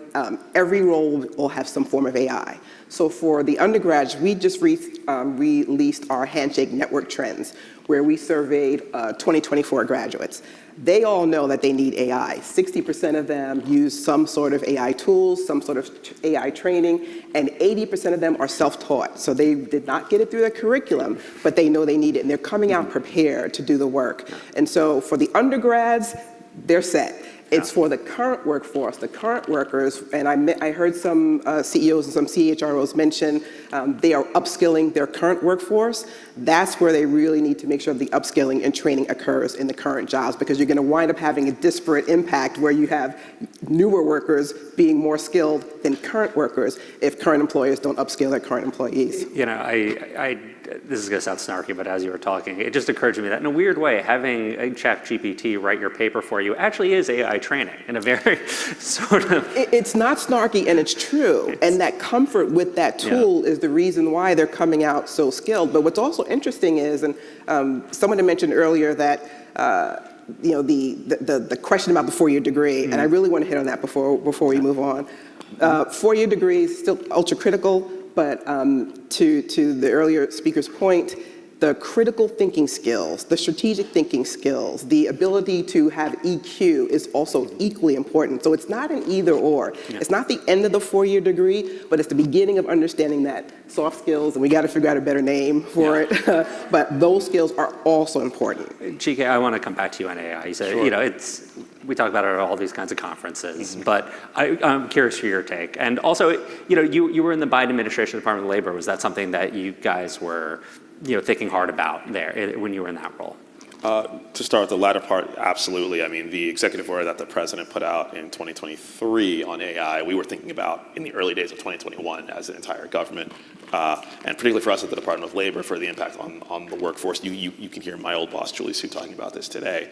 every role will have some form of AI. So for the undergrads, we just released our Handshake Network Trends, where we surveyed 2024 graduates. They all know that they need AI. 60% of them use some sort of AI tools, some sort of AI training, and 80% of them are self-taught. So they did not get it through their curriculum, but they know they need it, and they're coming out prepared to do the work. And so for the undergrads, they're set. It's for the current workforce, the current workers, and I heard some CEOs and some CHROs mention they are upskilling their current workforce. That's where they really need to make sure the upskilling and training occurs in the current jobs, because you're going to wind up having a disparate impact where you have newer workers being more skilled than current workers if current employers don't upskill their current employees. This is going to sound snarky, but as you were talking, it just occurred to me that in a weird way, having a ChatGPT write your paper for you actually is AI training in a very sort of... It's not snarky, and it's true. And that comfort with that tool is the reason why they're coming out so skilled. But what's also interesting is, and someone had mentioned earlier that the question about the four-year degree, and I really want to hit on that before we move on. Four-year degrees still ultra critical. But to the earlier speaker's point, the critical thinking skills, the strategic thinking skills, the ability to have EQ is also equally important. So it's not an either or. Yeah. It's not the end of the four-year degree, but it's the beginning of understanding that soft skills, and we got to figure out a better name for it, but those skills are also important. GK, I want to come back to you on AI. You said, we talk about it at all these kinds of conferences, but I'm curious for your take. And also, you were in the Biden administration, Department of Labor. Was that something that you guys were, thinking hard about there when you were in that role? To start with the latter part, absolutely. I mean, the executive order that the president put out in 2023 on AI, we were thinking about in the early days of 2021 as an entire government, and particularly for us at the Department of Labor for the impact on the workforce. You can hear my old boss, Julie Su, talking about this today.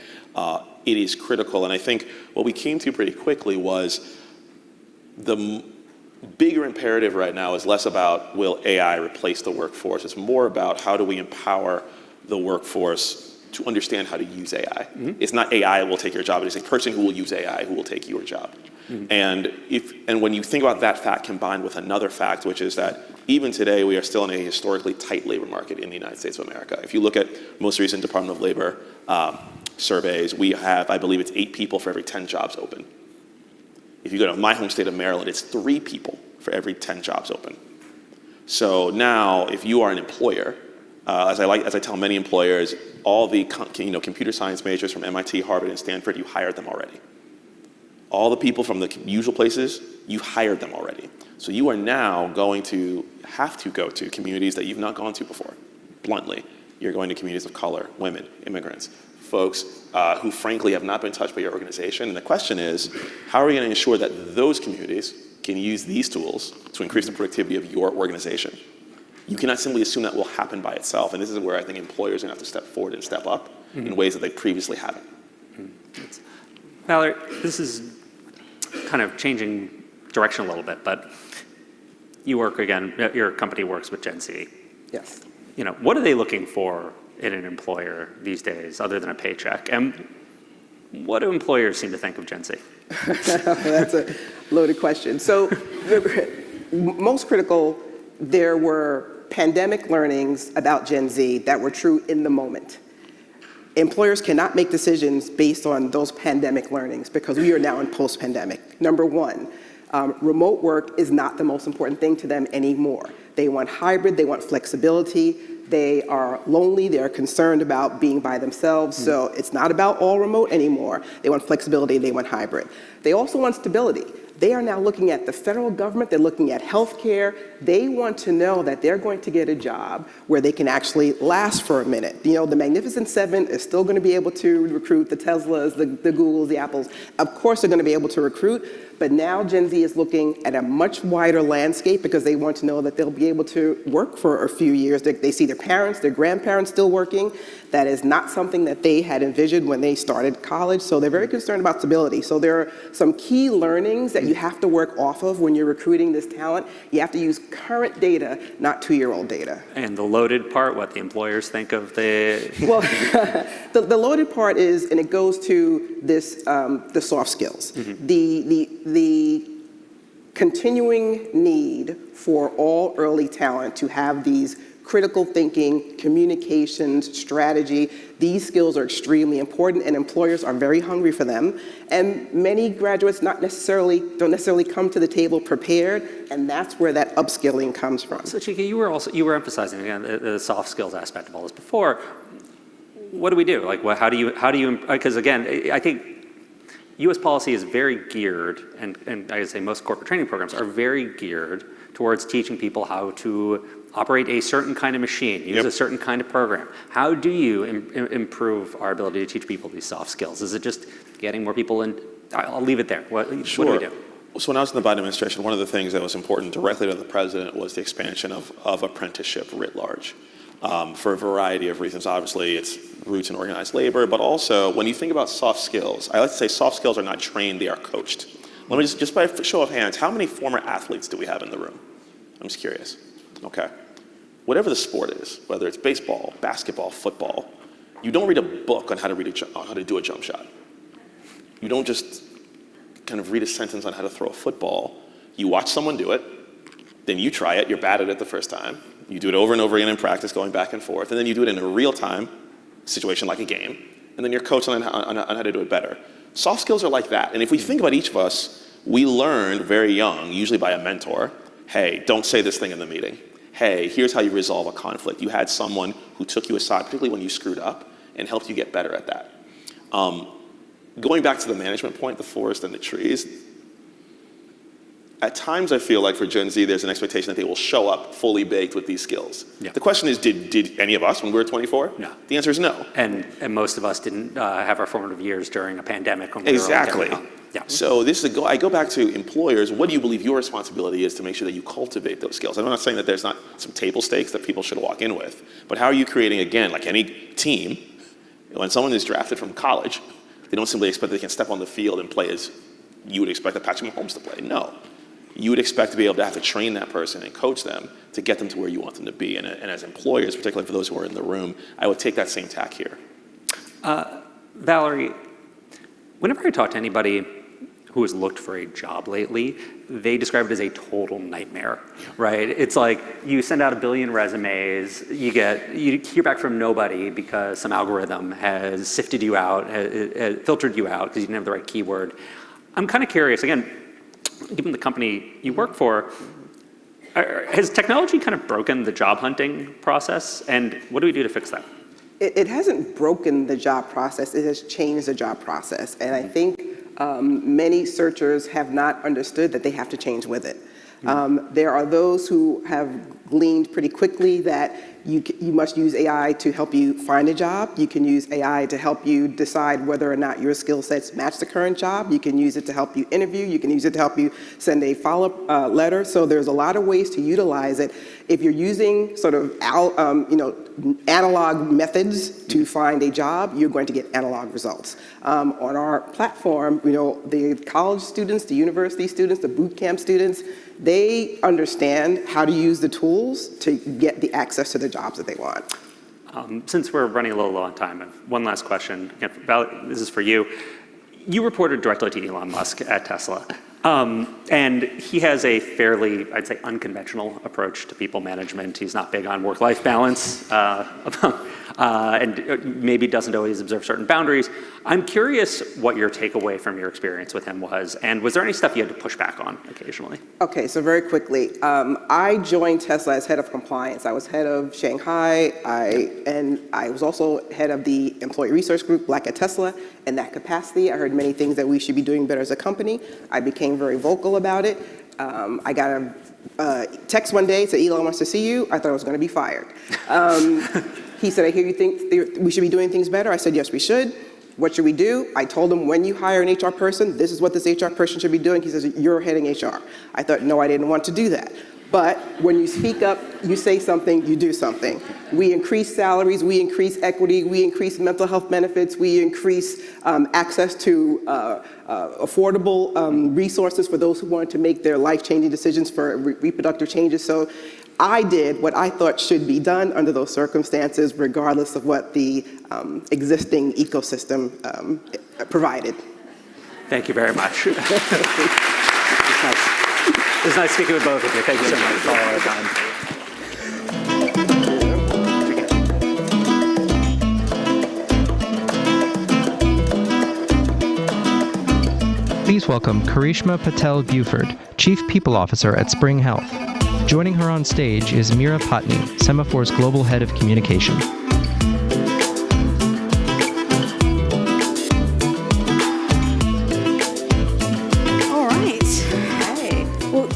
It is critical, and I think what we came to pretty quickly was the bigger imperative right now is less about will AI replace the workforce. It's more about how do we empower the workforce to understand how to use AI. It's not AI will take your job, it is a person who will use AI who will take your job. And when you think about that fact combined with another fact, which is that even today, we are still in a historically tight labor market in the United States of America. If you look at most recent Department of Labor surveys, we have, I believe it's 8 people for every 10 jobs open. If you go to my home state of Maryland, it's 3 people for every 10 jobs open. So now, if you are an employer, as I tell many employers, all the computer science majors from MIT, Harvard, and Stanford, you hired them already. All the people from the usual places, you hired them already. So you are now going to have to go to communities that you've not gone to before. Bluntly, you're going to communities of color, women, immigrants, folks who frankly have not been touched by your organization. And the question is, how are we going to ensure that those communities can use these tools to increase the productivity of your organization? You cannot simply assume that will happen by itself. And this is where I think employers are going to have to step forward and step up in ways that they previously haven't. Valerie, this is kind of changing direction a little bit, but you work again, your company works with Gen Z. Yes. What are they looking for in an employer these days other than a paycheck? And what do employers seem to think of Gen Z? That's a loaded question. So most critical, there were pandemic learnings about Gen Z that were true in the moment. Employers cannot make decisions based on those pandemic learnings because we are now in post-pandemic. Number one, remote work is not the most important thing to them anymore. They want hybrid, they want flexibility, they are lonely, they are concerned about being by themselves, so it's not about all remote anymore. They want flexibility, they want hybrid. They also want stability. They are now looking at the federal government, they're looking at healthcare. They want to know that they're going to get a job where they can actually last for a minute. The Magnificent Seven is still going to be able to recruit the Teslas, the Googles, the Apples. Of course they're going to be able to recruit, but now Gen Z is looking at a much wider landscape because they want to know that they'll be able to work for a few years. They see their parents, their grandparents still working. That is not something that they had envisioned when they started college, so they're very concerned about stability. So there are some key learnings that you have to work off of when you're recruiting this talent. You have to use current data, not 2-year-old data. And the loaded part, what the employers think of the... Well, the loaded part is, and it goes to this, the soft skills. The continuing need for all early talent to have these critical thinking, communications, strategy. These skills are extremely important, and employers are very hungry for them. And many graduates don't necessarily come to the table prepared, and that's where that upskilling comes from. So Chika, you were emphasizing again the soft skills aspect of all this before. What do we do? How do you? Because again, I think U.S. policy is very geared, and I would say most corporate training programs are very geared towards teaching people how to operate a certain kind of machine, use a certain kind of program. How do you improve our ability to teach people these soft skills? Is it just getting more people in? I'll leave it there. What do we do? So when I was in the Biden administration, one of the things that was important directly to the president was the expansion of apprenticeship writ large. For a variety of reasons. Obviously, it's roots in organized labor, but also when you think about soft skills, I like to say soft skills are not trained, they are coached. Let me just by show of hands, how many former athletes do we have in the room? I'm just curious. Okay. Whatever the sport is, whether it's baseball, basketball, football, you don't read a book on how to do a jump shot. You don't just kind of read a sentence on how to throw a football. You watch someone do it, then you try it, you're bad at it the first time. You do it over and over again in practice, going back and forth, and then you do it in a real-time situation like a game, and then you're coached on how to do it better. Soft skills are like that, and if we think about each of us, we learned very young, usually by a mentor, hey, don't say this thing in the meeting. Hey, here's how you resolve a conflict. You had someone who took you aside, particularly when you screwed up, and helped you get better at that. Going back to the management point, the forest and the trees, at times I feel like for Gen Z, there's an expectation that they will show up fully baked with these skills. Yeah. The question is, did any of us when we were 24? No. The answer is no. And most of us didn't have our formative years during a pandemic when we exactly. were all yeah. So I go back to employers. What do you believe your responsibility is to make sure that you cultivate those skills? I'm not saying that there's not some table stakes that people should walk in with, but how are you creating, again, like any team, when someone is drafted from college, they don't simply expect they can step on the field and play as you would expect a Patrick Mahomes to play. No. You would expect to be able to have to train that person and coach them to get them to where you want them to be. And as employers, particularly for those who are in the room, I would take that same tack here. Valerie, whenever I talk to anybody who has looked for a job lately, they describe it as a total nightmare, right? It's like you send out 1 billion resumes, you hear back from nobody because some algorithm has sifted you out, has filtered you out because you didn't have the right keyword. I'm kind of curious, again, given the company you work for, has technology kind of broken the job hunting process, and what do we do to fix that? It hasn't broken the job process, it has changed the job process. And I think many searchers have not understood that they have to change with it. There are those who have gleaned pretty quickly that you must use AI to help you find a job. You can use AI to help you decide whether or not your skill sets match the current job. You can use it to help you interview. You can use it to help you send a follow-up letter. So there's a lot of ways to utilize it. If you're using sort of analog methods to find a job, you're going to get analog results. On our platform, the college students, the university students, the boot camp students, they understand how to use the tools to get the access to the jobs that they want. Since we're running a little low on time, I have one last question. Again, this is for you. You reported directly to Elon Musk at Tesla. And he has a fairly, I'd say, unconventional approach to people management. He's not big on work-life balance, and maybe doesn't always observe certain boundaries. I'm curious what your takeaway from your experience with him was, and was there any stuff you had to push back on occasionally? Okay, so very quickly, I joined Tesla as head of compliance. I was head of Shanghai, and I was also head of the employee research group, Black at Tesla. In that capacity, I heard many things that we should be doing better as a company. I became very vocal about it. I got a text one day, said, Elon wants to see you. I thought I was going to be fired. He said, I hear you think we should be doing things better. I said, yes, we should. What should we do? I told him, when you hire an HR person, this is what this HR person should be doing. He says, you're heading HR. I thought, no, I didn't want to do that. But when you speak up, you say something, you do something. We increase salaries, we increase equity, we increase mental health benefits, we increase access to affordable resources for those who want to make their life-changing decisions for reproductive changes. So I did what I thought should be done under those circumstances, regardless of what the existing ecosystem provided. Thank you very much. It was nice speaking with both of you. Thank you so much for all our time. Please welcome Karishma Patel Buford, Chief People Officer at Spring Health. Joining her on stage is Meera Patni, Semafor's Global Head of Communication.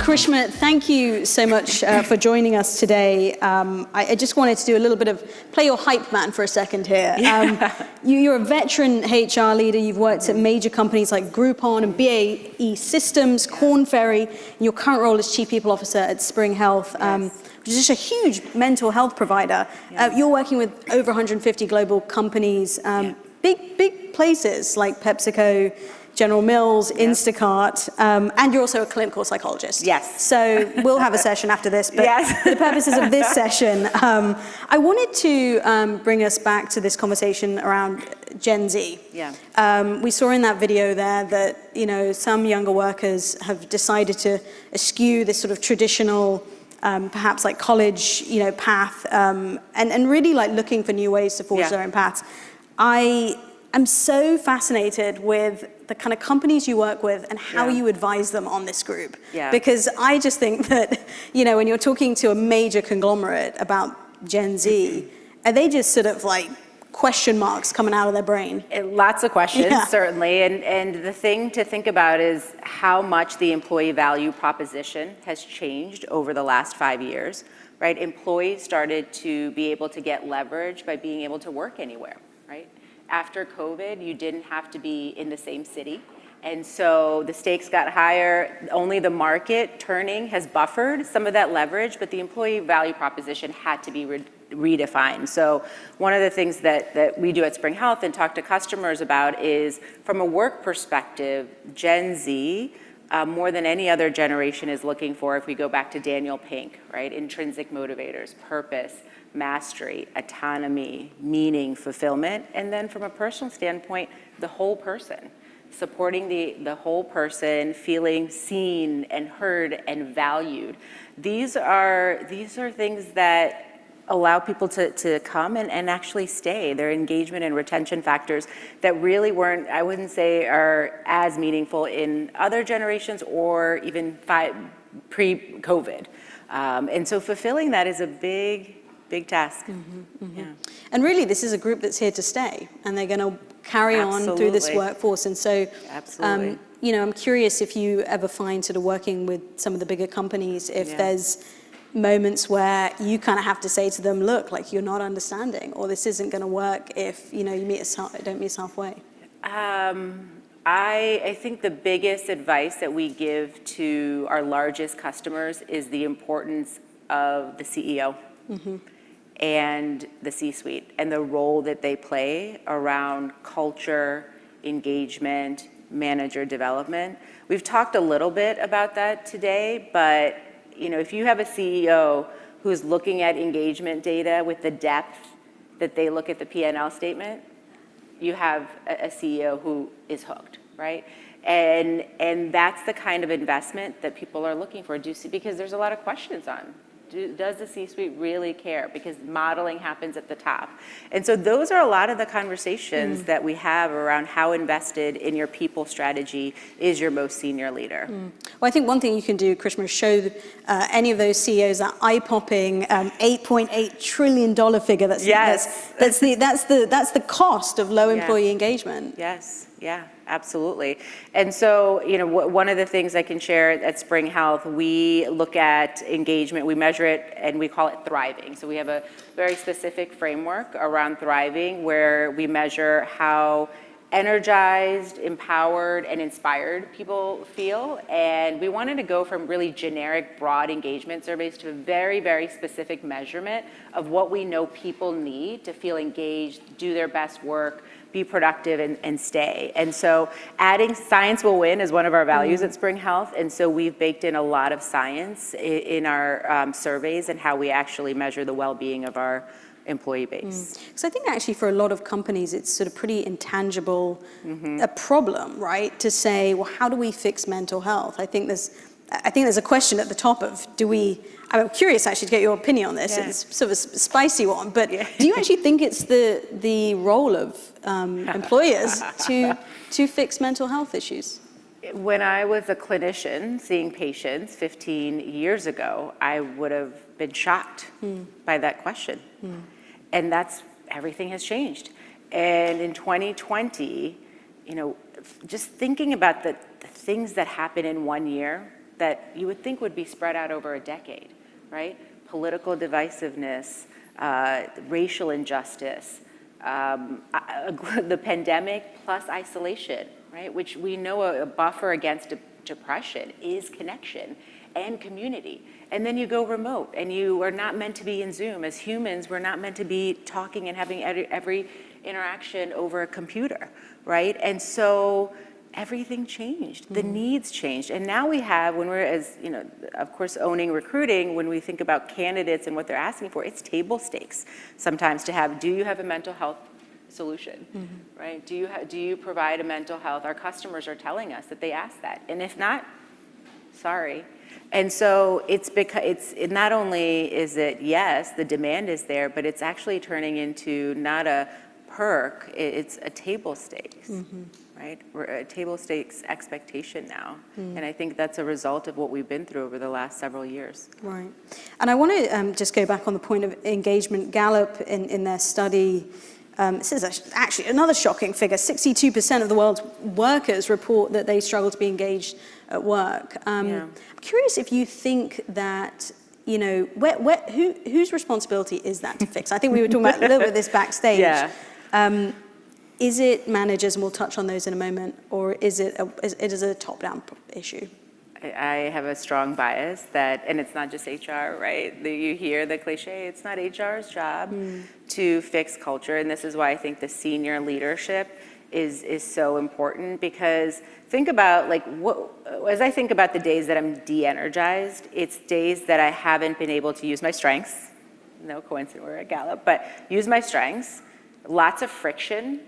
Karishma, thank you so much for joining us today. I just wanted to do a little bit of play your hype man for a second here. You're a veteran HR leader. You've worked at major companies like Groupon and BAE Systems, Korn Ferry, and your current role as Chief People Officer at Spring Health, which is just a huge mental health provider. You're working with over 150 global companies, big places like PepsiCo, General Mills, Instacart, and you're also a clinical psychologist. Yes. So we'll have a session after this, but for the purposes of this session, I wanted to bring us back to this conversation around Gen Z. Yeah. We saw in that video there that, some younger workers have decided to eschew this sort of traditional, perhaps like college, path, and really like looking for new ways to forge their own paths. I'm so fascinated with the kind of companies you work with and how you advise them on this group. Yeah. Because I just think that, when you're talking to a major conglomerate about Gen Z, are they just sort of like question marks coming out of their brain? Lots of questions, certainly. And the thing to think about is how much the employee value proposition has changed over the last 5 years, right? Employees started to be able to get leverage by being able to work anywhere, right? After COVID, you didn't have to be in the same city. And so the stakes got higher. Only the market turning has buffered some of that leverage, but the employee value proposition had to be redefined. So one of the things that we do at Spring Health and talk to customers about is, from a work perspective, Gen Z, more than any other generation, is looking for, if we go back to Daniel Pink, right? Intrinsic motivators, purpose, mastery, autonomy, meaning, fulfillment, and then from a personal standpoint, the whole person. supporting the whole person, feeling seen and heard and valued. These are things that allow people to come and actually stay. They're engagement and retention factors that really weren't, I wouldn't say, are as meaningful in other generations or even pre-COVID. And so fulfilling that is a big task. Yeah. And really, this is a group that's here to stay, and they're going to carry on through this workforce. And so, you know, I'm curious if you ever find sort of working with some of the bigger companies, if there's moments where you kind of have to say to them, look, like, you're not understanding, or this isn't going to work if, you know, you don't meet us halfway. I think the biggest advice that we give to our largest customers is the importance of the CEO and the C-suite and the role that they play around culture, engagement, manager development. We've talked a little bit about that today, but you know, if you have a CEO who's looking at engagement data with the depth that they look at the P&L statement, you have a CEO who is hooked, right? And that's the kind of investment that people are looking for, because there's a lot of questions on. Does the C-suite really care? Because modeling happens at the top. And so those are a lot of the conversations that we have around how invested in your people strategy is your most senior leader. Well, I think one thing you can do, Krishma, is show any of those CEOs that eye-popping $8.8 trillion figure. That's the cost of low employee engagement. Yes, yeah, absolutely. And so, you know, one of the things I can share at Spring Health, we look at engagement, we measure it, and we call it thriving. So we have a very specific framework around thriving where we measure how energized, empowered, and inspired people feel. And we wanted to go from really generic, broad engagement surveys to a very, very specific measurement of what we know people need to feel engaged, do their best work, be productive, and stay. And so adding science will win is one of our values at Spring Health. And so we've baked in a lot of science in our surveys and how we actually measure the well-being of our employee base. Because I think actually for a lot of companies, it's sort of pretty intangible a problem, right? To say, well, how do we fix mental health? I think there's a question at the top of, I'm curious actually to get your opinion on this. It's sort of a spicy one, but do you actually think it's the role of employers to fix mental health issues? When I was a clinician seeing patients 15 years ago, I would have been shocked by that question. And everything has changed. And in 2020, you know, just thinking about the things that happen in 1 year that you would think would be spread out over a decade, right? Political divisiveness, racial injustice, the pandemic plus isolation, right? Which we know a buffer against depression is connection and community. And then you go remote, and you are not meant to be in Zoom. As humans, we're not meant to be talking and having every interaction over a computer, right? And so everything changed. The needs changed. And now we have, when we're, as you know, of course, owning recruiting, when we think about candidates and what they're asking for, it's table stakes sometimes to have, do you have a mental health solution, right? Do you provide a mental health? Our customers are telling us that they ask that. And if not, sorry. And so it's not only is it, yes, the demand is there, but it's actually turning into not a perk, it's a table stakes, right? We're a table stakes expectation now. And I think that's a result of what we've been through over the last several years. Right. And I want to just go back on the point of engagement. Gallup in their study, this is actually another shocking figure. 62% of the world's workers report that they struggle to be engaged at work. I'm curious if you think that, you know, whose responsibility is that to fix? I think we were talking about a little bit of this backstage. Is it managers, and we'll touch on those in a moment, or is it a top-down issue? I have a strong bias that, and it's not just HR, right? You hear the cliche, it's not HR's job to fix culture, and this is why I think the senior leadership is so important, because think about, like, as I think about the days that I'm de-energized, it's days that I haven't been able to use my strengths, no coincidence we're at Gallup, but use my strengths, lots of friction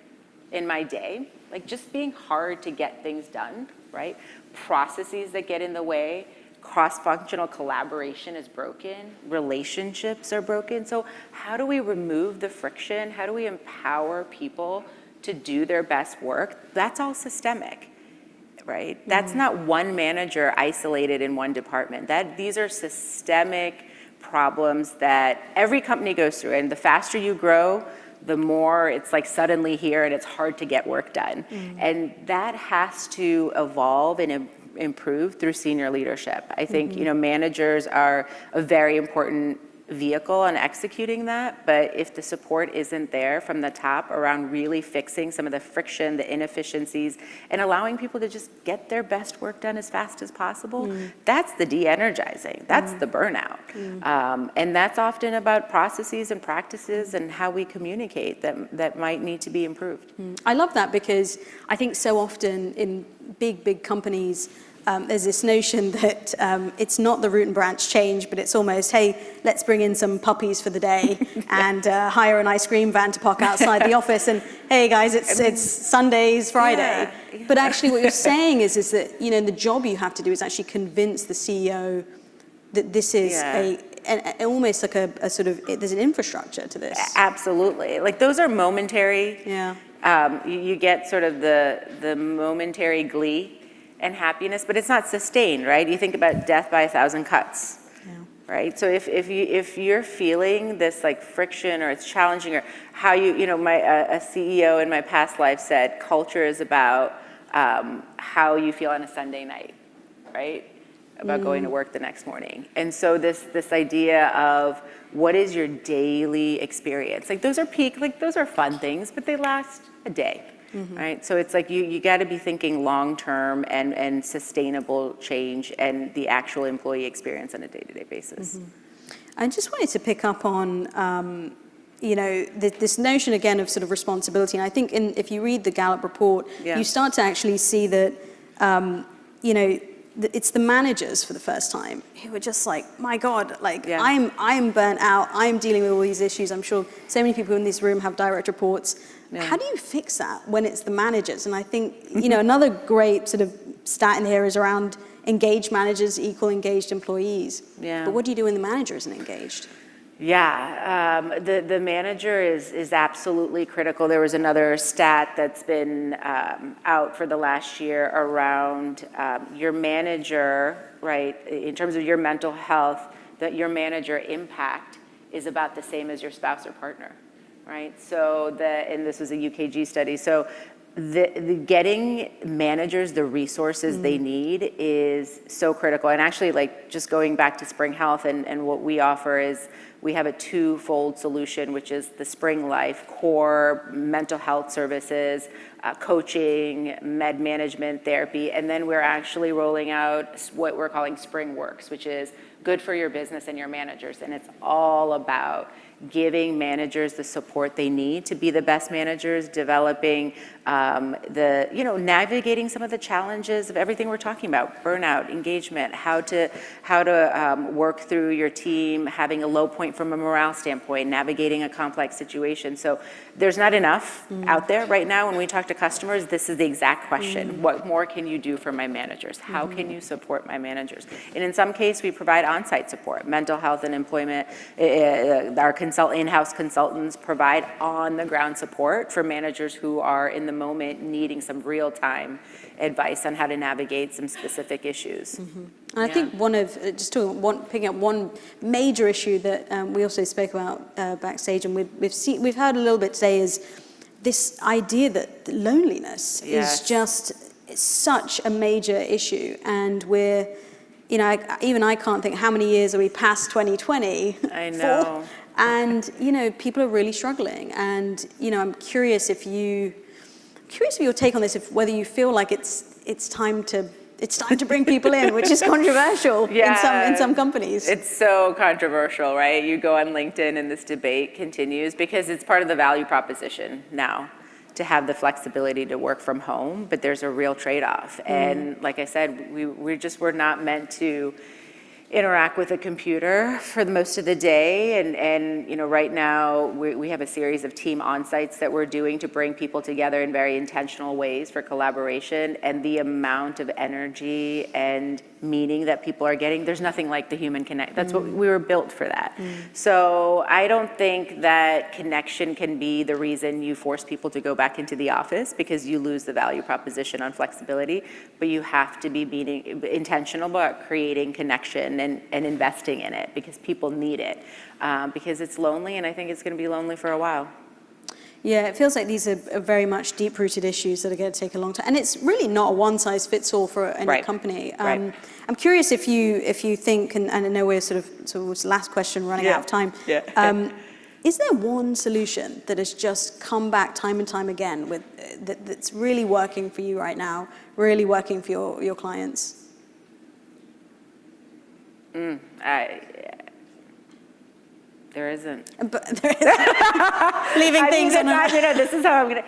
in my day, like just being hard to get things done, right? Processes that get in the way, cross-functional collaboration is broken, relationships are broken. So how do we remove the friction? How do we empower people to do their best work? That's all systemic, right? That's not one manager isolated in one department. These are systemic problems that every company goes through. And the faster you grow, the more it's like suddenly here and it's hard to get work done. And that has to evolve and improve through senior leadership. I think, managers are a very important vehicle on executing that, but if the support isn't there from the top around really fixing some of the friction, the inefficiencies, and allowing people to just get their best work done as fast as possible, that's the de-energizing, that's the burnout. And that's often about processes and practices and how we communicate that might need to be improved. I love that because I think so often in big companies, there's this notion that it's not the root and branch change, but it's almost, hey, let's bring in some puppies for the day and hire an ice cream van to park outside the office. And hey, guys, it's Sundays, Friday. Yeah. But actually what you're saying is that, the job you have to do is actually convince the CEO that this is almost like a sort of, there's an infrastructure to this. Absolutely. Like those are momentary. Yeah. You get sort of the momentary glee and happiness, but it's not sustained, right? You think about death by 1,000 cuts, right? So if you're feeling this like friction or it's challenging or how a CEO in my past life said, culture is about how you feel on a Sunday night, right? About going to work the next morning. And so this idea of what is your daily experience? Like those are those are fun things, but they last a day. Right? So it's like you got to be thinking long-term and sustainable change and the actual employee experience on a day-to-day basis. I just wanted to pick up on, this notion again of sort of responsibility. And I think if you read the Gallup report, you start to actually see that, it's the managers for the first time who are just like, my God, like I'm burnt out. I'm dealing with all these issues. I'm sure so many people in this room have direct reports. How do you fix that when it's the managers? And I think, another great sort of stat in here is around engaged managers equal engaged employees. But what do you do when the manager isn't engaged? The manager is absolutely critical. There was another stat that's been out for the last year around your manager, right, in terms of your mental health, that your manager impact is about the same as your spouse or partner. Right, so and this was a UKG study. So the getting managers the resources they need is so critical. And actually, like just going back to Spring Health and what we offer is we have a twofold solution, which is the Spring Life core mental health services, coaching, med management, therapy, and then we're actually rolling out what we're calling Spring Works, which is good for your business and your managers. And it's all about giving managers the support they need to be the best managers, developing navigating some of the challenges of everything we're talking about, burnout, engagement, how to work through your team, having a low point from a morale standpoint, navigating a complex situation. So there's not enough out there right now. When we talk to customers, this is the exact question. What more can you do for my managers? How can you support my managers? And in some case, we provide on-site support, mental health and employment. Our in-house consultants provide on-the-ground support for managers who are in the moment needing some real-time advice on how to navigate some specific issues. And I think picking up one major issue that we also spoke about backstage, and we've heard a little bit today, is this idea that loneliness is just such a major issue, and we're, even I can't think how many years are we past 2020. I know. And people are really struggling, and I'm curious if your take on this, whether you feel like it's time to bring people in, which is controversial in some companies. It's so controversial, right? You go on LinkedIn and this debate continues because it's part of the value proposition now to have the flexibility to work from home, but there's a real trade-off. And like I said, we're not meant to interact with a computer for the most of the day. And right now we have a series of team on-sites that we're doing to bring people together in very intentional ways for collaboration. And the amount of energy and meaning that people are getting, there's nothing like the human connect. That's what we were built for that. So I don't think that connection can be the reason you force people to go back into the office, because you lose the value proposition on flexibility. But you have to be intentional about creating connection and investing in it, because people need it, because it's lonely, and I think it's going to be lonely for a while. Yeah, it feels like these are very much deep-rooted issues that are going to take a long time, and it's really not a one-size-fits-all for any company. I'm curious if you think, and I know we're sort of towards the last question, running out of time. Is there one solution that has just come back time and time again with that's really working for you right now, really working for your clients? There isn't. But leaving things on. This is how I'm gonna.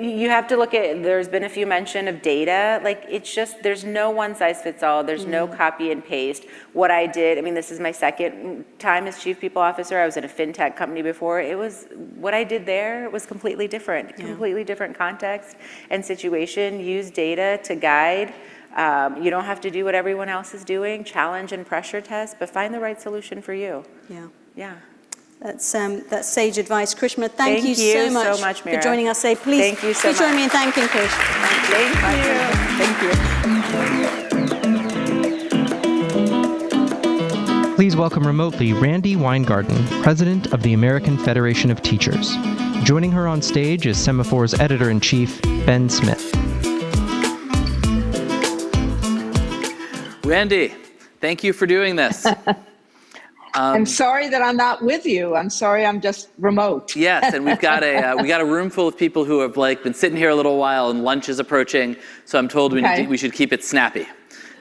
You have to look at. There's been a few mention of data. Like, it's just, there's no one size fits all. There's no copy and paste. What I did. This is my second time as chief people officer. I was in a fintech company before. It was what I did there was completely different. Completely different context and situation. Use data to guide. You don't have to do what everyone else is doing. Challenge and pressure test, but find the right solution for you. Yeah. That's sage advice. Krishma, thank you so much for joining us today. Please join me in thanking Krishma. Thank you. Please welcome remotely Randy Weingarten, President of the American Federation of Teachers. Joining her on stage is Semafor's Editor-in-Chief, Ben Smith. Randy, thank you for doing this. I'm sorry that I'm not with you. I'm sorry I'm just remote. Yes, and we've got a room full of people who have been sitting here a little while, and lunch is approaching. So I'm told we should keep it snappy.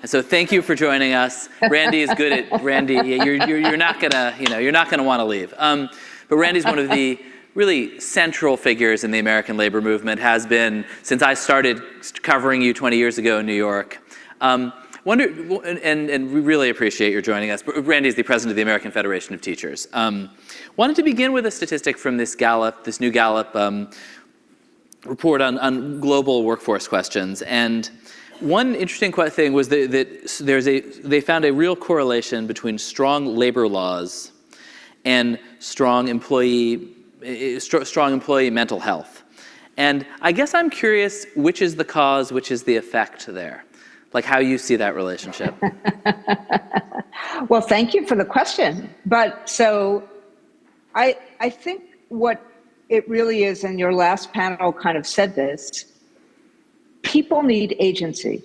And so thank you for joining us. Randy is good at Randy. You're not gonna want to leave. But Randy's one of the really central figures in the American labor movement. Has been since I started covering you 20 years ago in New York. And we really appreciate your joining us. Randy is the president of the American Federation of Teachers. Wanted to begin with a statistic from this new Gallup report on global workforce questions. And one interesting thing was that they found a real correlation between strong labor laws and strong employee mental health. And I guess I'm curious, which is the cause, which is the effect there? Like, how you see that relationship? Well, thank you for the question. But so I think what it really is, and your last panel kind of said this, people need agency.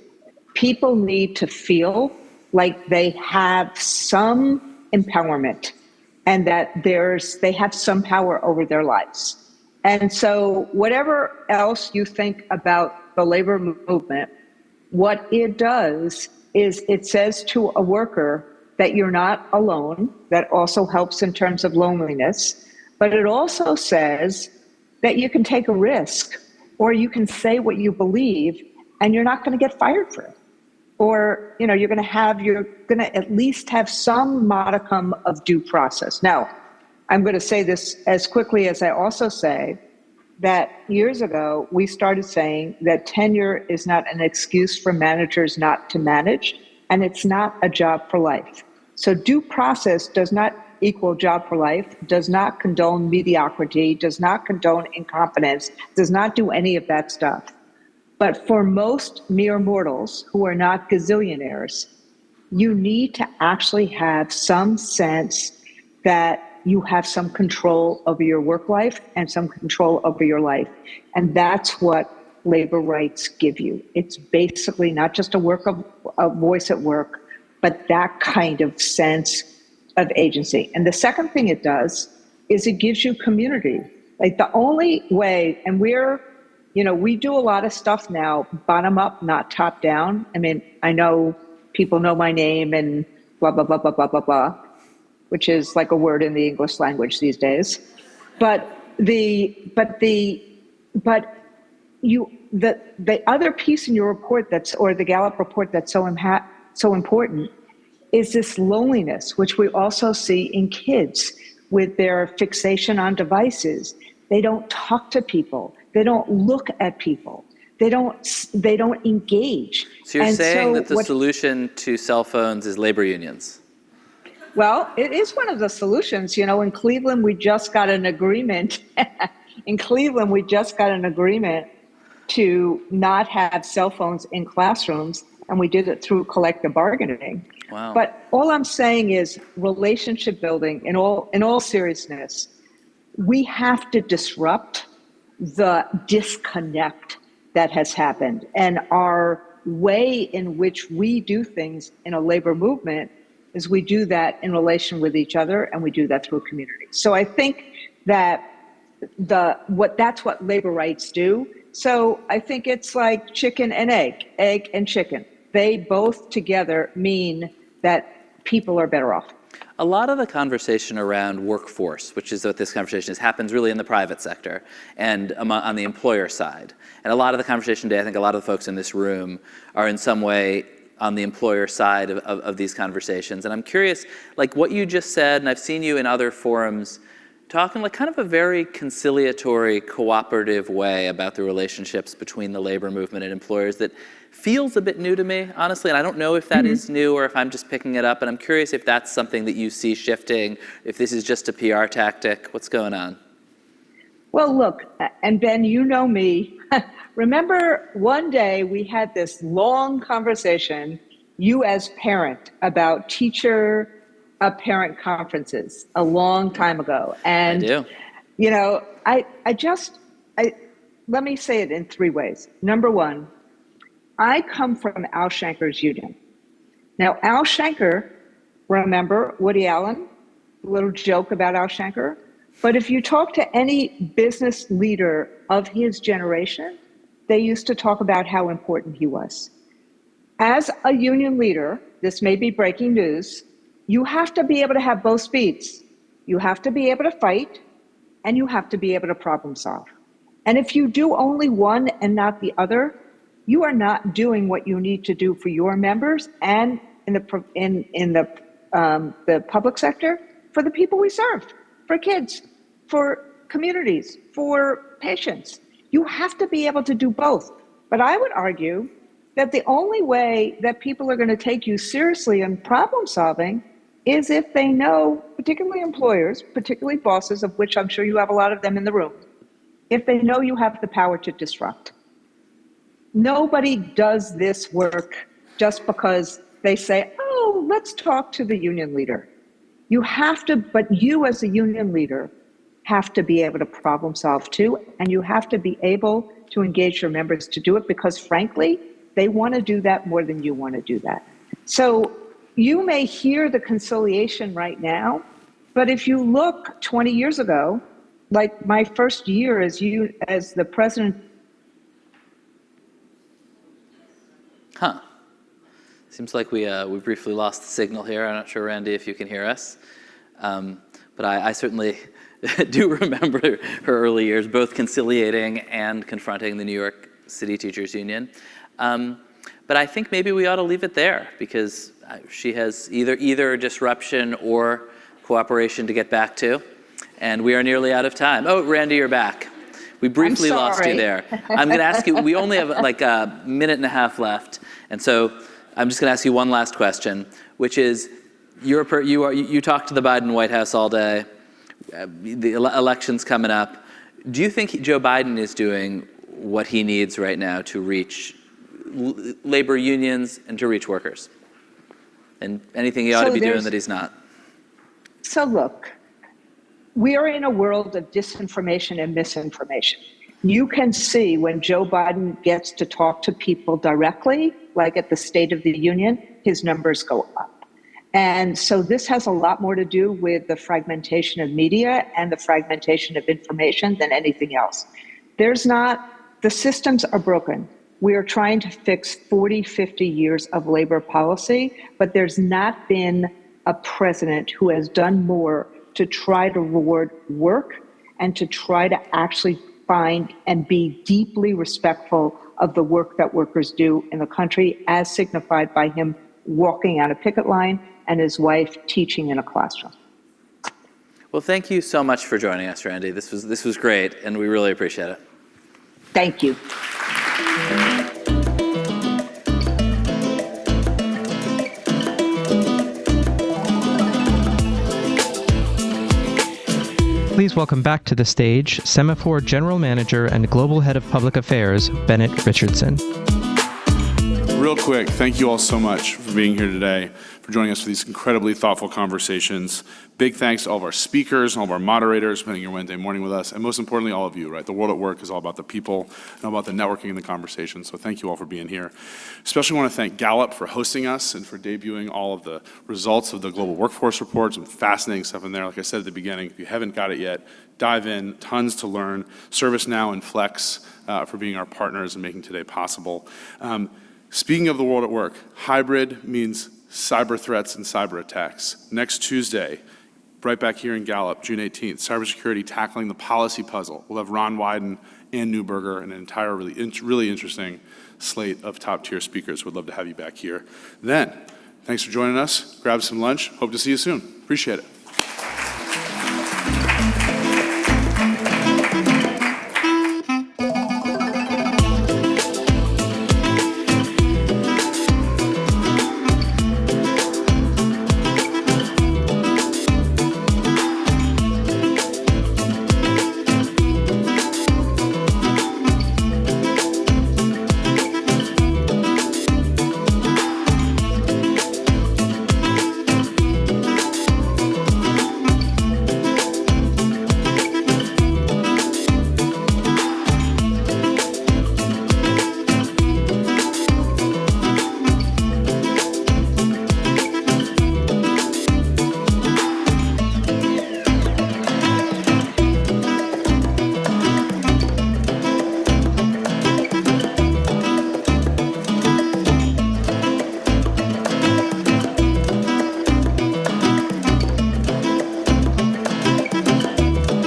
People need to feel like they have some empowerment and that they have some power over their lives. And so whatever else you think about the labor movement, what it does is it says to a worker that you're not alone. That also helps in terms of loneliness. But it also says that you can take a risk, or you can say what you believe, and you're not going to get fired for it. Or, you're going to at least have some modicum of due process. Now, I'm going to say this as quickly as I also say that years ago, we started saying that tenure is not an excuse for managers not to manage, and it's not a job for life. So due process does not equal job for life, does not condone mediocrity, does not condone incompetence, does not do any of that stuff. But for most mere mortals who are not gazillionaires, you need to actually have some sense that you have some control over your work life and some control over your life. And that's what labor rights give you. It's basically not just a voice at work, but that kind of sense of agency. And the second thing it does is it gives you community. Like, the only way, and we do a lot of stuff now, bottom up, not top down. I know people know my name and blah, blah, blah, blah, blah, blah, blah, which is like a word in the English language these days. But the other piece in your report or the Gallup report that's so important is this loneliness, which we also see in kids with their fixation on devices. They don't talk to people. They don't look at people. They don't engage. So you're saying that the what solution to cell phones is labor unions? Well, it is one of the solutions. You know, in Cleveland, we just got an agreement. In Cleveland, we just got an agreement to not have cell phones in classrooms, and we did it through collective bargaining. Wow. But all I'm saying is relationship building, in all seriousness, we have to disrupt the disconnect that has happened. And our way in which we do things in a labor movement is we do that in relation with each other, and we do that through a community. So I think that that's what labor rights do. So I think it's like chicken and egg and chicken. They both together mean that people are better off. A lot of the conversation around workforce, which is what this conversation is, happens really in the private sector and on the employer side. And a lot of the conversation today, I think a lot of the folks in this room are in some way on the employer side of these conversations. And I'm curious, like what you just said, and I've seen you in other forums talking like kind of a very conciliatory, cooperative way about the relationships between the labor movement and employers that feels a bit new to me, honestly. And I don't know if that is new or if I'm just picking it up. And I'm curious if that's something that you see shifting, if this is just a PR tactic. What's going on? Well, look, and Ben, you know me. Remember one day we had this long conversation, you as parent, about teacher-parent conferences a long time ago. And, I do. You know, let me say it in three ways. Number one, I come from Al Shanker's union. Now, Al Shanker, remember Woody Allen, a little joke about Al Shanker? But if you talk to any business leader of his generation, they used to talk about how important he was. As a union leader, this may be breaking news, you have to be able to have both speeds. You have to be able to fight, and you have to be able to problem solve. And if you do only one and not the other, you are not doing what you need to do for your members and in the public sector for the people we serve, for kids, for communities, for patients. You have to be able to do both. But I would argue that the only way that people are going to take you seriously in problem solving is if they know, particularly employers, particularly bosses, of which I'm sure you have a lot of them in the room, if they know you have the power to disrupt. Nobody does this work just because they say, oh, let's talk to the union leader. You have to, but you as a union leader have to be able to problem solve too, and you have to be able to engage your members to do it because frankly, they want to do that more than you want to do that. So you may hear the conciliation right now, but if you look 20 years ago, like my first year as the president. Huh. Seems like we briefly lost the signal here. I'm not sure, Randy, if you can hear us. But I certainly do remember her early years, both conciliating and confronting the New York City Teachers Union. But I think maybe we ought to leave it there because she has either disruption or cooperation to get back to. And we are nearly out of time. Oh, Randy, you're back. We briefly lost you there. I'm going to ask you, we only have like a minute and a half left. And so I'm just going to ask you one last question, which is, you talk to the Biden White House all day. The election's coming up. Do you think Joe Biden is doing what he needs right now to reach labor unions and to reach workers? And anything he ought to be doing that he's not? So look, we are in a world of disinformation and misinformation. You can see when Joe Biden gets to talk to people directly, like at the State of the Union, his numbers go up. And so this has a lot more to do with the fragmentation of media and the fragmentation of information than anything else. The systems are broken. We are trying to fix 40, 50 years of labor policy, but there's not been a president who has done more to try to reward work and to try to actually find and be deeply respectful of the work that workers do in the country, as signified by him walking on a picket line, and his wife teaching in a classroom. Well, thank you so much for joining us, Randy. This was great, and we really appreciate it. Thank you. Please welcome back to the stage Semafor General Manager and Global Head of Public Affairs, Bennett Richardson. Real quick, thank you all so much for being here today, for joining us for these incredibly thoughtful conversations. Big thanks to all of our speakers, all of our moderators, spending your Wednesday morning with us, and most importantly, all of you, right? The world at work is all about the people and all about the networking and the conversation, so thank you all for being here. Especially want to thank Gallup for hosting us and for debuting all of the results of the Global Workforce Report, some fascinating stuff in there. Like I said at the beginning, if you haven't got it yet, dive in, tons to learn. ServiceNow and Flex for being our partners and making today possible. Speaking of the world at work, hybrid means cyber threats and cyber attacks. Next Tuesday, right back here in Gallup, June 18th, cybersecurity tackling the policy puzzle. We'll have Ron Wyden and Newberger and an entire really interesting slate of top-tier speakers. We'd love to have you back here. Then, thanks for joining us. Grab some lunch. Hope to see you soon. Appreciate it.